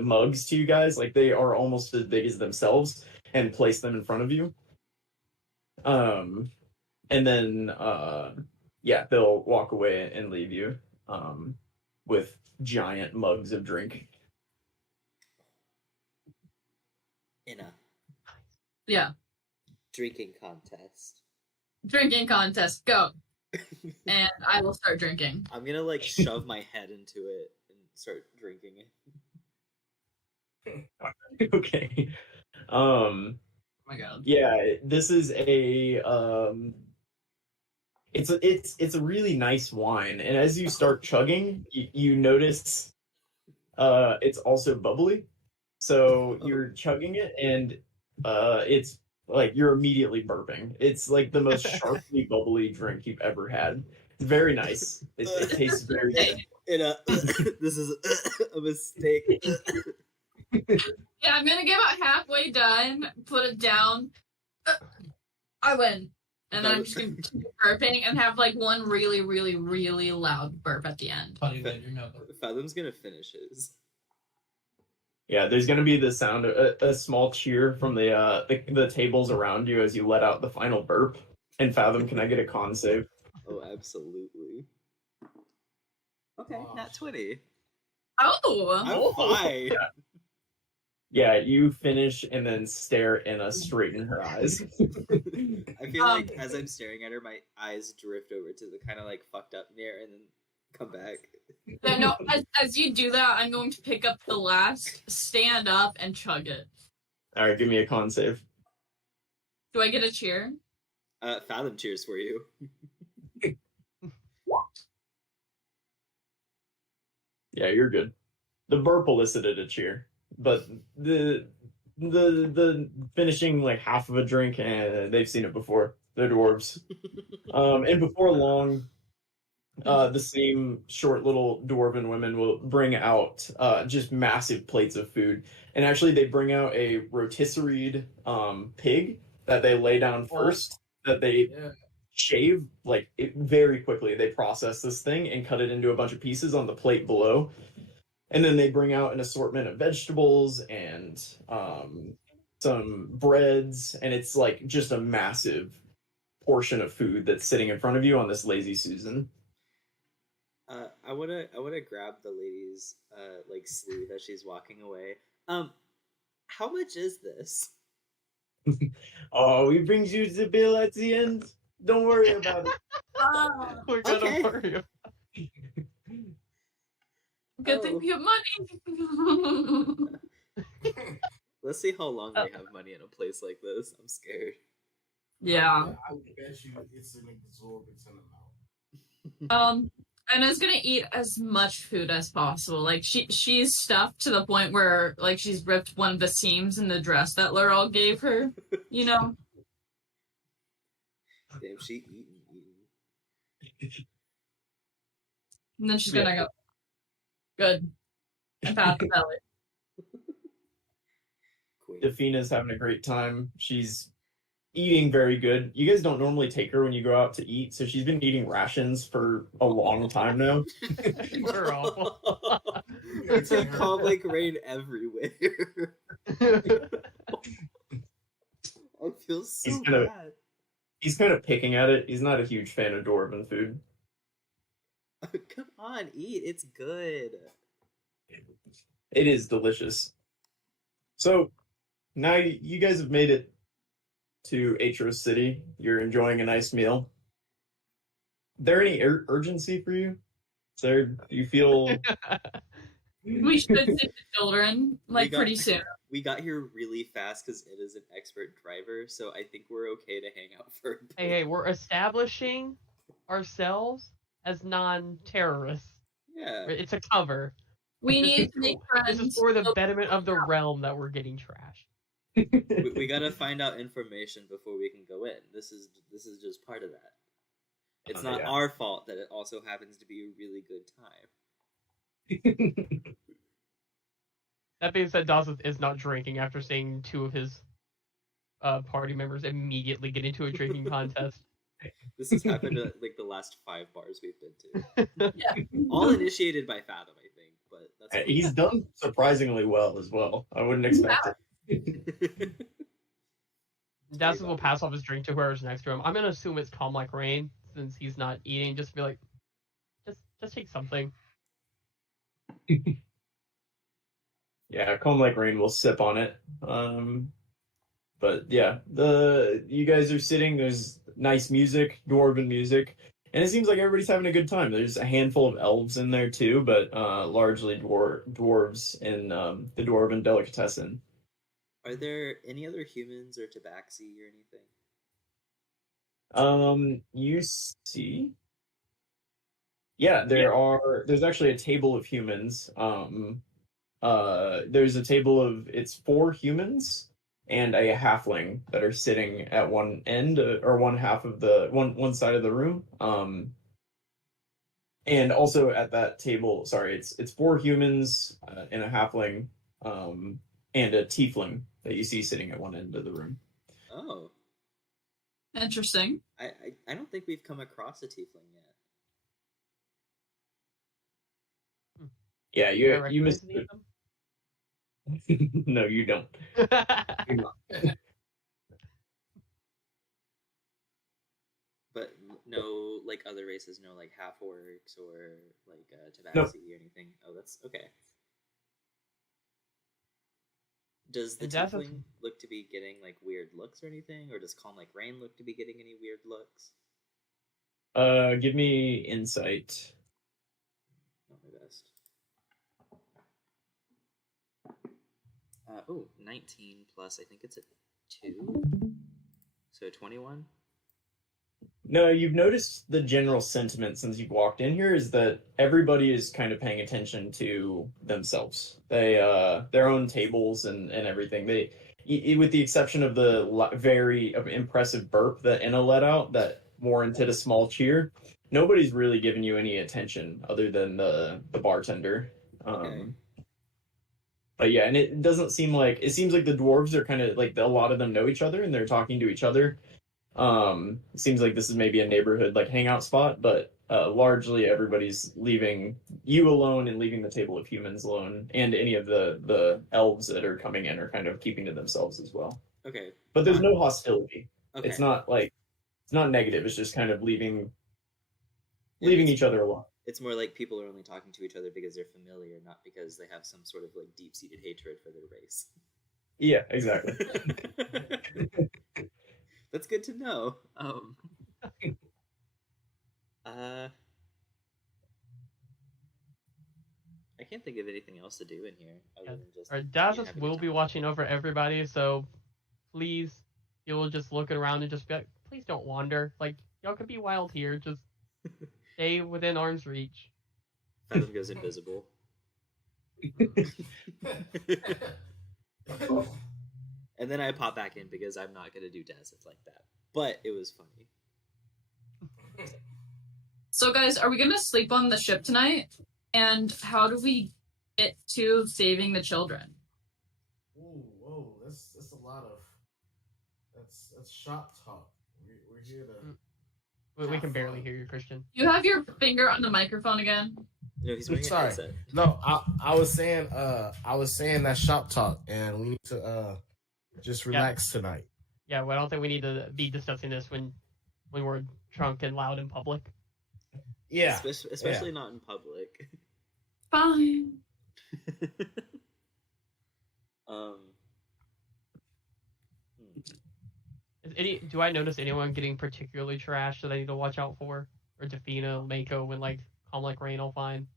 mugs to you guys. Like they are almost as big as themselves, and place them in front of you. And then they'll walk away and leave you with giant mugs of drink. Yeah. Drinking contest. Drinking contest, go. And I will start drinking. I'm gonna like shove my head into it and start drinking it. Okay. Oh my god. Yeah, this is a it's a really nice wine, and as you start chugging, you notice it's also bubbly. So you're chugging it, and it's like you're immediately burping. It's like the most sharply bubbly drink you've ever had. It's very nice. It tastes very good. This is a mistake. Yeah, I'm gonna get about halfway done, put it down. I win. And then I'm just gonna keep burping and have like one really, really, really loud burp at the end. Funny that you know. Fathom's gonna finish his. Yeah, there's gonna be the sound of a small cheer from the tables around you as you let out the final burp. And Fathom, can I get a con save? Oh, absolutely. Okay, nat 20. Oh, I'm fine. Yeah, you finish and then stare Anna straight in her eyes. I feel like as I'm staring at her, my eyes drift over to the kind of like fucked up mirror and then come back. yeah, no. As you do that, I'm going to pick up the last, stand up, and chug it. All right, give me a con save. Do I get a cheer? Fathom cheers for you. Yeah, you're good. The burp elicited a cheer, but the finishing like half of a drink, and they've seen it before. They're dwarves. And before long, the same short little dwarven women will bring out just massive plates of food. And actually, they bring out a rotisseried pig that they lay down first, that they shave like very quickly. They process this thing and cut it into a bunch of pieces on the plate below. And then they bring out an assortment of vegetables and some breads. And it's like just a massive portion of food that's sitting in front of you on this lazy Susan. I wanna grab the lady's like sleeve as she's walking away. How much is this? Oh, he brings you the bill at the end. Don't worry about it. We're gonna Okay. worry about Good thing we have money. Let's see how long they have money in a place like this. I'm scared. Yeah. I would bet you it's an exorbitant amount. Anna's gonna eat as much food as possible. Like she's stuffed to the point where like she's ripped one of the seams in the dress that Laurel gave her. You know. Damn, she eating. And then she's gonna go. Good. And pat the belly. Queen. Defina's having a great time. She's eating very good. You guys don't normally take her when you go out to eat, so she's been eating rations for a long time now. it. We're awful. It's like calm like rain everywhere. I feel so He's gonna- bad. He's kind of picking at it. He's not a huge fan of dwarven food. Come on, eat. It's good. It is delicious. So now you guys have made it to Aetros City. You're enjoying a nice meal. Is there any urgency for you? Do you feel We should see the children like pretty soon. We got here really fast because it is an expert driver, so I think we're okay to hang out for a bit. Hey, we're establishing ourselves as non-terrorists. Yeah. It's a cover. We need to make friends. This is for the betterment of the realm that we're getting trashed. we gotta find out information before we can go in. This is just part of that. It's not our fault that it also happens to be a really good time. That being said, Dawson is not drinking after seeing two of his party members immediately get into a drinking contest. This has happened at like the last 5 bars we've been to. Yeah. All initiated by Fathom, I think, but that's okay. He's done surprisingly well as well. I wouldn't expect it. Dawson will pass off his drink to whoever's next to him. I'm gonna assume it's calm like rain since he's not eating. Just be like, just take something. Yeah, Calm Like Rain will sip on it. But yeah, you guys are sitting, there's nice music, dwarven music, and it seems like everybody's having a good time. There's a handful of elves in there too, but largely dwarves in the dwarven delicatessen. Are there any other humans or tabaxi or anything? You see? Yeah, there's actually a table of humans. There's a table of, it's 4 humans and a halfling that are sitting at one end or one half of the one side of the room. And also at that table, sorry, it's 4 humans and a halfling and a tiefling that you see sitting at one end of the room. Oh, Interesting. I don't think we've come across a tiefling yet. Yeah, Do I you recognize missed any of it. them? No, you don't. no, like other races, no, like half orcs or like tabaxi Nope. or anything. Oh, that's okay. Does the And that's tiefling look to be getting like weird looks or anything, or does Calm Like Rain look to be getting any weird looks? Give me insight. Not my best. 19 plus, I think it's a 2. So 21? No, you've noticed the general sentiment since you've walked in here is that everybody is kind of paying attention to themselves. They, their own tables and everything. They, with the exception of the very impressive burp that Enna let out that warranted a small cheer, nobody's really giving you any attention other than the bartender. Okay. But yeah, and it doesn't seem like, it seems like the dwarves are kind of like, a lot of them know each other and they're talking to each other. It seems like this is maybe a neighborhood like hangout spot, but largely everybody's leaving you alone and leaving the table of humans alone, and any of the elves that are coming in are kind of keeping to themselves as well. Okay. But there's no hostility. Okay. It's not like, it's not negative. It's just kind of leaving each other alone. It's more like people are only talking to each other because they're familiar, not because they have some sort of like deep-seated hatred for their race. Yeah, exactly. That's good to know. I can't think of anything else to do in here other than just. Our having Dazis a will good be time. watching over everybody, so please, you'll just look around and just be like, please don't wander. Like, y'all can be wild here, just stay within arm's reach. Fathom goes invisible. And then I pop back in because I'm not gonna do Dazith like that. But it was funny. So, guys, are we gonna sleep on the ship tonight? And how do we get to saving the children? Ooh, whoa, that's a lot of that's shop talk. We're here to. We can barely hear you, Christian. You have your finger on the microphone again. No, he's wearing a Sorry. headset. No, I was saying that shop talk, and we need to just relax tonight. Yeah, well, I don't think we need to be discussing this when we're drunk and loud in public. Yeah, Especially not in public. Fine. Do I notice anyone getting particularly trashed that I need to watch out for? Or Defina, Mako, and like Calm Like Rain all fine?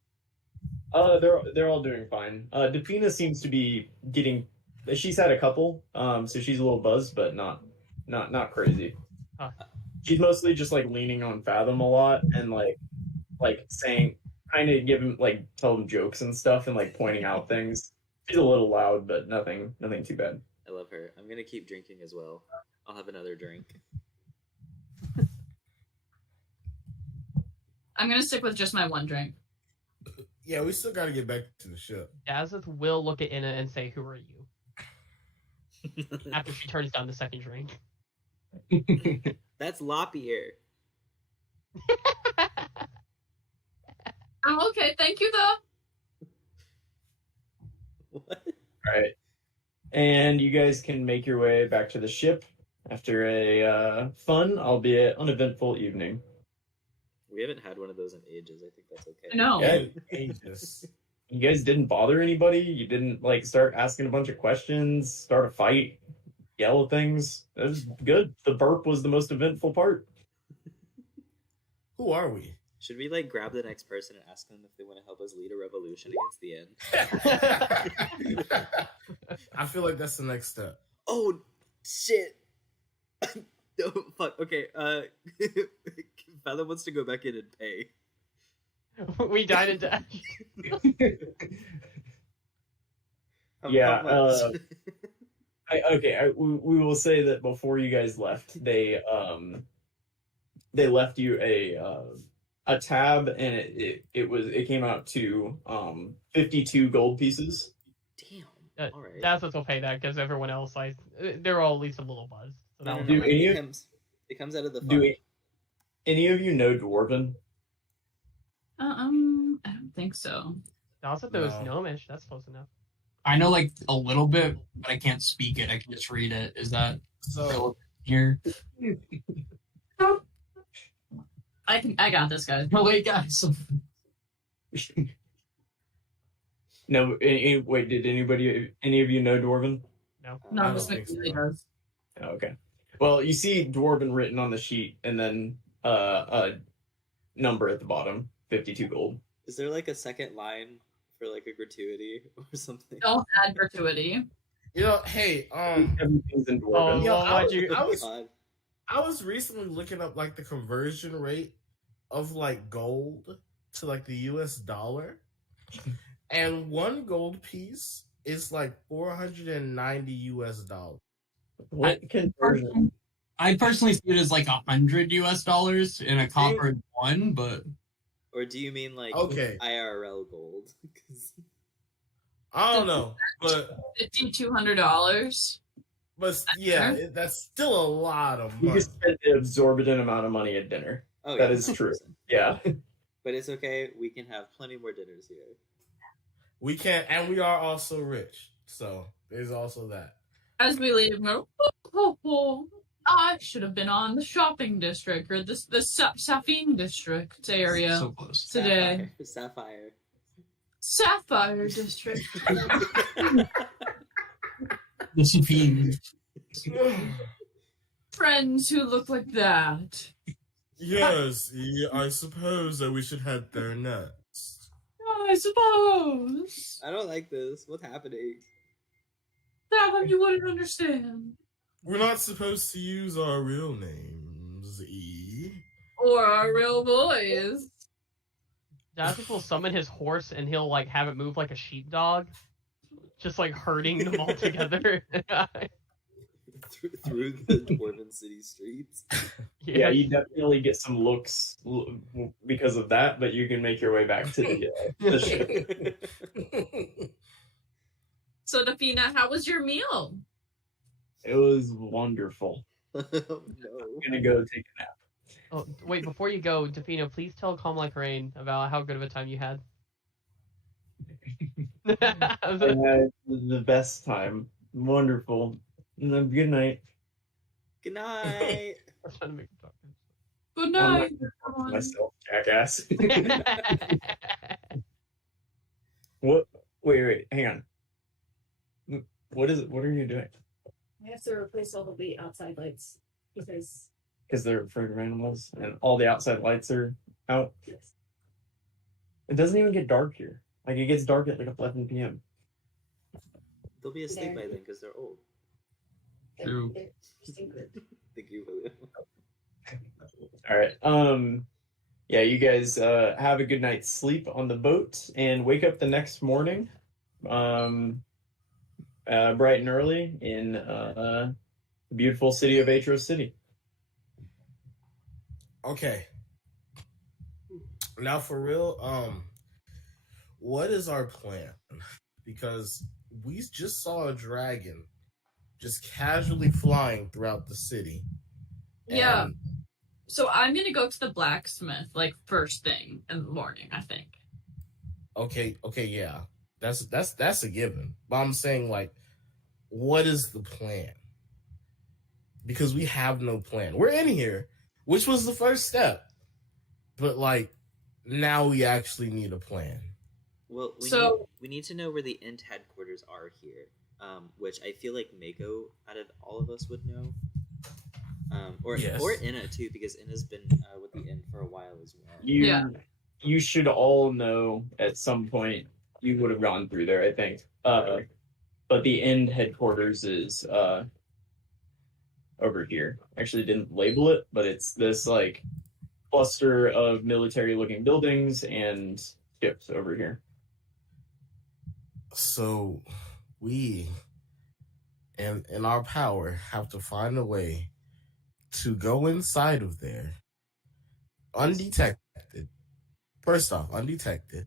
They're all doing fine. Defina seems to be getting. She's had a couple, so she's a little buzzed, but not crazy. Huh. She's mostly just like leaning on Fathom a lot and like saying, kind of tell him jokes and stuff and like pointing out things. She's a little loud, but nothing too bad. I love her. I'm gonna keep drinking as well. I'll have another drink. I'm gonna stick with just my one drink. Yeah, we still got to get back to the ship. Dazith will look at Inna and say, "Who are you?" After she turns down the second drink. That's Lopier. I'm okay, thank you though. What? All right, and you guys can make your way back to the ship after a fun, albeit uneventful evening. We haven't had one of those in ages. I think that's okay. No. Yeah, ages. You guys didn't bother anybody? You didn't like start asking a bunch of questions, start a fight, yell at things? That was good. The burp was the most eventful part. Who are we? Should we like grab the next person and ask them if they want to help us lead a revolution against the end? I feel like that's the next step. Oh shit! No, fuck. Okay. Fella wants to go back in and pay. We died in death. Yeah, How much? we will say that before you guys left, they left you a tab, and it came out to 52 gold pieces. Damn. All right. Dazith will pay that because everyone else, like, they're all at least a little buzzed. So No, that no, was Do no, fine. any it of- comes out of the Do fund. any of you know Dwarven? I don't think so. Dazith knows No. Gnomish. That's close enough. I know like a little bit, but I can't speak it. I can just read it. Is that So here? I got this, guys. No, wait, guys. No, wait, did any of you know Dwarven? No. I No, don't Miss think so. McNeely does. Oh, okay. Well, you see Dwarven written on the sheet, and then a number at the bottom, 52 gold. Is there like a second line for like a gratuity or something? Don't add gratuity. You know, hey, Everything's in Oh, Dwarven. Yo, well, why'd you? God. I was recently looking up like the conversion rate of like gold to like the US dollar. And one gold piece is like 490 US dollars. What conversion? I personally see it as like $100 US in a copper one, but Or do you mean like Okay. IRL gold? 'Cause- I don't know, but $5,200. yeah, that's still a lot of You money. can spend an exorbitant amount of money at dinner. oh, That yeah, is true. 100%. Yeah. But it's okay. We can have plenty more dinners here. We can't, and we are also rich, so there's also that. As we leave, I should have been on the shopping district or the Safine district area so close. today. Sapphire. Sapphire district. The Supreme. Friends who look like that. Yes, I suppose that we should head there next. I suppose. I don't like this. What's happening? That one you wouldn't understand. We're not supposed to use our real names, Or our real boys. Dazik will summon his horse and he'll like have it move like a sheepdog, just like herding them all together. Through the Dwarven city streets. Yeah, you definitely get some looks because of that, but you can make your way back to the ship. So, Dafina, how was your meal? It was wonderful. No. I'm gonna go take a nap. Oh, wait, before you go, Defino, please tell Calm Like Rain about how good of a time you had. I had the best time. Wonderful. And then good night. Good night. I'm trying to make him talk. Good I'm night. not everyone. myself, jackass. What? Wait, hang on. What is it? What are you doing? I have to replace all of the outside lights because Because they're afraid of animals, and all the outside lights are out. It doesn't even get dark here. Like it gets dark at like 11 p.m. They'll be asleep by then because they're old. True. they're secret. Thank you, William. All right. Yeah, you guys have a good night's sleep on the boat and wake up the next morning, bright and early in the beautiful city of Aetros City. Okay. Now for real, what is our plan? Because we just saw a dragon just casually flying throughout the city. Yeah. And- So I'm gonna go to the blacksmith like first thing in the morning, I think. Okay, yeah. That's a given. But I'm saying like, what is the plan? Because we have no plan. We're in here, which was the first step. But like now we actually need a plan. Well, we need to know where the Int headquarters are here, which I feel like Mako out of all of us would know. Or Yes. Inna too, because Inna's been with the Int for a while as well. You should all know at some point you would have gone through there, I think. But the end headquarters is over here. Actually didn't label it, but it's this like cluster of military looking buildings and ships over here. So we and in our power have to find a way to go inside of there undetected. First off, undetected.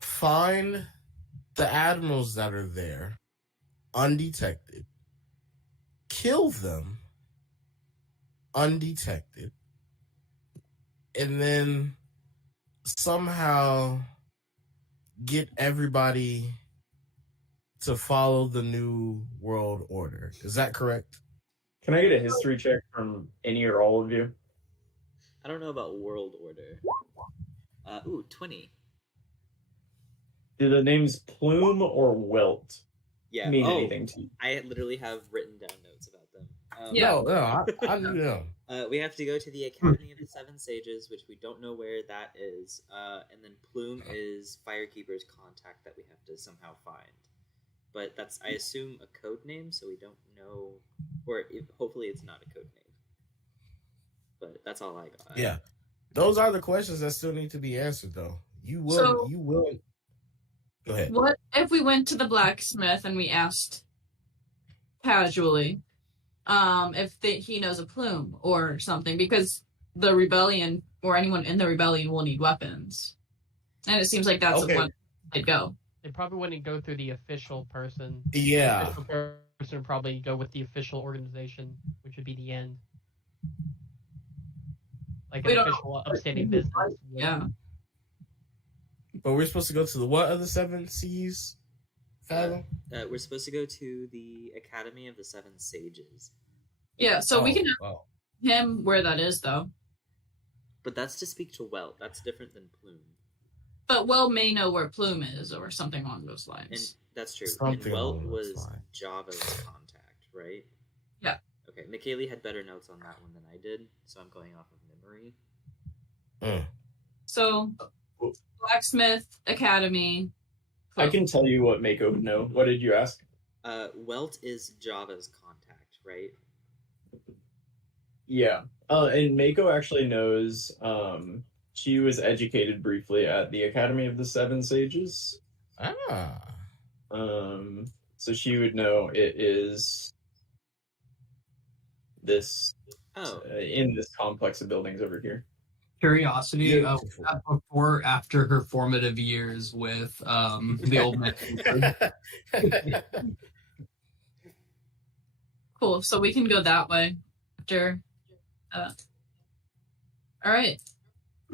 Find the admirals that are there undetected. Kill them undetected. And then somehow get everybody to follow the new world order. Is that correct? Can I get a history check from any or all of you? I don't know about world order. 20. Do the names Plume or Welt Yeah. mean anything to you? I literally have written down notes about them. Yeah. No, I knew them. We have to go to the Academy of the Seven Sages, which we don't know where that is. And then Plume is Firekeeper's contact that we have to somehow find. But that's, I assume, a code name, so we don't know, or hopefully it's not a code name. But that's all I got. Yeah, those are the questions that still need to be answered, though. You will. Go ahead. What if we went to the blacksmith and we asked casually if he knows a plume or something? Because the rebellion or anyone in the rebellion will need weapons. And it seems like that's Okay. what they'd go. They probably wouldn't go through the official person. Yeah. The official person would probably go with the official organization, which would be the end. Like We an don't official upstanding business. Yeah. But we're supposed to go to the what of the 7 seas? Fathom? We're supposed to go to the Academy of the Seven Sages. Yeah, so we can Wow. ask him where that is, though. But that's to speak to Welt. That's different than Plume. But Will may know where Plume is or something along those And lines. that's true. Something And Welt along those was lines. Java's contact, right? Yeah. Okay, Nikaylee had better notes on that one than I did, so I'm going off of memory. So, Blacksmith Academy. I can tell you what Mako would know. What did you ask? Welt is Java's contact, right? Yeah. And Mako actually knows. She was educated briefly at the Academy of the Seven Sages. So she would know it is this in this complex of buildings over here. Curiosity, Beautiful. before after her formative years with the old man. Cool. So we can go that way after. All right.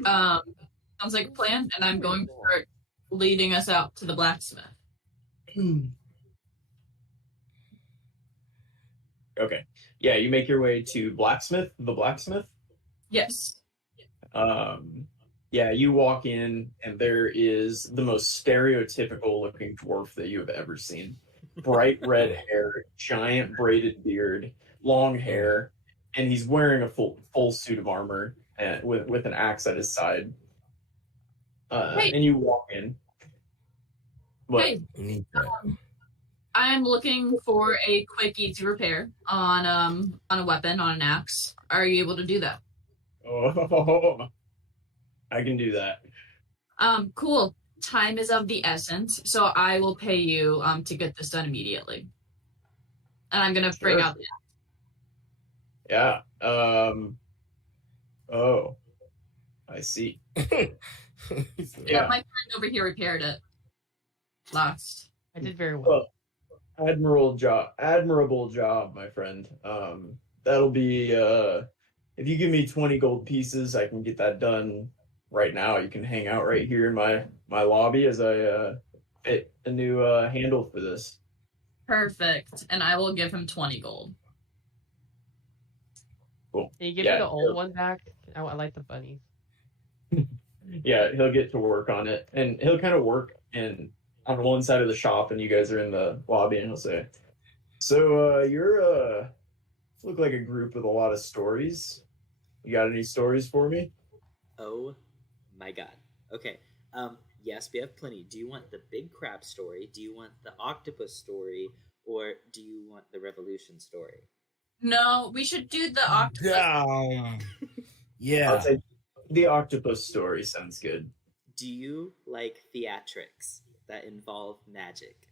Sounds like a plan, and I'm going to start leading us out to the blacksmith. Okay. Yeah, you make your way to the blacksmith. Yes. Yeah, you walk in, and there is the most stereotypical looking dwarf that you have ever seen. Bright red hair, giant braided beard, long hair, and he's wearing a full suit of armor with an axe at his side. Hey. And you walk in. What? Hey, I'm looking for a quick, easy repair on a weapon, on an axe. Are you able to do that? Oh, I can do that. Cool. Time is of the essence, so I will pay you to get this done immediately. And I'm gonna bring Sure. out the Yeah. Oh, I see. Yeah, my friend over here repaired it last. I did very well. Well, admirable job, my friend. That'll be if you give me 20 gold pieces, I can get that done right now. You can hang out right here in my lobby as I fit a new handle for this. Perfect. And I will give him 20 gold. Cool. Can you give Yeah, me the old one back? I like the bunnies. Yeah, he'll get to work on it, and he'll kind of work on one side of the shop, and you guys are in the lobby, and he'll say, "So you're look like a group with a lot of stories. You got any stories for me?" Oh my god. Okay. Yes, we have plenty. Do you want the big crab story? Do you want the octopus story? Or do you want the revolution story? No, we should do the octopus. Yeah. I'll say the octopus story sounds good. Do you like theatrics that involve magic?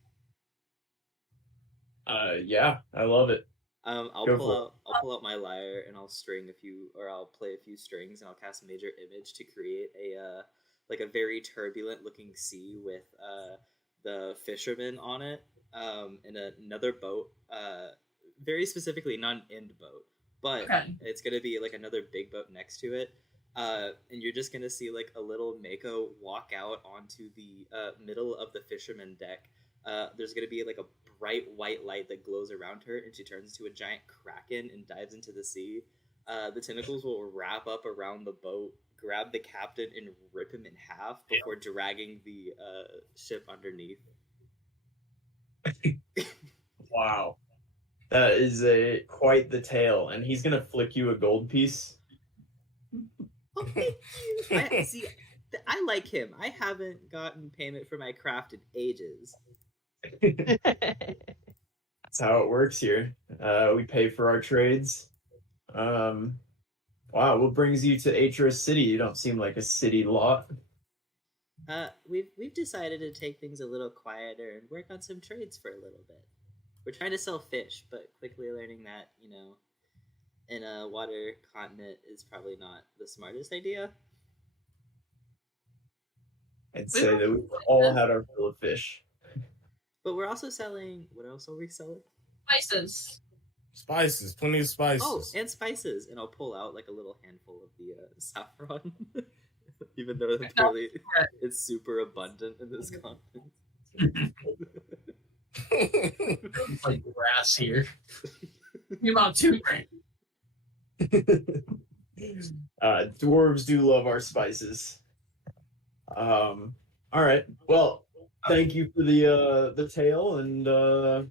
Yeah, I love it. I'll Go pull out my lyre and I'll play a few strings and I'll cast Major Image to create a like a very turbulent looking sea with the fisherman on it, and another boat, very specifically not an end boat, but Okay. it's gonna be like another big boat next to it. And you're just gonna see like a little Mako walk out onto the middle of the fisherman deck. There's gonna be like a bright white light that glows around her, and she turns into a giant kraken and dives into the sea. the tentacles will wrap up around the boat, grab the captain, and rip him in half before dragging the ship underneath. Wow. That is quite the tale, and he's gonna flick you a gold piece. Oh, thank you. I like him. I haven't gotten payment for my craft in ages. That's how it works here. We pay for our trades. Wow, what brings you to Aetros City? You don't seem like a city lot. We've decided to take things a little quieter and work on some trades for a little bit. We're trying to sell fish, but quickly learning that, in a water continent is probably not the smartest idea. I'd say that we've all had our fill of fish. But we're also selling... What else are we selling? Spices. Spices, plenty of spices. Oh, and spices. And I'll pull out like a little handful of the saffron. Even though apparently it's super abundant in this continent. It's like grass here. You're about 2 grand. Dwarves do love our spices. All right. Well, thank you for the tale, and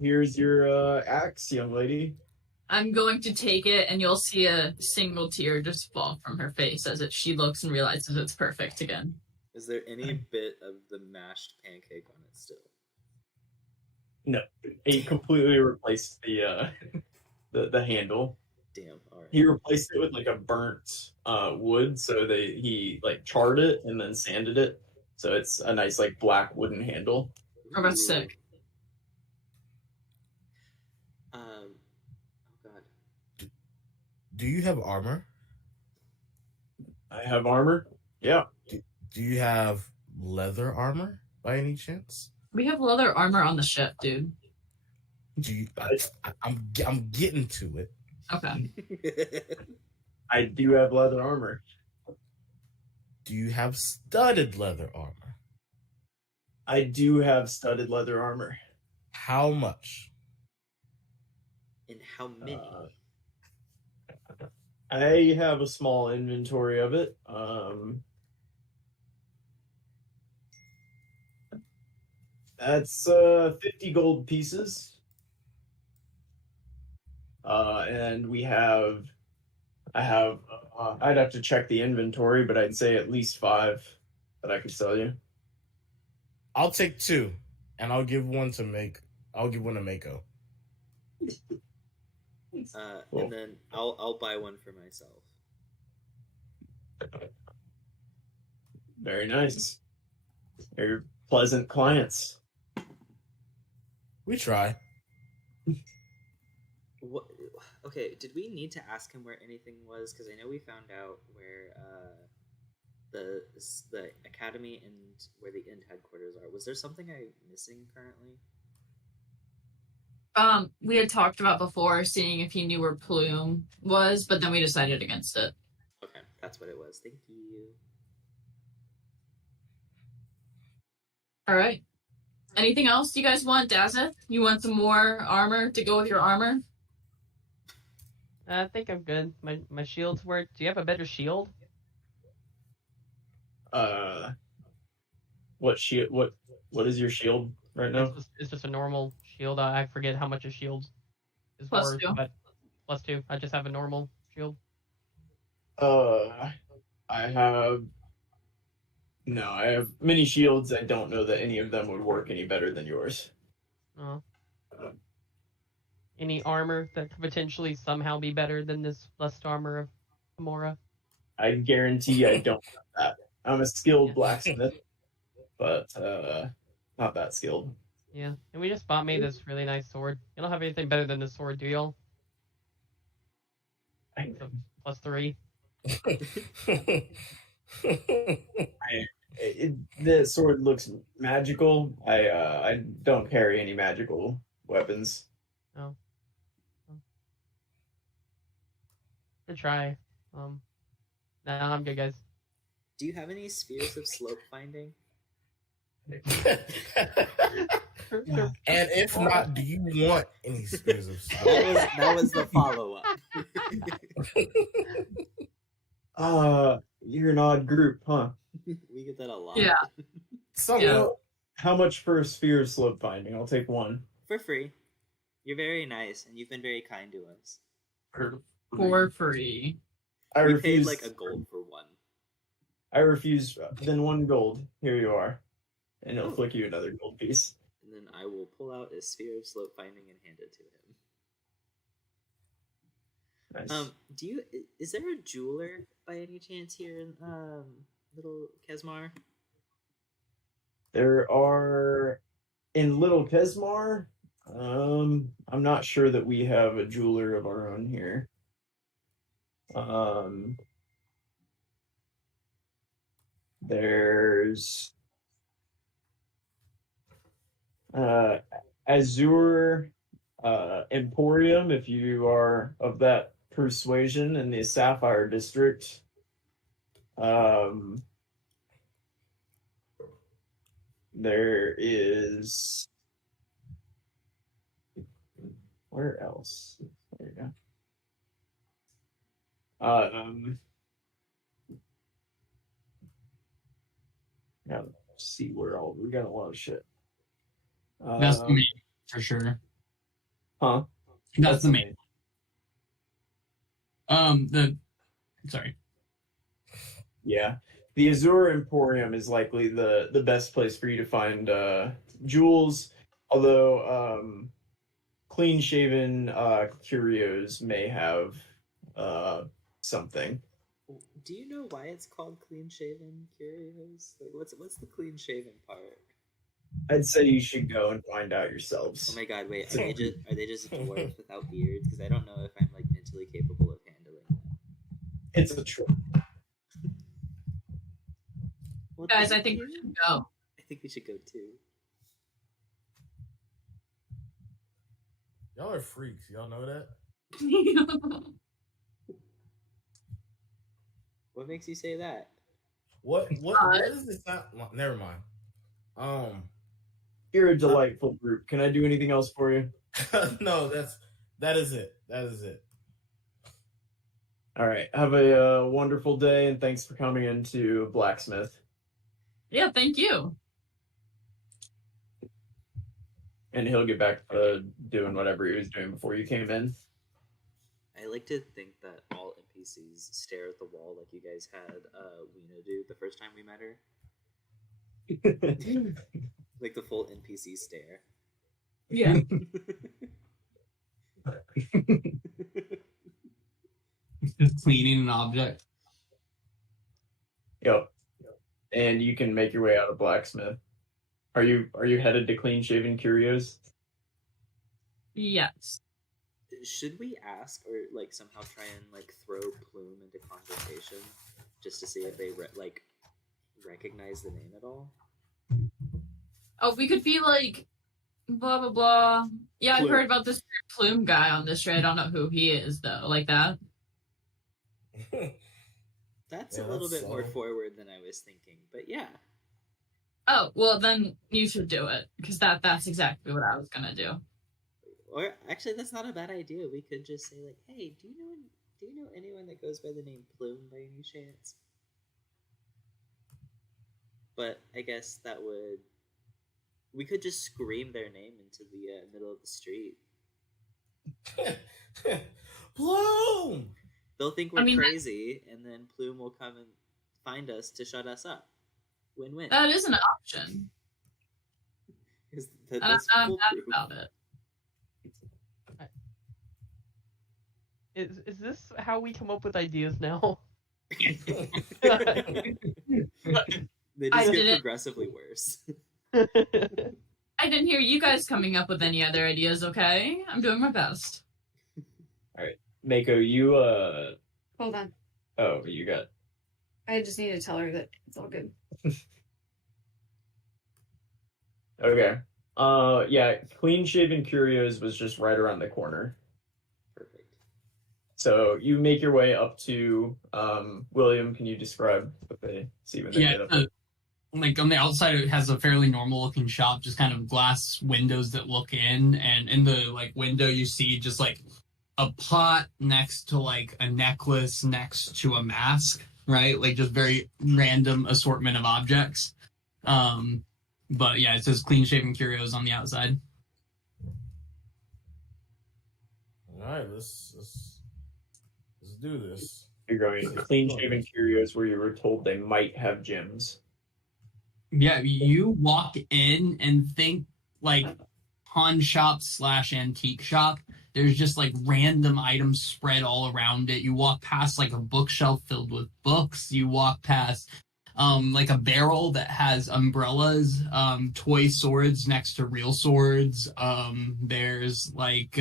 here's your axe, young lady. I'm going to take it, and you'll see a single tear just fall from her face as she looks and realizes it's perfect again. Is there any bit of the mashed pancake on it still? No, he completely replaced the handle. Damn. All right. He replaced it with like a burnt wood, so he like charred it and then sanded it, so it's a nice like black wooden handle. Oh, that's sick. Oh god. Do you have armor? I have armor. Yeah. Do you have leather armor by any chance? We have leather armor on the ship, dude. Do you? I'm getting to it. Okay. I do have leather armor. Do you have studded leather armor? I do have studded leather armor. How much? And how many? I have a small inventory of it. That's 50 gold pieces. And I'd have to check the inventory, but I'd say at least 5 that I could sell you. I'll take 2, and I'll give one to Mako. Cool. And then I'll buy one for myself. Very nice. You're pleasant clients. We try. What? Okay, did we need to ask him where anything was? Because I know we found out where the academy and where the End headquarters are. Was there something I'm missing currently? We had talked about before seeing if he knew where Plume was, but then we decided against it. Okay, that's what it was. Thank you. All right. Anything else you guys want, Dazeth? You want some more armor to go with your armor? I think I'm good. My shields work. Do you have a better shield? What shield? What is your shield right now? It's just a normal shield. I forget how much a shield is worth, +2. but +2. I just have a normal shield. I have many shields. I don't know that any of them would work any better than yours. Oh. Any armor that could potentially somehow be better than this blessed armor of Amora? I guarantee I don't have that. I'm a skilled blacksmith, but not that skilled. Yeah, and we just bought me this really nice sword. You don't have anything better than this sword, do y'all? So, +3. The sword looks magical. I don't carry any magical weapons. Oh. Good try. Nah, I'm good, guys. Do you have any spheres of slope finding? And if not, do you want any spears of snow? That was the follow-up. You're an odd group, huh? We get that a lot. Yeah. Somewhat. How much for a sphere of slope finding? I'll take one. For free. You're very nice, and you've been very kind to us. For free. I We refuse. paid like a gold for one. I refuse. Then 1 gold. Here you are, and he'll flick you another gold piece. And then I will pull out a sphere of slope finding and hand it to him. Nice. Is there a jeweler by any chance here in Little Kesmar? There are in Little Kesmar. I'm not sure that we have a jeweler of our own here. There's Azure Emporium, if you are of that persuasion, in the Sapphire District. There is... Where else? There you go. Yeah, let's see where all we got a lot of shit. That's the main, for sure. Huh? That's the main. Sorry. Yeah. The Azure Emporium is likely the best place for you to find jewels, although clean-shaven curios may have something. Do you know why it's called clean shaven curios? Like, what's the clean shaven part? I'd say you should go and find out yourselves. Oh my god! Wait, are they just dwarves without beards? Because I don't know if I'm like mentally capable of handling that. It's a trick. Well, Guys, I thank think you. we should go. I think we should go too. Y'all are freaks. Y'all know that? What makes you say that? What is this? Never mind. You're a delightful group. Can I do anything else for you? No, that is it. That is it. All right. Have a wonderful day, and thanks for coming into Blacksmith. Yeah, thank you. And he'll get back to doing whatever he was doing before you came in. I like to think that all NPCs stare at the wall like you guys had Weena do the first time we met her. Like the full NPC stare. Yeah. Just cleaning an object. Yep. And you can make your way out of Blacksmith. Are you headed to Clean Shaven Curios? Yes. Should we ask or like somehow try and like throw Plume into conversation just to see if they recognize the name at all? Oh, we could be like, blah, blah, blah. Yeah, I've Plume. heard about this Plume guy on this street. I don't know who he is, though. Like that. That's Yeah, a little that's bit more subtle. forward than I was thinking, but yeah. Oh, well, then you should do it. Because that's exactly what I was going to do. Or actually, that's not a bad idea. We could just say like, "Hey, do you know anyone that goes by the name Plume by any chance?" But I guess we could just scream their name into the middle of the street. Bloom! They'll think we're I mean, crazy, and then Plume will come and find us to shut us up. Win-win. That is an option. 'Cause And that's I'm not foolproof. mad about it. Is this how we come up with ideas now? They I just get didn't- progressively worse. I didn't hear you guys coming up with any other ideas, okay? I'm doing my best. Mako, you Hold on. oh, you got I just need to tell her that it's all good. okay. Yeah, Clean Shaven Curios was just right around the corner. Perfect. So you make your way up to William. Can you describe what they see when they Yeah, get up? like on the outside, it has a fairly normal looking shop, just kind of glass windows that look in, and in the like window you see just like a pot next to like a necklace next to a mask, right? Like just very random assortment of objects. But yeah, it says clean shaven curios on the outside. All right, let's do this. You're going clean shaven curios where you were told they might have gems. Yeah, you walk in and think like pawn shop / antique shop. There's just like random items spread all around it. You walk past like a bookshelf filled with books. You walk past like a barrel that has umbrellas, toy swords next to real swords. There's like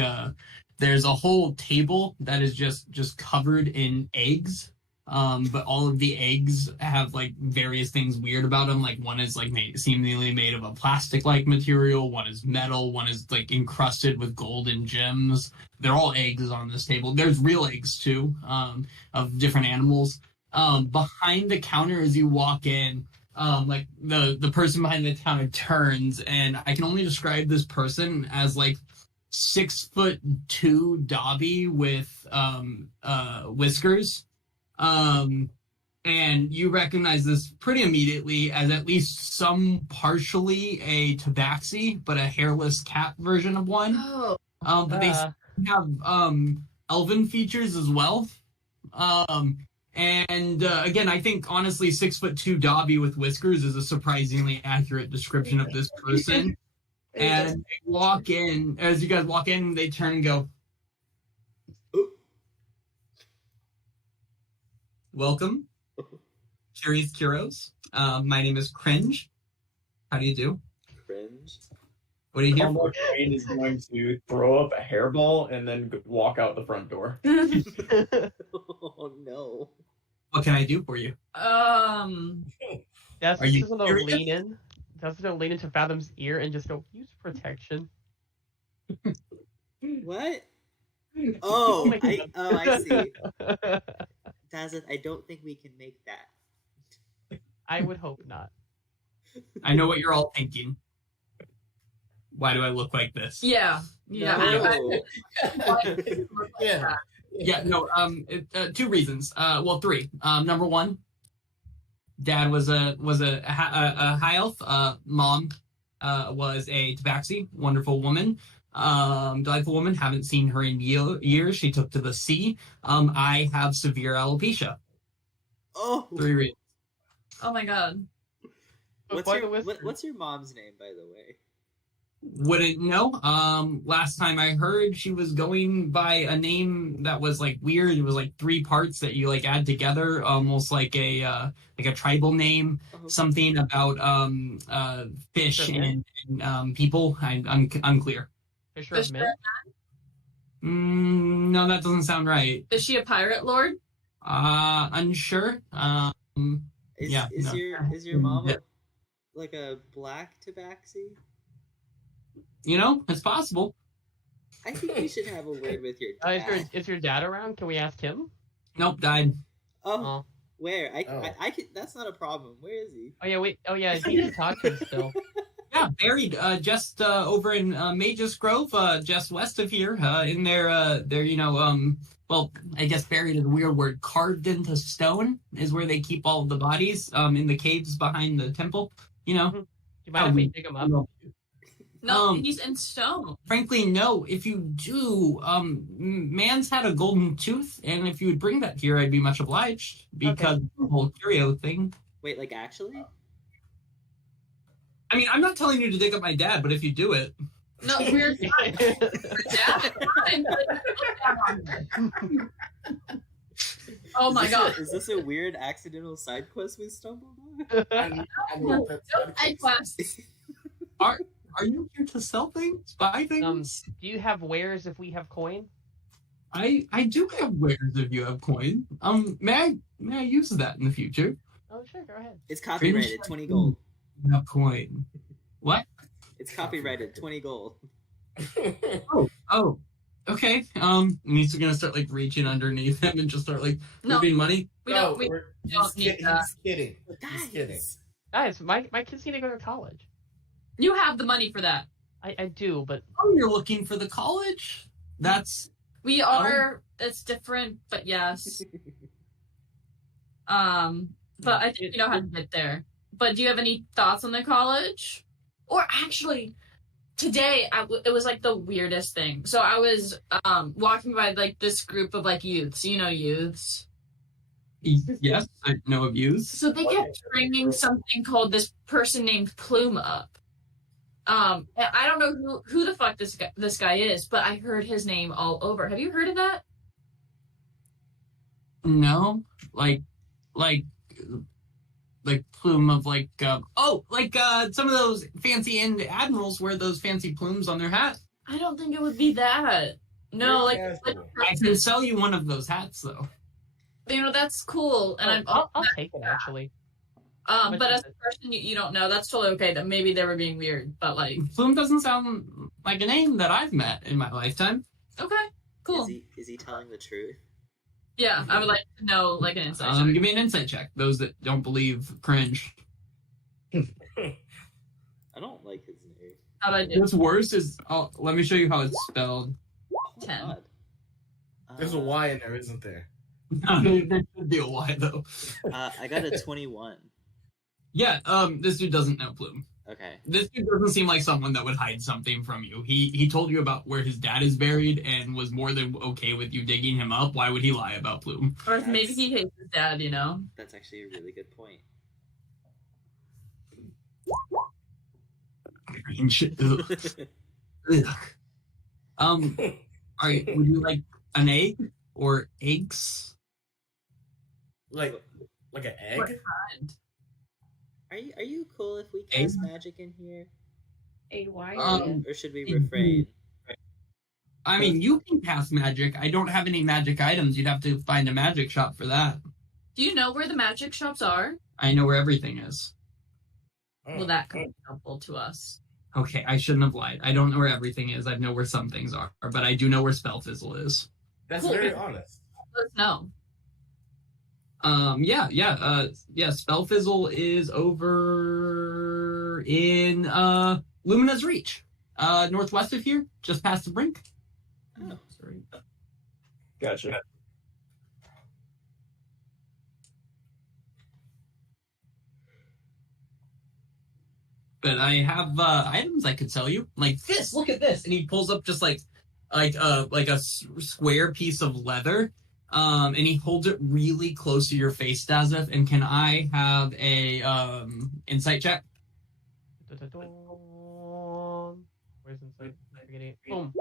there's a whole table that is just covered in eggs. But all of the eggs have like various things weird about them. Like one is like seemingly made of a plastic-like material. One is metal. One is like encrusted with gold and gems. They're all eggs on this table. There's real eggs too, of different animals. Behind the counter as you walk in, like the person behind the counter turns, and I can only describe this person as like 6'2" Dobby with whiskers. And you recognize this pretty immediately as at least some partially a tabaxi, but a hairless cat version of one. Oh. But they have elven features as well. And again, I think honestly 6'2" Dobby with whiskers is a surprisingly accurate description of this person. And they walk in, as you guys walk in, they turn and go, "Welcome, Curious Curos. My name is Cringe. How do you do? Cringe. What are you here for?" Crane is going to throw up a hairball and then walk out the front door. Oh no. What can I do for you? That's Are you just gonna serious? lean in. That's gonna lean into Fathom's ear and just go, use protection. What? Oh, my I see. Dazeth, I don't think we can make that. I would hope not. I know what you're all thinking. Why do I look like this? Yeah. No. Yeah. Yeah, no, two reasons. Well, three. Number one, Dad was a high elf. Mom was a tabaxi, wonderful woman, delightful woman. Haven't seen her in years. She took to the sea. I have severe alopecia. Oh. 3 reasons. Oh my god. What's your mom's name, by the way? Wouldn't know. Last time I heard, she was going by a name that was like weird. It was like 3 parts that you like add together, almost like a tribal name. Oh. Something about fish and people. I'm unclear. Fisher of Men? No, that doesn't sound right. Is she a pirate lord? Unsure. Is Yeah, no. is your mom like a black tabaxi? You know, it's possible. I think we should have a word with your dad. Is your dad around? Can we ask him? Nope, died. Oh, where? I can. That's not a problem. Where is he? Oh yeah, wait. Oh yeah, he can talk to him still. Yeah, buried just over in Magus Grove, just west of here, in their well, I guess buried is a weird word. Carved into stone is where they keep all of the bodies, in the caves behind the temple. You know. Do you mind if we dig him up? No, he's in stone. Frankly, no. If you do, man's had a golden tooth, and if you would bring that here, I'd be much obliged, because the whole curio thing. Wait, like actually? I mean, I'm not telling you to dig up my dad, but if you do it. No, we're fine. Dad, fine. Oh my god. Is this a weird accidental side quest we stumbled on? Side quest. Are you here to sell things? Buy things? Do you have wares if we have coin? I do have wares if you have coin. May I use that in the future? Oh sure, go ahead. It's copyrighted, 20 gold. You have coin. What? It's copyrighted, 20 gold. Oh. Okay. He's gonna start like reaching underneath him and just start like moving money. We don't need that. He's kidding. Guys, He's kidding. Guys, my kids need to go to college. You have the money for that. I do, but Oh, you're looking for the college? That's We are. It's different, but yes. But I think you know how to get there. But do you have any thoughts on the college? Or actually, today it was like the weirdest thing. So I was walking by like this group of like youths. You know, youths. Yes, I know of yous. So they kept bringing something called this person named Plume up. And I don't know who the fuck this guy is, but I heard his name all over. Have you heard of that? No, like plume of like some of those fancy end admirals wear those fancy plumes on their hat. I don't think it would be that. No, like I can sell you one of those hats though. You know, that's cool, and I'll take it actually. But as a person you don't know, that's totally okay. That maybe they were being weird, but like Plume doesn't sound like a name that I've met in my lifetime. okay, cool. Is he telling the truth? Yeah, I would like to know like an insight check. Give me an insight check. Those that don't believe cringe. I don't like his name. How'd I do? What's worse is let me show you how it's spelled. Oh, 10. God. There's a Y in there, isn't there? There should be a Y though. I got a 21. Yeah, this dude doesn't know Plume. Okay. This dude doesn't seem like someone that would hide something from you. He told you about where his dad is buried and was more than okay with you digging him up. Why would he lie about Plume? Or maybe he hates his dad, you know? That's actually a really good point. Cringe. Ugh. Alright, would you like an egg or eggs? Like an egg? What kind? Are you cool if we cast magic in here? A Y. Or should we refrain? I mean, you can cast magic. I don't have any magic items. You'd have to find a magic shop for that. Do you know where the magic shops are? I know where everything is. Well, that could be helpful to us. Okay, I shouldn't have lied. I don't know where everything is. I know where some things are, but I do know where Spellfizzle is. That's Cool. very honest. Let us know. Spellfizzle is over in Lumina's Reach, northwest of here, just past the brink. Oh. Sorry. Gotcha. But I have items I could sell you, like this. Look at this, and he pulls up just like a square piece of leather, and he holds it really close to your face, Dazeth. And can I have a insight check? Where's insight? Boom.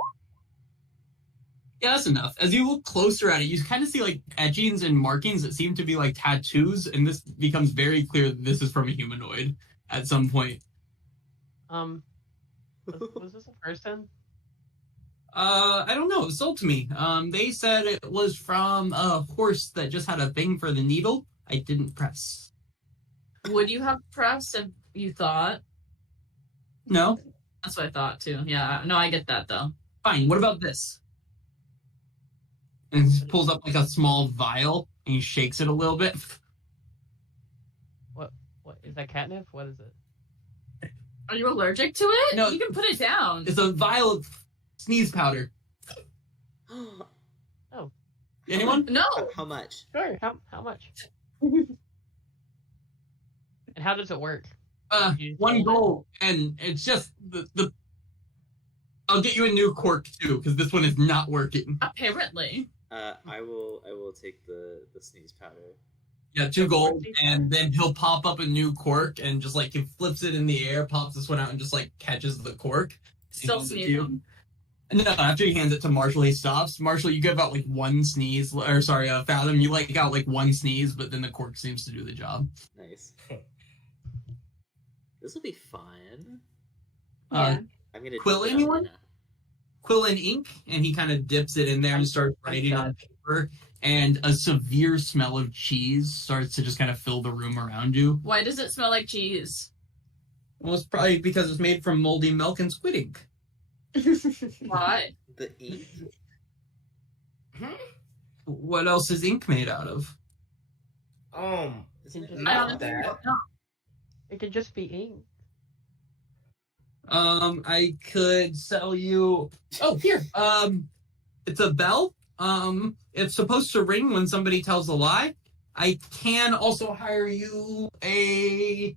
Yeah, that's enough. As you look closer at it, you kind of see like etchings and markings that seem to be like tattoos, and this becomes very clear that this is from a humanoid at some point. Was this a person? I don't know. It was sold to me. They said it was from a horse that just had a thing for the needle. I didn't press. Would you have pressed if you thought? No. That's what I thought too. Yeah, no, I get that though. Fine. What about this? And he pulls up like a small vial and he shakes it a little bit. What is that catnip? What is it? Are you allergic to it? No. You can put it down. It's a vial of sneeze powder. Oh. Anyone? No. How much? Sure. How much? And how does it work? You One hold it? gold, and it's just the. I'll get you a new cork too, because this one is not working. Apparently. I will take the sneeze powder. Yeah, 2 gold, and then he'll pop up a new cork, and just like he flips it in the air, pops this one out, and just like catches the cork. Still hands it to you. sneezing. No, after he hands it to Marshall, he stops. Marshall, you give out like one sneeze, or sorry, Fathom, you like out like one sneeze, but then the cork seems to do the job. Nice. This will be fun. Uh, I'm gonna Quill, dip it anyone? on Quill and ink, and he kind of dips it in there and starts writing on paper, and a severe smell of cheese starts to just kind of fill the room around you. Why does it smell like cheese? Well, it's probably because it's made from moldy milk and squid ink. Why? the ink. What else is ink made out of? Isn't it I not don't that. know. It could just be ink. I could sell you. Oh, here. It's a bell. It's supposed to ring when somebody tells a lie. I can also hire you a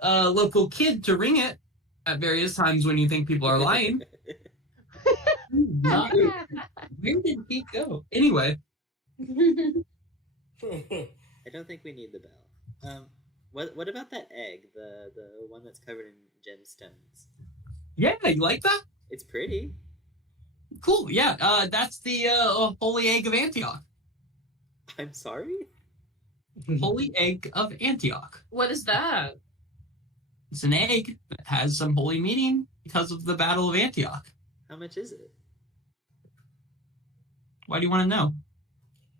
local kid to ring it at various times when you think people are lying. Where did he go? Anyway. I don't think we need the bell. What about that egg? The one that's covered in gemstones. Yeah, you like that? It's pretty. Cool. Yeah. That's the holy egg of Antioch. I'm sorry? Holy egg of Antioch. What is that? It's an egg that has some holy meaning because of the Battle of Antioch. How much is it? Why do you want to know?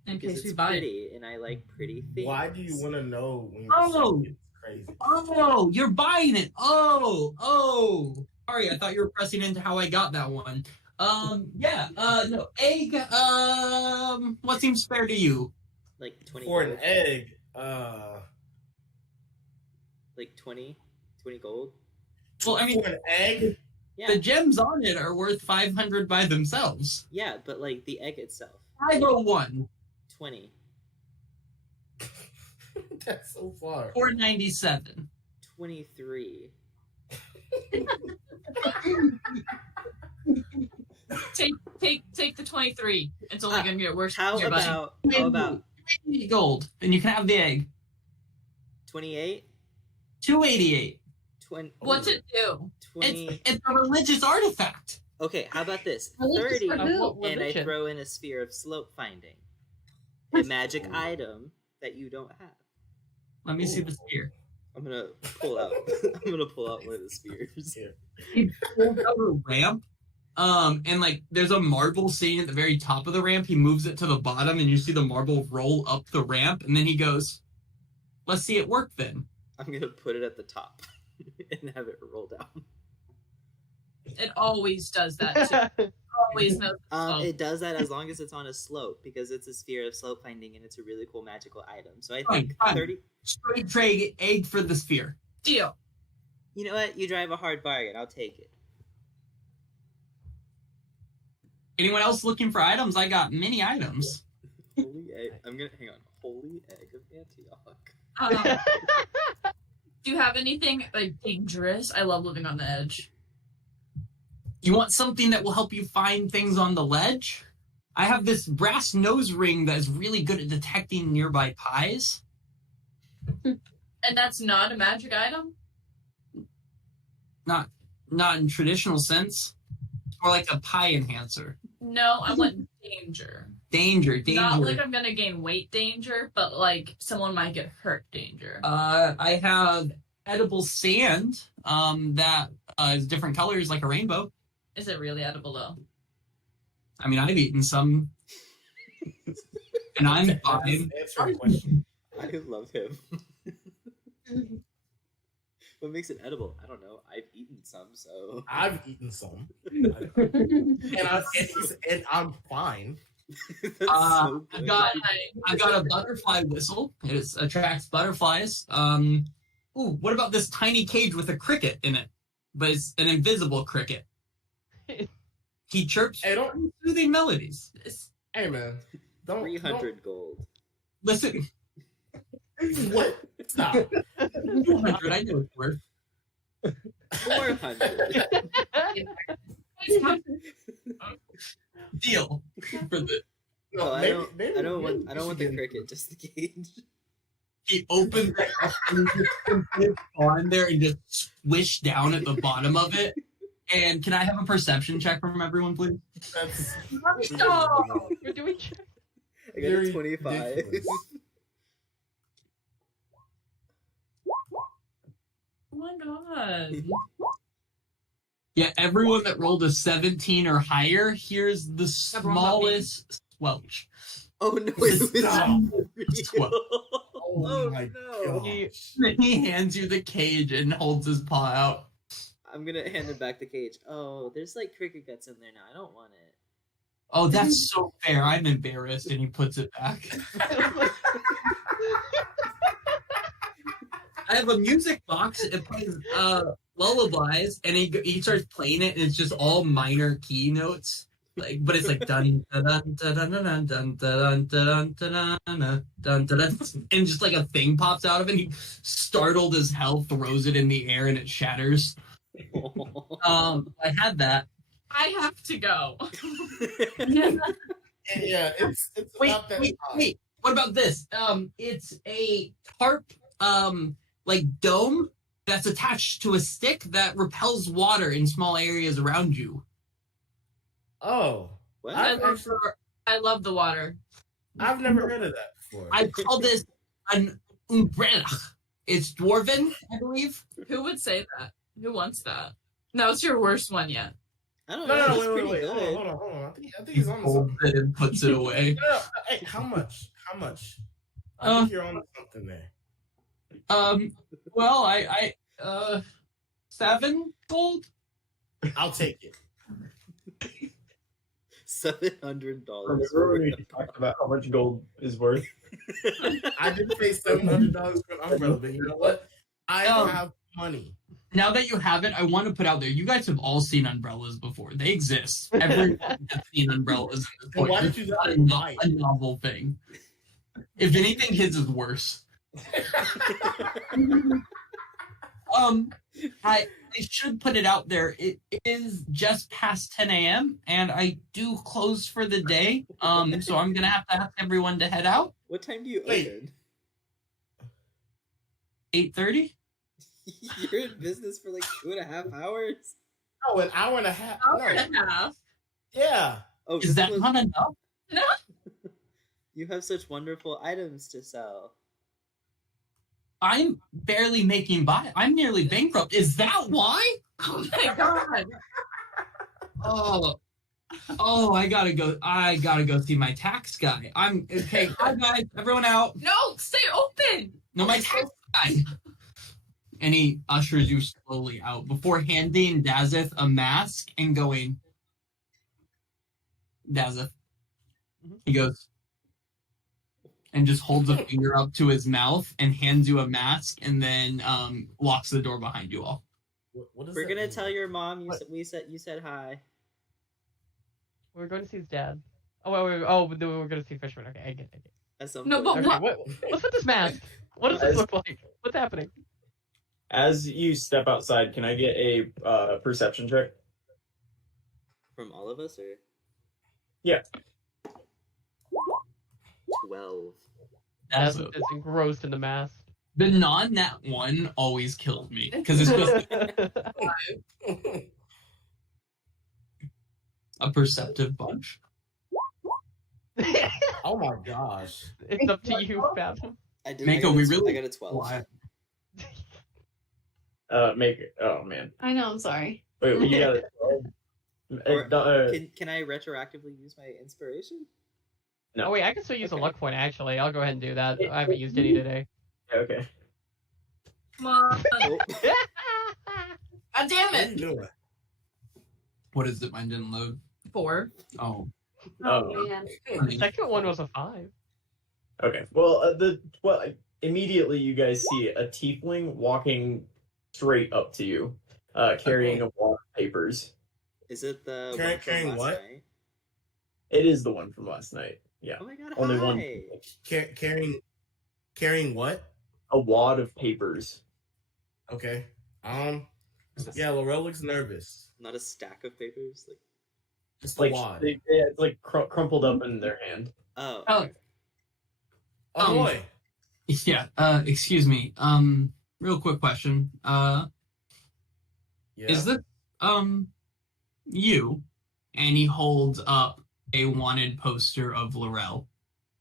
In Because case we it's buy it. pretty, and I like pretty things. Why do you want to know when Oh! it's crazy? Oh, you're buying it. Oh. Sorry, I thought you were pressing into how I got that one. No, egg, what seems fair to you? Like 20 For gold? an egg, Like 20 gold? Well, I mean, for an egg, Yeah. the gems on it are worth 500 by themselves. Yeah, but like the egg itself. 501, 20. that's so far. 497. 23. Take the 23. It's only gonna get worse. How Here, buddy. about 20 gold, and you can have the egg. 28? 288. 20. What's it do? 20. It's a religious artifact. Okay, how about this? Religious 30, for who? What and I religion? throw in a sphere of slope finding. A magic item that you don't have. Let me see the spear. I'm gonna pull out. I'm gonna pull out one of the spears. He pulls out a ramp, and like there's a marble sitting at the very top of the ramp. He moves it to the bottom, and you see the marble roll up the ramp, and then he goes, "Let's see it work then." I'm gonna put it at the top and have it roll down. It always does that too. Always knows. It does that as long as it's on a slope because it's a sphere of slope finding and it's a really cool magical item. So I think Fine. 30. Straight trade egg for the sphere. Deal. You know what? You drive a hard bargain. I'll take it. Anyone else looking for items? I got many items. Holy egg. I'm gonna hang on. Holy egg of Antioch. Do you have anything like dangerous? I love living on the edge. You want something that will help you find things on the ledge? I have this brass nose ring that is really good at detecting nearby pies. And that's not a magic item? Not in traditional sense. Or like a pie enhancer. No, I want danger. Danger. Not like I'm gonna gain weight danger, but like someone might get hurt danger. I have edible sand that is different colors like a rainbow. Is it really edible though? I mean, I've eaten some. And I'm fine. Answer the question. I love him. What makes it edible? I don't know. I've eaten some, so. I've eaten some, and I'm fine. That's so I've good. got a butterfly whistle. It attracts butterflies. What about this tiny cage with a cricket in it? But it's an invisible cricket. He chirps Hey, don't. soothing melodies. Hey, man. Don't. 300 gold. Listen, What? Stop. 200, I know it's worth. 400. Deal for the. No, I don't. maybe I don't want. we I don't want should the get- cricket. Just the cage. He opens it up and just on there and just swish down at the bottom of it. And can I have a perception check from everyone, please? That's We're doing check. I got a Very 25. ridiculous. Oh my god. Yeah, everyone that rolled a 17 or higher hears the smallest squelch. Oh no! It was Stop. real. Oh my no! god. He hands you the cage and holds his paw out. I'm gonna hand him back the cage. Oh, there's like cricket guts in there now. I don't want it. Oh, that's so fair. I'm embarrassed. And he puts it back. I have a music box. It plays lullabies, and he starts playing it, and it's just all minor key notes. but it's like dun dun dun dun dun dun dun dun dun dun dun dun, and just like a thing pops out of it. And he, startled as hell, throws it in the air and it shatters. I had that. I have to go. Yeah, it's Wait, about that wait, time. wait. What about this? It's a tarp, like dome that's attached to a stick that repels water in small areas around you. Oh, What? I love the water. I've never heard of that before. I call this an umbrella. It's dwarven, I believe. Who would say that? Who wants that? No, it's your worst one yet. I don't No, know. no, It's wait, pretty wait, good. hold on. I think He he's on to folds something. it and puts it away. No, hey, how much? I think you're on to something there. Well, I 7 gold. I'll take it. $700. Remember when we talked about how much gold is worth? I did pay $700 for an umbrella, but you know what? I have money. Now that you have it, I want to put out there, you guys have all seen umbrellas before. They exist. Everyone has seen umbrellas at this Then point. why It's did you not not buy a novel thing. If anything, his is worse. I should put it out there. It is just past 10 a.m. and I do close for the day. So I'm gonna have to ask everyone to head out. What time do you Wait. open? 8:30. You're in business for like 2.5 hours? No, an hour and a half. Hour No. and a half. Yeah. Oh, Is that not enough? No. You have such wonderful items to sell. I'm barely making by. I'm nearly bankrupt. Is that why? Oh my god. Oh, I gotta go see my tax guy. I'm okay. Hi guys, everyone out. No, stay open. No, my tax guy. And he ushers you slowly out before handing Dazeth a mask and going, Dazeth. He goes and just holds a finger up to his mouth and hands you a mask and then locks the door behind you all. What does We're that gonna mean? tell your mom What? you said hi. We're going to see his dad. Oh, wait. Oh, but then we're going to see Fishman. Okay, I get it. At some No, point. but Okay, what's with this mask? What does this look like? What's happening? As you step outside, can I get a perception check? From all of us, or? Yeah. 12. That's it's engrossed in the mask. The non-nat one always kills me because it's just a perceptive bunch. Oh my gosh. It's up to you, Fathom. I did. Mako, we really- I got a 12. Why? Make it. Oh man. I know, I'm sorry. Wait, you got it. Or- Can I retroactively use my inspiration? No. Oh wait, I can still use a Okay. luck point actually. I'll go ahead and do that. I haven't used any today. Okay. Come on. Oh, God damn What are you it. doing? What is it? Mine didn't load. 4. Oh, Oh. man. The second one was a 5. Okay. Well, immediately you guys see a tiefling walking straight up to you, carrying a wad of papers. is it the Carrying- one from carrying last what? night? It is the one from last night. Yeah. Oh my god! Only hi. one. Carrying what? A wad of papers. Okay. Yeah, Laurel looks nervous. Not a stack of papers. Like Just Like a wad. it's like crumpled up in their hand. oh. Oh. Oh boy. yeah. Excuse me. Real quick question. Yeah. Is this you? And he holds up a wanted poster of Laurel,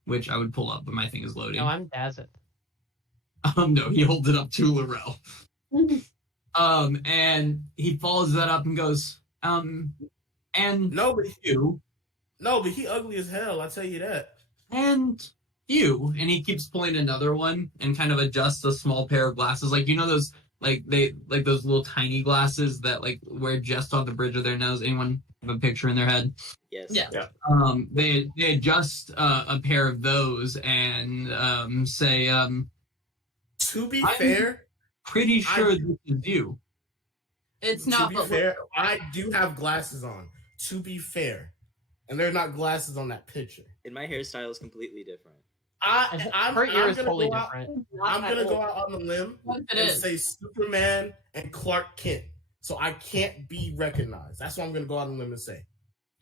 which I would pull up, but my thing is loading. No, I'm Dazit. No, he holds it up to Laurel. And he follows that up and goes, and No, but you, he ugly as hell. I tell you that. and you, and he keeps pulling another one and kind of adjusts a small pair of glasses, like those, like those little tiny glasses that like wear just on the bridge of their nose. Anyone have a picture in their head? Yes. Yeah. They adjust a pair of those and say, To be I'm- fair, pretty sure this is you. It's to not, be but fair, I do have glasses on. To be fair, and they're not glasses on that picture. And my hairstyle is completely different. Her ear is totally out, different. I'm gonna go out on the limb and say Superman and Clark Kent, so I can't be recognized. That's what I'm gonna go out on the limb and say.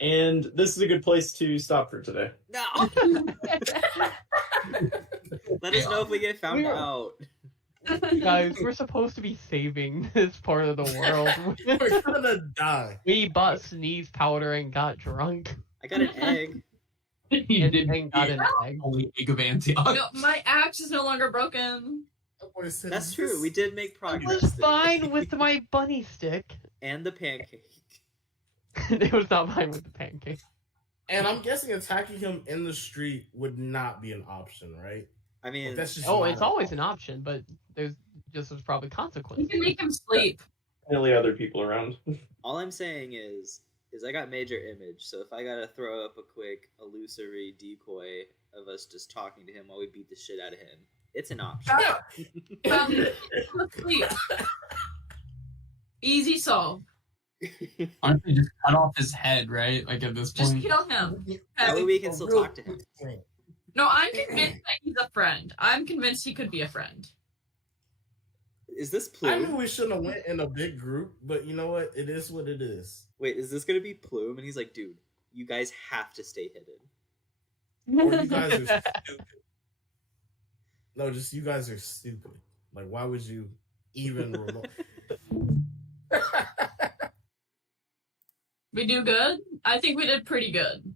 And this is a good place to stop for today. No. Let us know if we get found out. Guys, we're supposed to be saving this part of the world. We're gonna die. We bought sneeze powder and got drunk. I got an egg. And got an egg. Holy egg of Antioch. No, my axe is no longer broken. That's true. We did make I progress. was fine with my bunny stick. And the pancake. It was not fine with the pancake. And I'm guessing attacking him in the street would not be an option, right? I mean, That's just Oh, not it's an always option. an option, but there's probably You consequences. can make him sleep. Only other people around. all I'm saying is I got major image, so if I gotta throw up a quick illusory decoy of us just talking to him while we beat the shit out of him, it's an option. Sleep. Easy solve. Honestly, just cut off his head, right? Like at this Just point. kill him. That way we can still Real talk to him. quick. No, I'm convinced that he's a friend. I'm convinced he could be a friend. Is this I Plume? knew we shouldn't have went in a big group, but you know what? It is what it is. Wait, is this gonna be Plume? And he's like, dude, you guys have to stay hidden. Or you guys are stupid. No, just you guys are stupid. Like, why would you even remote? We do good? I think we did pretty good.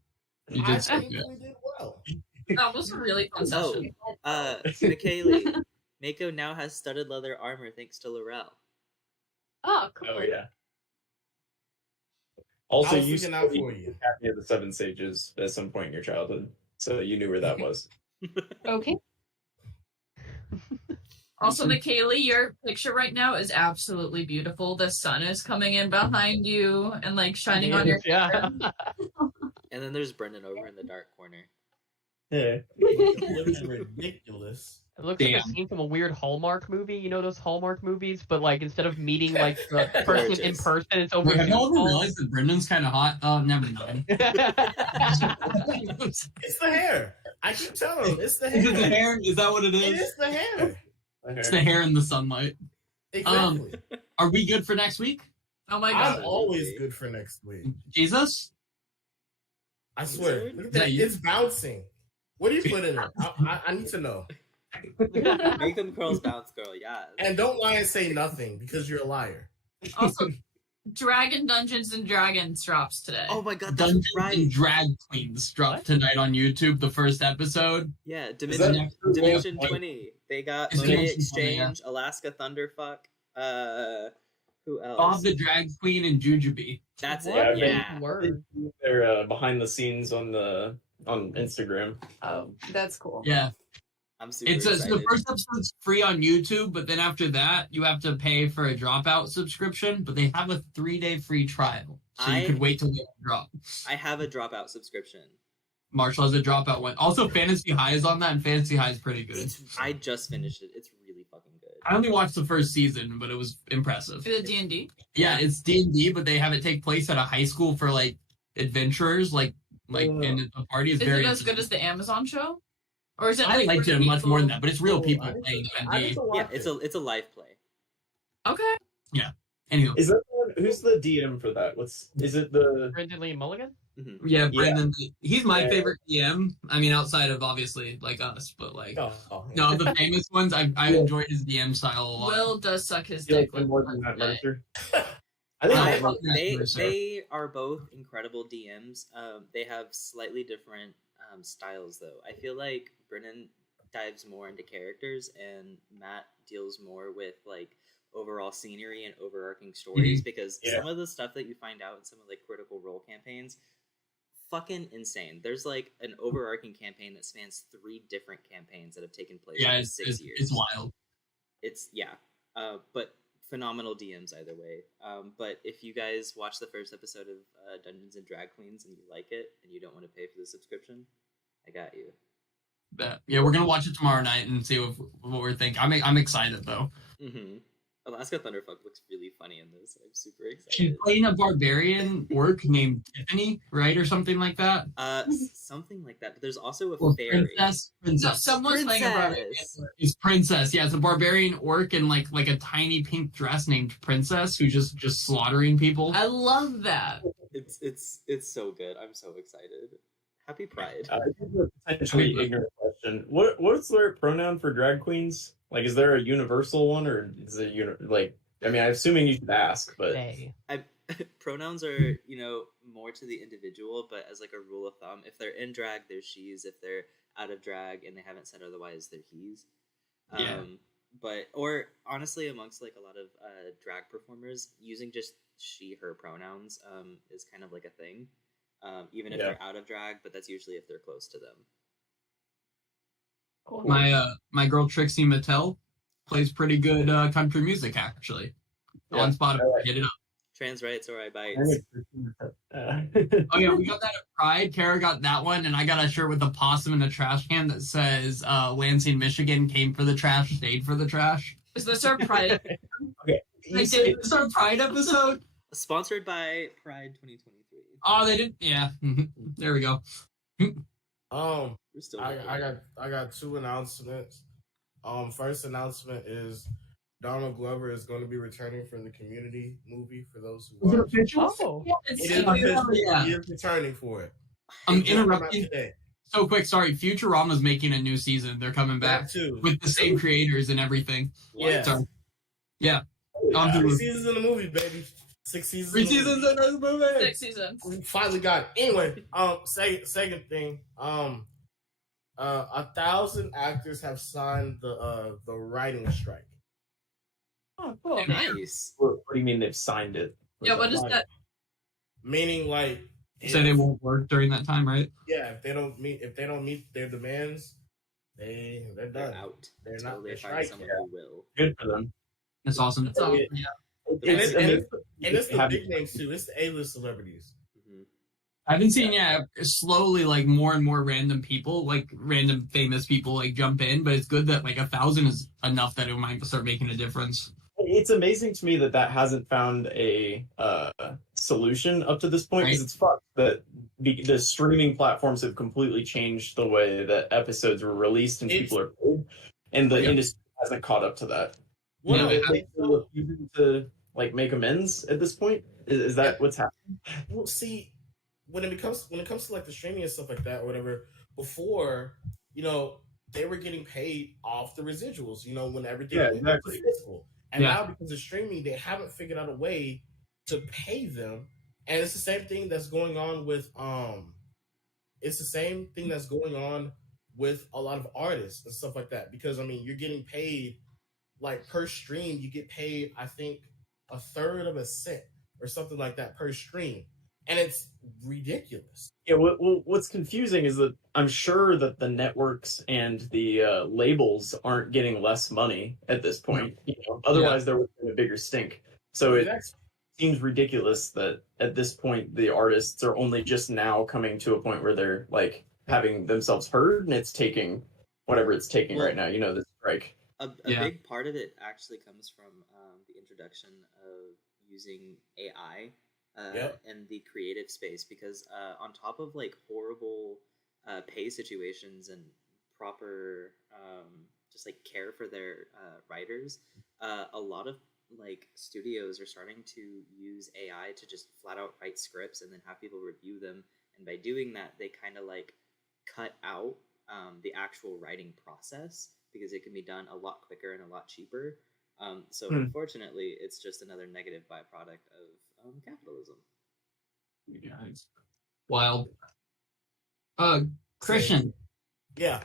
You I did say think good. we did well. That was a really fun Oh, session. McKaylee, Mako now has studded leather armor thanks to Laurel. Oh, cool. Oh yeah. I Also, was you looking out studied for you. Academy of the Seven Sages at some point in your childhood, so you knew where that was. Okay. Also, Michaeli, your picture right now is absolutely beautiful. The sun is coming in behind you and like shining on your Yeah. And then there's Brendan over in the dark corner. Yeah. It looks ridiculous. It looks like a Damn. scene from a weird Hallmark movie. You know those Hallmark movies, but like instead of meeting like the person in Gorgeous. person, it's over Wait, have Zoom y'all ever calls. realized that Brendan's kind of hot? Never mind. It's the hair. I keep telling him, it's the Is it the hair. hair? Is that what it It is? is the hair. It's the hair in the sunlight. Exactly. Are we good for next week? Oh my I'm god. always good for next week. Jesus? I swear. Look at Is that that. you? It's bouncing. What do you put in it? I need to know. Make them curls bounce, girl. Yeah. And don't lie and say nothing because you're a liar. Also, Dragon Dungeons and Dragons drops today. Oh my god, that's Dungeons right. and Drag Queens dropped tonight on YouTube, the first episode. Yeah, that Dimension, next week? Dimension Yeah. 20. They got It's Monet Dimension 20, yeah. Exchange, Alaska Thunderfuck. Who else? Bob the Drag Queen and Jujubee. That's What? it. Yeah, Yeah. Word. They're behind the scenes on Instagram. Oh, that's cool. Yeah. I'm super So excited. the first episode's free on YouTube, but then after that, you have to pay for a dropout subscription, but they have a 3-day free trial. So you could wait till they drop. I have a dropout subscription. Marshall has a dropout one. Also, Fantasy High is on that, and Fantasy High is pretty good. I just finished it. It's really fucking good. I only watched the first season, but it was impressive. For the D&D. Yeah, it's D&D, but they have it take place at a high school for like adventurers, and the party is Is very. it as good as the Amazon show? Or is it I like liked it real much more than people? that, but it's real people I need playing to- I need D&D. to Yeah, watch it's a live play. Okay. Anyway, Is that the one, who's the DM for that? Is it the Brendan Lee Mulligan? Mhm. yeah, Brendan, he's my Yeah. favorite DM. I mean, outside of obviously like us, but like Oh, no, the famous ones. I enjoyed his DM style a lot. Will does suck his you dick. like him more than Matt today. Mercer? I think I- Matt Mercer- They are both incredible DMs. They have slightly different styles, though. I feel like Brennan dives more into characters, and Matt deals more with like overall scenery and overarching stories. Because Yeah. some of the stuff that you find out in some of like Critical Role campaigns, fucking insane. There's like an overarching campaign that spans 3 different campaigns that have taken place yeah, in it's 6 years. it's wild. It's but phenomenal DMs either way. But if you guys watch the first episode of Dungeons and Drag Queens and you like it and you don't want to pay for the subscription, I got you. Yeah, we're gonna watch it tomorrow night and see what we're thinking. I'm excited though. Mm-hmm. Alaska Thunderfuck looks really funny in this. I'm super She's excited. playing a barbarian orc named Tiffany, right, or something like that. Something like that. But there's also a Or fairy. No, someone's playing a barbarian. Princess. It's Princess. Yeah, it's a barbarian orc in like a tiny pink dress named Princess who's just slaughtering people. I love that. It's so good. I'm so excited. Happy Pride. This is a potentially ignorant question. What's their pronoun for drag queens? Like, is there a universal one, or is it like? I mean, I'm assuming you should ask, but They. Pronouns are, more to the individual, but as like a rule of thumb, if they're in drag, they're she's. If they're out of drag and they haven't said otherwise, they're he's. Yeah. Or honestly, amongst like a lot of drag performers, using just she, her pronouns is kind of like a thing. Even if they're out of drag, but that's usually if they're close to them. Cool. My girl Trixie Mattel plays pretty good country music actually. Yeah. On Spotify, get it up. Trans rights or I bite. Oh yeah, we got that at Pride. Kara got that one, and I got a shirt with a possum in a trash can that says Lansing, Michigan came for the trash, stayed for the trash. Is this our pride? Okay. Is this our Pride episode? Sponsored by Pride 2023. Oh, they did. Yeah, there we go. We're still I got two announcements. First announcement is Donald Glover is going to be returning for the Community movie. For those who watch, Oh. it is official. He is returning for it. I'm It came out interrupting today. so quick. Sorry, Futurama's making a new season. They're coming back That too. with the same creators and everything. Yeah. Sorry. Yeah. Three seasons in the movie, baby. 6 seasons. 3 in the movie. seasons in this movie. 6 seasons. We finally got it. Anyway, second thing, 1,000 actors have signed the writing strike. Oh, cool. nice. What do you mean they've signed it? Yeah, what is that? Meaning, like, So they won't work during that time, right? yeah, if they don't meet their demands, they're done. They're out. They're until not. they They're find striking. someone who will. Good for them. That's awesome. That's all. Yeah. And it's the Have- big names too. It's the A-list celebrities. Mhm. I've been seeing slowly like more and more random people, like random famous people, like jump in. But it's good that like 1,000 is enough that it might start making a difference. It's amazing to me that hasn't found a solution up to this point, because Right. it's fucked that the streaming platforms have completely changed the way that episodes were released and people are paid, and the industry hasn't caught up to that. Well, Yeah, no, Are they refusing to like make amends at this point? Is that what's happening? well, see, when it comes to like the streaming and stuff like that or whatever, before, they were getting paid off the residuals, when everything Yeah, went exactly. to physical. And Yeah. now because of streaming, they haven't figured out a way to pay them. And it's the same thing that's going on with a lot of artists and stuff like that. Because you're getting paid like per stream, you get paid, I think, 1/3 of a cent or something like that per stream. And it's ridiculous. Yeah, what's confusing is that I'm sure that the networks and the labels aren't getting less money at this point. Otherwise there would have been a bigger stink. So it seems ridiculous that at this point the artists are only just now coming to a point where they're like having themselves heard, and it's taking whatever it's taking right now. This strike. A Yeah. big part of it actually comes from the introduction of using AI in the creative space, because on top of like horrible pay situations and proper just like care for their writers, a lot of like studios are starting to use AI to just flat out write scripts and then have people review them, and by doing that they kind of like cut out the actual writing process, because it can be done a lot quicker and a lot cheaper. So unfortunately, it's just another negative byproduct of capitalism. Yeah, it's wild. Christian, Yeah.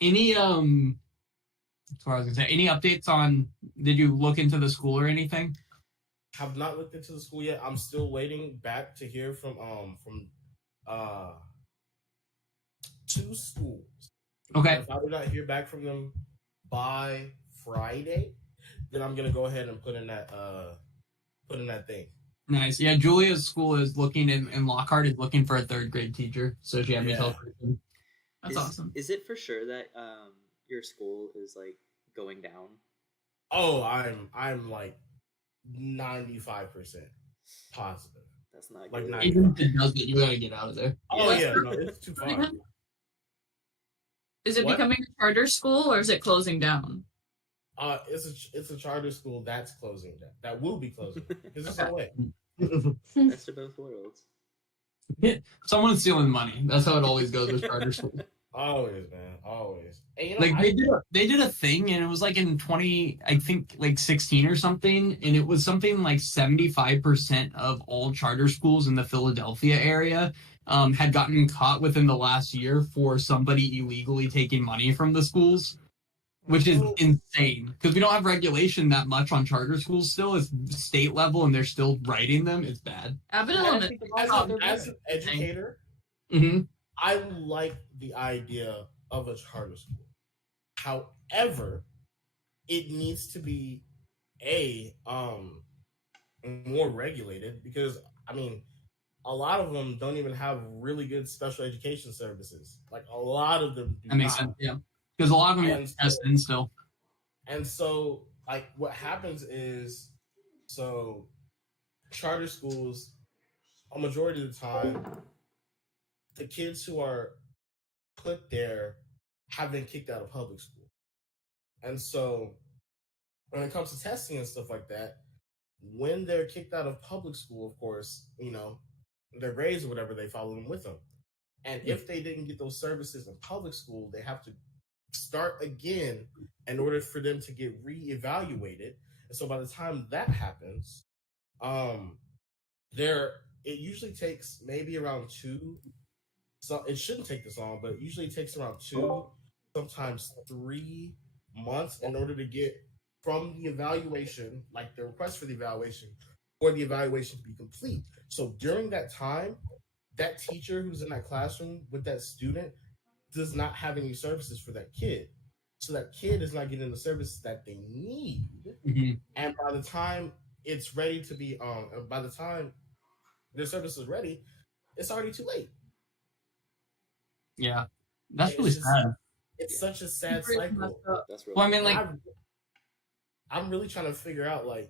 any that's what I was gonna say. Any updates on? Did you look into the school or anything? Have not looked into the school yet. I'm still waiting back to hear from 2 schools. Okay. If I do not hear back from them by Friday, then I'm gonna go ahead and put in that thing. Nice. Yeah, Julia's school is looking in Lockhart is looking for a 3rd grade teacher. So she had me tell Christian. That's awesome. Is it for sure that your school is like going down? Oh, I'm like 95% positive. That's not Like good. 90. Even if it doesn't, you gotta get out of there. Oh Yeah. yeah, no, it's too far. Is it What? becoming a charter school or is it closing down? It's a charter school that's closing down. That will be closing because there's no way. Best of both worlds. Someone's stealing money. That's how it always goes with charter school. Always, man, always. And, you know, Like they did a thing, and it was like in 20, I think like 16 or something, and it was something like 75% of all charter schools in the Philadelphia area had gotten caught within the last year for somebody illegally taking money from the schools, which is insane because we don't have regulation that much on charter schools still. It's state level, and they're still writing them. It's bad. Abbott Yeah, I Elementary. think as an educator, Mm-hmm. I like the idea of a charter school. However, it needs to be more regulated because I mean a lot of them don't even have really good special education services. Like a lot of them do That makes not. sense. Yeah, because a lot of them And are testing still. And so, like, what happens is, so charter schools, a majority of the time, the kids who are put there have been kicked out of public school. And so, when it comes to testing and stuff like that, when they're kicked out of public school, of course, you know, their grades or whatever, they follow them with them. And if they didn't get those services in public school, they have to start again in order for them to get reevaluated. And so by the time that happens, it usually takes maybe around 2. So it shouldn't take this long, but it usually takes around 2, sometimes 3 months in order to get from the evaluation, like the request for the evaluation, for the evaluation to be complete. So during that time, that teacher who's in that classroom with that student does not have any services for that kid. So that kid is not getting the services that they need. Mm-hmm. And by the time it's ready to be, by the time their service is ready, it's already too late. Yeah, that's It's really just- sad. It's such a sad cycle. That's real. Well, I mean, like, I'm really trying to figure out like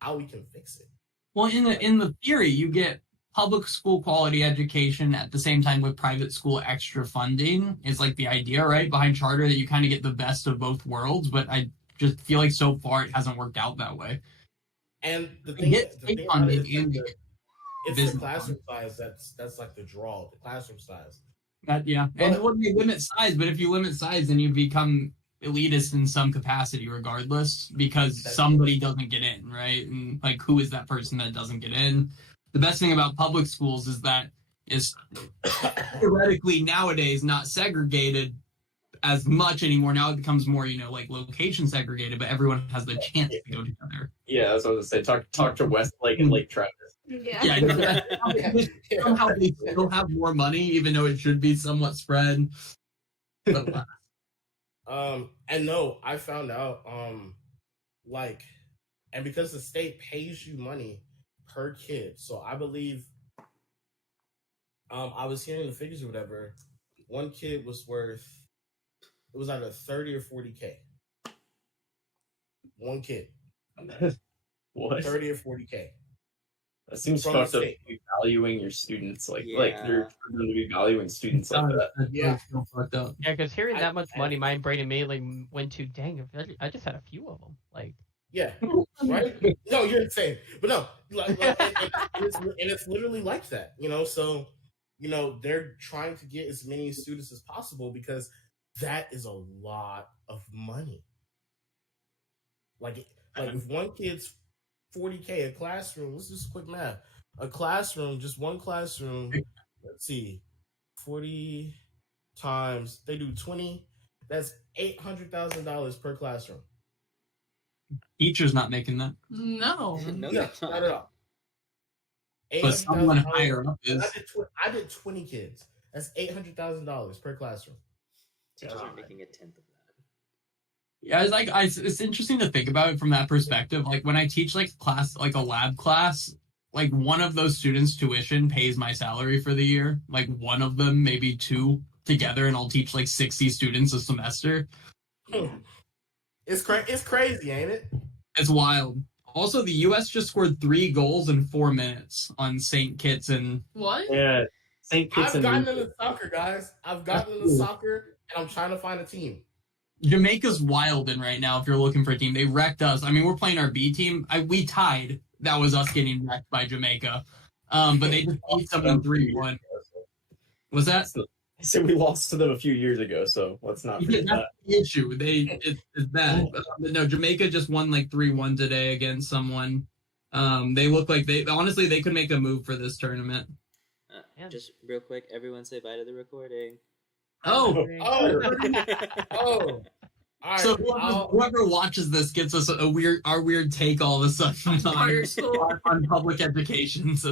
how we can fix it. well, in the theory, you get public school quality education at the same time with private school extra funding is like the idea, right, behind charter, that you kind of get the best of both worlds. But I just feel like so far it hasn't worked out that way. And the You thing, get the state thing about it funding is and that it's business the classroom size that's like the draw, the classroom size. yeah, and it would be limit size, but if you limit size, then you become elitist in some capacity, regardless, because somebody doesn't get in, right? And like, who is that person that doesn't get in? The best thing about public schools is that it's theoretically nowadays not segregated as much anymore. Now it becomes more, you know, like location segregated, but everyone has the chance to go together. Yeah, that's what I was gonna say. Talk to Westlake and Lake Travis. Yeah. Yeah, I know that. Somehow they still have more money, even though it should be somewhat spread. But, And no, I found out, like, and because the state pays you money per kid, so I believe, I was hearing the figures or whatever. One kid was worth, it was either 30 or 40K. One kid, What? 30 or 40K. That seems From the fucked up. state. To be valuing your students like Yeah. they're going to be valuing students like that. Yeah. feel fucked up. Yeah, because hearing I- that much money, my brain immediately went to, dang, I just had a few of them. Like, Yeah, right. No, you're insane. But no, and it's literally like that, you know. So, you know, they're trying to get as many students as possible because that is a lot of money. Like if one kid's 40K a classroom, let's just quick math. A classroom, just one classroom. Let's see, 40 times they do 20. That's $800,000 per classroom. Teacher's not making that, No. No, No, that's not at all. but someone $800,000. higher up is. I did 20 kids. That's $800,000 per classroom. Teachers aren't making a tenth of that. Yeah, it's interesting to think about it from that perspective. Like when I teach like class, like a lab class, like one of those students' tuition pays my salary for the year. Like one of them, maybe 2 together, and I'll teach like 60 students a semester. It's crazy, ain't it? It's wild. Also, the U.S. just scored 3 goals in 4 minutes on St. Kitts and What? Yeah, St. Kitts I've and gotten into soccer, guys. I've gotten into soccer, and I'm trying to find a team. Jamaica's wilding right now. If you're looking for a team, they wrecked us. I mean, we're playing our B team. We tied. That was us getting wrecked by Jamaica. But they just beat someone 3-1. Was that? I said we lost to them a few years ago, so let's not forget That's that. the issue. It's bad. But no, Jamaica just won like 3-1 today against someone. They look like they could make a move for this tournament. Just real quick, everyone say bye to the recording. Oh, All right, so whoever watches this gets us our weird take all of a sudden Fire school. on public education. So